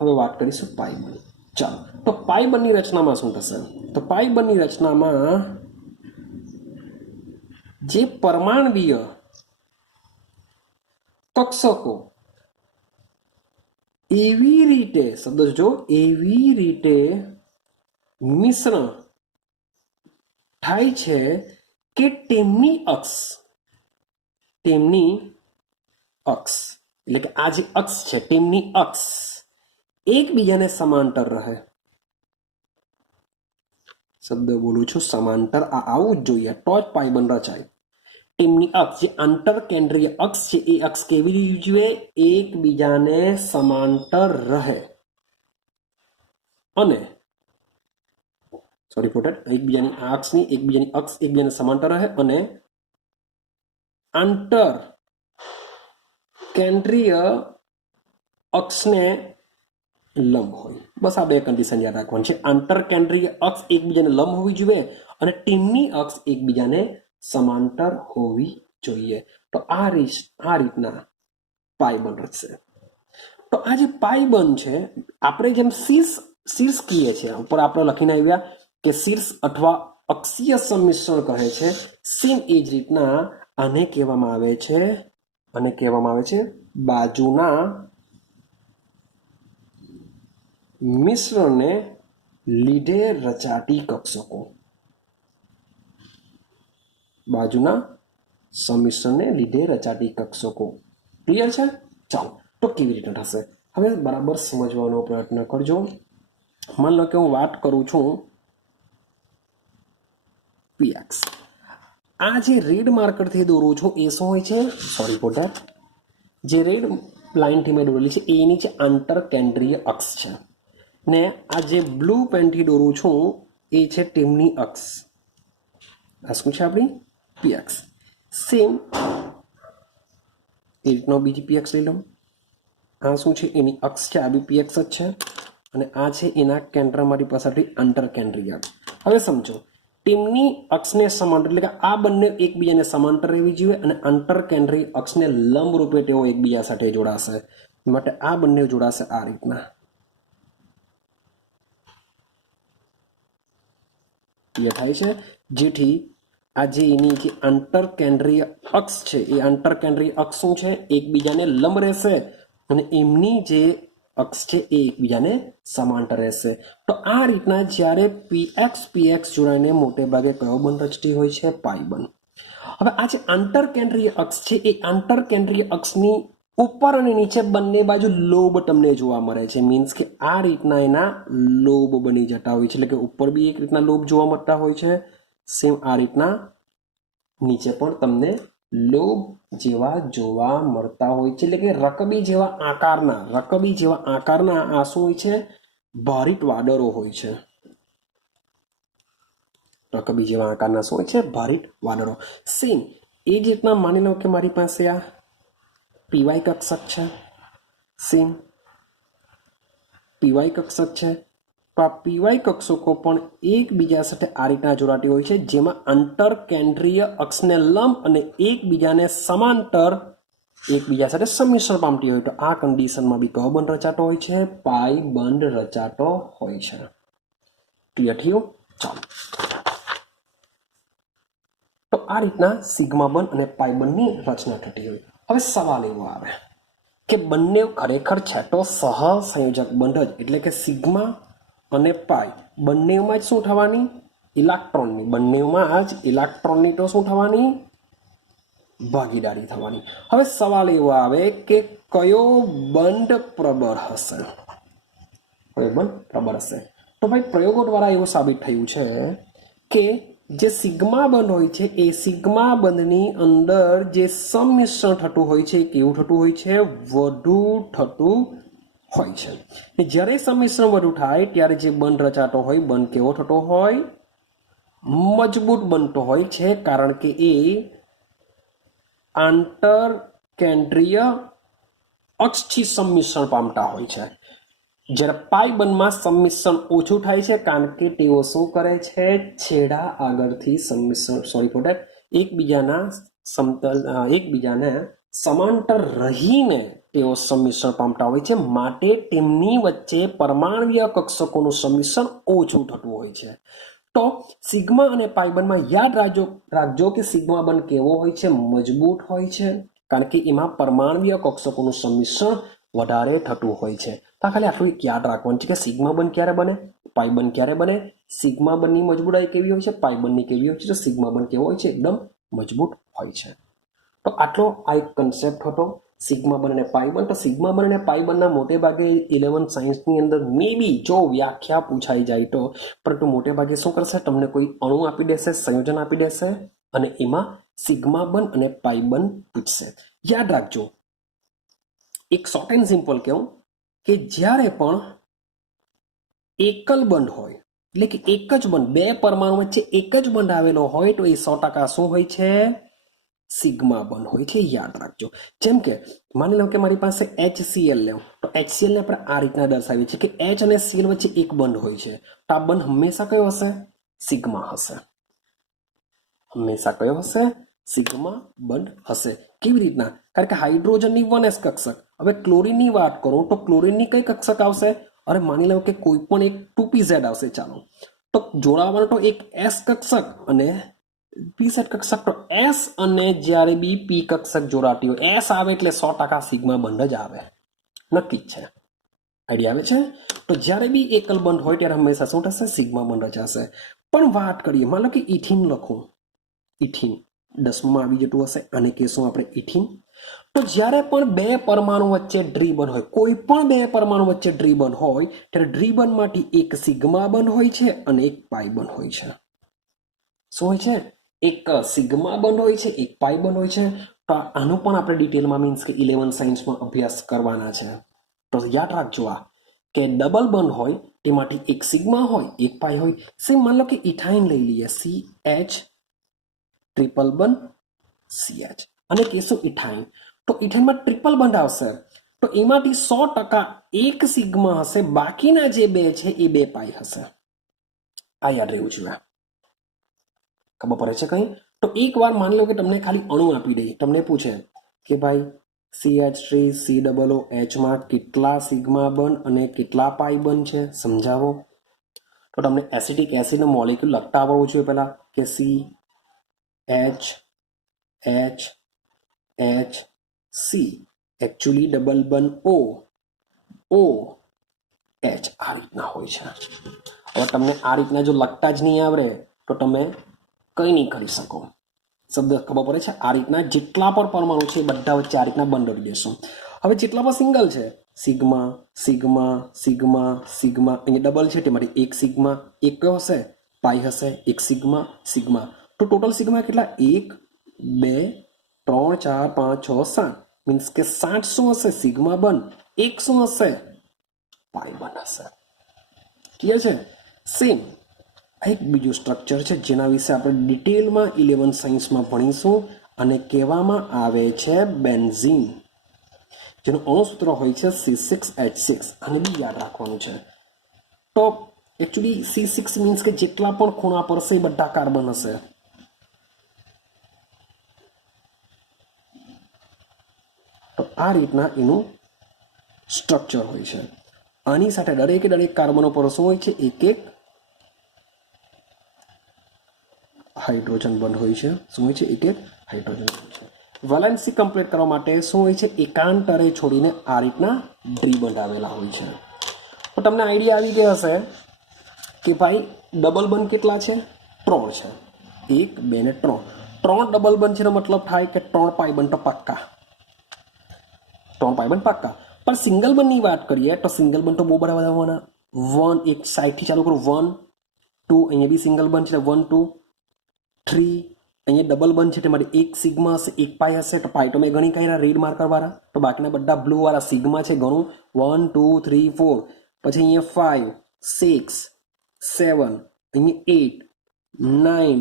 હવે વાત કરીશું પાઈ બંધ. ચાલો, તો પાઈ બંધની રચનામાં શું થશે? તો પાઈ બંધની રચનામાં જે પરમાણવીય કક્ષકો એવી રીતે, શબ્દ જો, એવી રીતે મિશ્રણ થાય છે કે તેમની અક્ષ એટલે કે આ જે અક્ષ છે તેમની અક્ષ એકબીજાને સમાંતર રહે. શબ્દ બોલું છું, સમાંતર. આ આવું જ જોઈએ તો જ પાઈ બંધ રચાય. તેમની અક્ષ, જે આંતરકેન્દ્રીય અક્ષ છે, એ અક્ષ કેવી રીતે જોઈએ? એકબીજાને સમાંતર રહે. અને એકબીજાની અક્ષ એકબીજાને સમાંતર રહે અને આંતર કેન્દ્રીય અક્ષને લંબ હોય. બસ આ બે કન્ડિશન યાદ રાખવાની છે. આંતર કેન્દ્રીય અક્ષ એકબીજાને લંબ હોવી જોઈએ અને ટીમની અક્ષ એકબીજાને સમાંતર હોવી જોઈએ. તો આ રીતના પાઈ બંધ રચશે. તો આ જે પાઈ બંધ છે, આપણે જેમ શીર્ષ કહીએ છીએ, ઉપર આપણે લખીને આવ્યા કે શીર્ષ અથવા અક્ષીય સંમિશ્રણ કહે છે, સેમ એ જ રીતના આને કહેવામાં આવે છે બાજુના મિશ્રણને લીધે રચાતી કક્ષકો. બાજુના સંમિશ્રણને લીધે રચાતી કક્ષકો. ક્લિયર છે? ચાલો, તો કેવી રીતે થશે હવે બરાબર સમજવાનો પ્રયત્ન કરજો. માન લો કે હું વાત કરું છું પીએક્સ. આ જે રેડ માર્કરથી દોરું છું એ શું હોય છે? Sorry for that. જે રેડ લાઇનથી મેં દોરેલી છે એની છે આંતરકેન્દ્રીય અક્ષ છે, ને આ જે બ્લુ પેનથી દોરું છું એ છે તેમની અક્ષ. આ શું છે? આપણી પીએક્સ. સેમ એ રીતનો બીજી પીએક્સ લઈ લઉં. આ શું છે? એની અક્ષ છે, આ બી પીએક્સ જ છે, અને આ છે એના કેન્દ્રમાંથી પસારથી આંતરકેન્દ્રીય અક્ષ. હવે સમજો, તેમની અક્ષને સમાંતર, એટલે કે આ બંને એકબીજાને સમાંતર રહેવી જોઈએ અને આંતરકેન્દ્રીય અક્ષને લંબ રૂપે તેઓ એકબીજા સાથે જોડાશે. માટે આ બંને જોડાશે આ રીતના. ક્લિયર થાય છે? જેથી આ જે એની જે આંતરકેન્દ્રીય અક્ષ છે એ આંતરકેન્દ્રીય અક્ષ શું છે? એકબીજાને લંબ રહેશે અને એમની જે અક્ષ છે એ એકબીજાને સમાંતર રહેશે. તો આ રીતના જ્યારે પીએક્સ જોડાઈને મોટે ભાગે કયો બંધ રચતી હોય છે? પાઈ બંધ. હવે આ જે આંતરકેન્દ્રીય અક્ષ છે એ આંતરકેન્દ્રીય અક્ષની ઉપર અને નીચે બંને બાજુ લોબ તમને જોવા મળે છે. મીન્સ કે આ રીતના એના લોબ બની જતા હોય છે, એટલે કે ઉપર બી એક રીતના લોબ જોવા મળતા હોય છે. સેમ આ રીતના નીચે પણ તમને લોબ જેવા જોવા મળતા હોય છે, એટલે કે રકબી જેવા આકારના આ શું હોય છે? ભારિત વાદળો હોય છે. રકબી જેવા આકારના શું હોય છે? ભારિત વાદળો. સેમ એ જ રીતના માની લો કે મારી પાસે આ પીવાય કક્ષક છે. સેમ પીવાય કક્ષક છે, તો આ પીવાય કક્ષકો પણ એકબીજા સાથે આ રીતના જોડાતી હોય છે, જેમાં આંતરકેન્દ્રીય અક્ષને લંબ અને એકબીજાને સમાંતર એકબીજા સાથે સંમિશ્રણ પામતી હોય. તો આ કન્ડિશનમાં બી કયો બંધ રચાતો હોય છે? પાઈ બંધ રચાતો હોય છે. ક્લિયર થયું? ચાલો, તો આ રીતના સિગ્મા બંધ અને પાઈ બંધની રચના થતી હોય. હવે સવાલ એવો આવે કે બંને ખરેખર છે તો સહસંયોજક બંધ જ, એટલે કે સિગ્મા અને પાઈ બંનેમાં જ શું થવાની? ઇલેક્ટ્રોનની. બંનેમાં જ ઇલેક્ટ્રોનની તો શું થવાની? ભાગીદારી થવાની. હવે સવાલ એવો આવે કે કયો બંધ પ્રબળ હશે? કયો બંધ પ્રબળ હશે? તો ભાઈ પ્રયોગો દ્વારા એવું સાબિત થયું છે કે જે સિગ્મા બંધ હોય છે એ સિગ્મા બંધની અંદર જે સંમિશ્રણ થતું હોય છે કેવું થતું હોય છે? વધુ થતું હોય છે. જ્યારે સંમિશ્રણ વધુ થાય ત્યારે જે બંધ રચાતો હોય બંધ કેવો થતો હોય? મજબૂત બનતો હોય છે, કારણ કે એ આંતર કેન્દ્રીય અક્ષથી સંમિશ્રણ પામતા હોય છે. જ્યારે પાઈ બંધમાં સંમિશ્રણ ઓછું થાય છે, કારણ કે તેઓ શું કરે છે? છેડા આગળથી સંમિશ્રણ એકબીજાને સમાંતર રહીને તેઓ સંમિશ્રણ પામતા હોય છે. માટે તેમની વચ્ચે પરમાણ્વીય કક્ષકોનું સંમિશ્રણ ઓછું થતું હોય છે. તો સિગ્મા અને પાઈ બંધમાં યાદ રાખજો કે સિગ્મા બંધ કેવો હોય છે? મજબૂત હોય છે, કારણ કે એમાં પરમાણ્વીય કક્ષકોનું સંમિશ્રણ વધારે થતું હોય છે. તો ખાલી આટલું એક યાદ રાખવાનું છે કે સિગ્મા બંધ ક્યારે બને, પાઈ બંધ ક્યારે બને. સિગ્મા બંધની મજબૂતાઈ કેવી હોય છે? પાઈ બંધની કેવી હોય છે? તો સિગ્મા બંધ કેવો હોય છે? એકદમ મજબૂત હોય છે. તો આટલો આ એક કન્સેપ્ટ હતો સિગ્મા બંધ અને પાઈ બંધ. તો સિગ્મા બંધ અને પાઈ બંધના મોટે ભાગે 11 સાયન્સની અંદર મે બી જો વ્યાખ્યા પૂછાઈ જાય તો, પરંતુ મોટે ભાગે શું કરશે? તમને કોઈ અણુ આપી દેશે, સંયોજન આપી દેશે અને એમાં સિગ્મા બંધ અને પાઈ બંધ પૂછશે. યાદ રાખજો, એક શોર્ટ એન્ડ સિમ્પલ કહું કે જ્યારે પણ એકલ બંધ હોય, એટલે કે એક જ બંધ, બે પરમાણુ વચ્ચે એક જ બંધ આવેલો હોય તો એ 100% શું હોય છે? સિગ્મા બંધ હોય છે. યાદ રાખજો. જેમ કે માની લો કે મારી પાસે HCl લેવું, તો HCl ને આપણે આ રીતના દર્શાવીએ છીએ કે H અને Cl વચ્ચે એક બંધ હોય છે, તો આ બંધ હંમેશા કયો હશે? સિગ્મા હશે. હંમેશા કયો હશે? સિગ્મા બંધ હશે. કેવી રીતના? કારણ કે હાઇડ્રોજનની 1s કક્ષક. હવે ક્લોરીનની વાત કરું તો ક્લોરીનની કઈ કક્ષક આવશે? અરે માની લો કે કોઈ પણ એક 2pz આવશે. ચાલો, તો જોડાવાનું તો એક s કક્ષક અને p સેટ કક્ષક. તો s અને જ્યારે બી p કક્ષક જોડાતી હોય, s આવે એટલે 100% સિગ્મા બંધ જ આવે, નક્કી જ છે. આઈડિયા આવે છે? તો જ્યારે બી એકલ બંધ હોય ત્યારે હંમેશા શું થશે? સિગ્મા બંધ રચાશે. પણ વાત કરીએ, માનો કે ઇથિન લખું, ઇથિન 10માં આવી જતું હશે, આને કહેશું આપણે ઇથિન. તો જ્યારે પણ બે પરમાણુ વચ્ચે ડ્રીબન હોય, કોઈ પણ બે પરમાણુ વચ્ચે ડ્રીબન હોય ત્યારે ડ્રીબનમાંથી એક સિગ્મા બંધ હોય છે અને એક પાઈ બંધ હોય છે. શું હોય છે? એક સિગ્મા બંધ હોય છે, એક પાઈ બંધ હોય છે. તો આનું પણ આપણે ડિટેલમાં મીન્સ કે 11 સાયન્સમાં અભ્યાસ કરવાના છે. તો યાદ રાખજો આ કે ડબલ બંધ હોય તેમાંથી એક સિગ્મા હોય, એક પાઈ હોય. સેમ માન લો કે ઇથાઇન લઈ લઈએ, CH ટ્રિપલ બંધ CH અને કહેશું ઇથાઇન. તો ઇથાઇનમાં ટ્રિપલ બંધ આવશે, તો એમાંથી 100% એક સિગ્મા હશે, બાકીના જે બે છે એ બે પાઈ હશે. આ યાદ રહેવું જોઈએ. ખબર પડે છે કઈ? તો એક વાર માની લો કે તમને ખાલી અણુ આપી દે, તમને પૂછે કે ભાઈ CH3COOH માં કેટલા સિગ્મા બંધ અને કેટલા પાઈ બંધ છે, સમજાવો. તો તમને એસિટિક એસિડનો મોલેક્યુલ લખતા આવડવું જોઈએ પહેલા, કે CHHC એકચ્યુઅલી ડબલ બંધ OH આ રીતના હોય છે. હવે તમને આ રીતના જો લખતા જ નહીં આવડે તો તમે કંઈ નહીં કરી શકો. શબ્દ ખબર પડે છે? આ રીતના જેટલા પણ પરમાણુ છે બધા વચ્ચે આ રીતના બંધ કરી દેશું. હવે જેટલા પણ સિંગલ છે, સિગ્મા સિગ્મા સિગ્મા સિગ્મા, અહીંયા ડબલ છે તેમાંથી એક સિગ્મા, એક કયો હશે? પાઈ હશે, એક સિગ્મા સિગ્મા. તો ટોટલ સિગ્મા કેટલા? 1 2 3 4 5 6 7, મીન્સ કે 7 શું હશે? સિગ્મા બંધ. એક શું હશે? પાઈ બંધ હશે. ક્લિયર છે? સેમ એક બીજું સ્ટ્રક્ચર છે જેના વિશે આપણે ડિટેલમાં 11 સાયન્સમાં ભણીશું અને કહેવામાં આવે છે બેન્ઝીન, જેનું અણુસૂત્ર હોય છે C6H6. આને બી યાદ રાખવાનું છે. તો એકચ્યુઅલી C6 મીન્સ કે જેટલા પણ ખૂણા પર છે એ બધા કાર્બન હશે. તો આ રીતના એનું સ્ટ્રક્ચર હોય છે. આની સાથે દરેક કાર્બનો પર શું હોય છે? એક એક હાઇડ્રોજન બંધ હોય છે. શું હોય છે? એક એક હાઇડ્રોજન બંધ છે. વેલેન્સી કમ્પ્લીટ કરવા માટે શું હોય છે? એકાંતરે છોડીને આ રીતના દ્વિબંધ આવેલા હોય છે. તો તમને આઈડિયા આવી ગયો હશે કે ભાઈ ડબલ બંધ કેટલા છે? 3 છે. 1 2 ને 3. ત્રણ ડબલ બંધ છે એનો મતલબ થાય કે ત્રણ પાઈ બંધ તો પાક્કા, ત્રણ પાઈ બંધ પાક્કા. પણ સિંગલ બંધની વાત કરીએ તો સિંગલ બંધ તો બહુ બધા આવવાના. 1 એક સાઈડથી ચાલુ કરું, 1 2, અહીંયા બી સિંગલ બંધ છે 1 2 3, અહીંયા ડબલ બંધ છે એટલે મારી એક સિગ્મા હશે, એક પાઈ હશે. તો પાઈ તો મેં ગણી કાઢ્યા રેડ માર્કર વાળા, તો બાકીના બધા બ્લુ વાળા સિગ્મા છે ઘણું 1 2 3 4, પછી અહીંયા 5 6 7, અહીંયા 8 9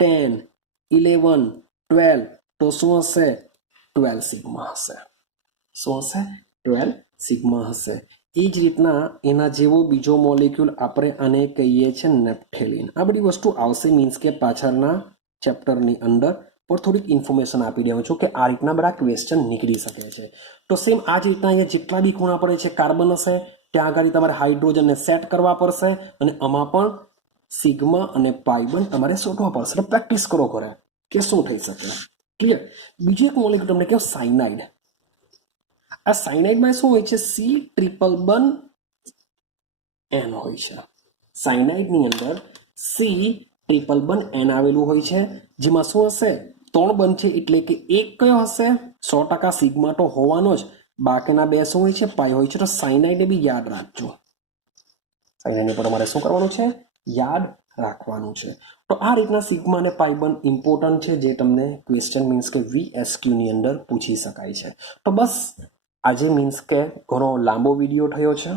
10 11 12, તો શું હશે 12 સિગ્મા હશે. શું હશે 12 સિગ્મા હશે. એ જ રીતના એના જેવો બીજો મોલેક્યુલ આપણે આને કહીએ છીએ નેપ્થેલિન. આ બધી વસ્તુ આવશે મીન્સ કે પાછળના ચેપ્ટરની અંદર, પણ થોડીક ઇન્ફોર્મેશન આપી દઉં છું કે આ રીતના બધા ક્વેશ્ચન નીકળી શકે છે. તો સેમ આ જ રીતના અહીંયા જેટલા બી ખૂણા પડે છે કાર્બન હશે ત્યાં આગળ તમારે હાઇડ્રોજનને સેટ કરવા પડશે, અને આમાં પણ સિગ્મા અને પાઈ બંધ તમારે શોધવા પડશે. એટલે પ્રેક્ટિસ કરો ઘરે કે શું થઈ શકે. ક્લિયર. બીજું એક મોલેક્યુલ તમને કહો સાયનાઇડ. આ સાયનાઇડમાં શું હોય છે? સી ટ્રિપલ બંધ એન હોય છે. સાયનાઇડની અંદર સી ટ્રિપલ બંધ એન આવેલું હોય છે, જેમાં શું હશે 3 બંધ છે એટલે કે એક કયો હશે 100% સિગ્મા તો હોવાનો જ, બાકીના 2 શું હોય છે પાઈ હોય છે. તો સાયનાઇડ બી યાદ રાખજો. સાયનાઇડ પર તમારે શું કરવાનું છે? યાદ રાખવાનું છે. તો આ રીતના સિગ્મા અને પાઈ બંધ ઇમ્પોર્ટન્ટ છે, જે તમને ક્વેશ્ચન મીન્સ કે VSQ ની અંદર પૂછી શકાય છે. તો બસ આજે મીન્સ કે ઘણો લાંબો વિડીયો થયો છે,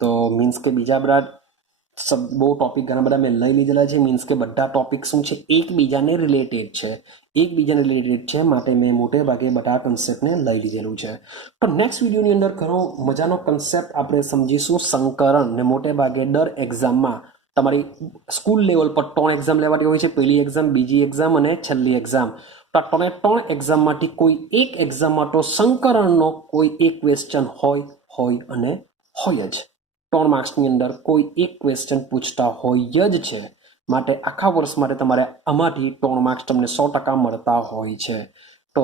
તો મીન્સ કે બીજા બધા બહુ ટોપિક ઘણા બધા મેં લઈ લીધેલા છે. મીન્સ કે બધા ટોપિક શું છે એકબીજાને રિલેટેડ છે, માટે મેં મોટે ભાગે બધા કન્સેપ્ટને લઈ લીધેલું છે. તો નેક્સ્ટ વિડીયોની અંદર ઘણો મજાનો કન્સેપ્ટ આપણે સમજીશું સંકરણ. ને મોટે ભાગે દર એક્ઝામમાં તમારી સ્કૂલ લેવલ પર 3 એક્ઝામ લેવાતી હોય છે, પહેલી એક્ઝામ, બીજી એક્ઝામ અને છેલ્લી એક્ઝામ. તો તમે 3 એક્ઝામમાંથી કોઈ એક એક્ઝામમાં તો સંકરણનો કોઈ એક ક્વેશ્ચન હોય અને હોય જ. 3 માર્ક્સની અંદર કોઈ એક ક્વેશ્ચન પૂછતા હોય જ છે, માટે આખા વર્ષ માટે તમારે આમાંથી 3 માર્ક્સ તમને 100% મળતા હોય છે. તો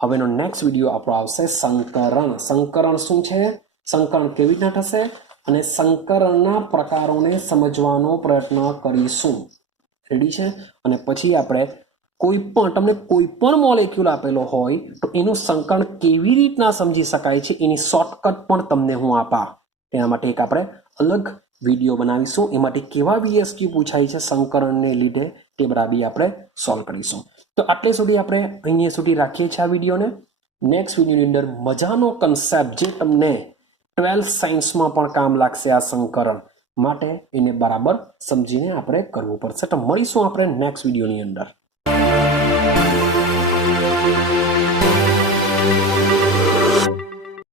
હવેનો નેક્સ્ટ વિડીયો આપણો આવશે સંકરણ. સંકરણ શું છે, સંકરણ કેવી રીતના થશે, અને સંકરણના પ્રકારોને સમજવાનો પ્રયત્ન કરીશું. રેડી છે? અને પછી આપણે તમને કોઈ પણ મોલેક્યુલ આપેલો હોય તો એનું સંકરણ કેવી રીતના સમજી શકાય છે એની શોર્ટકટ પણ તમને હું આપા. તેના માટે એક આપણે અલગ વિડીયો બનાવીશું. એમાંથી કેવા VSQ પૂછાય છે સંકરણને લીધે તે બધા બી આપણે સોલ્વ કરીશું. તો આટલે સુધી આપણે અહીંયા સુધી રાખીએ છીએ આ વિડીયોને. નેક્સ્ટ વિડીયોની અંદર મજાનો કન્સેપ્ટ જે તમને 12th સાયન્સમાં પણ કામ લાગશે, આ સંકરણ માટે એને બરાબર સમજીને આપણે કરવું પડશે. તો મળીશું આપણે નેક્સ્ટ વિડીયોની અંદર.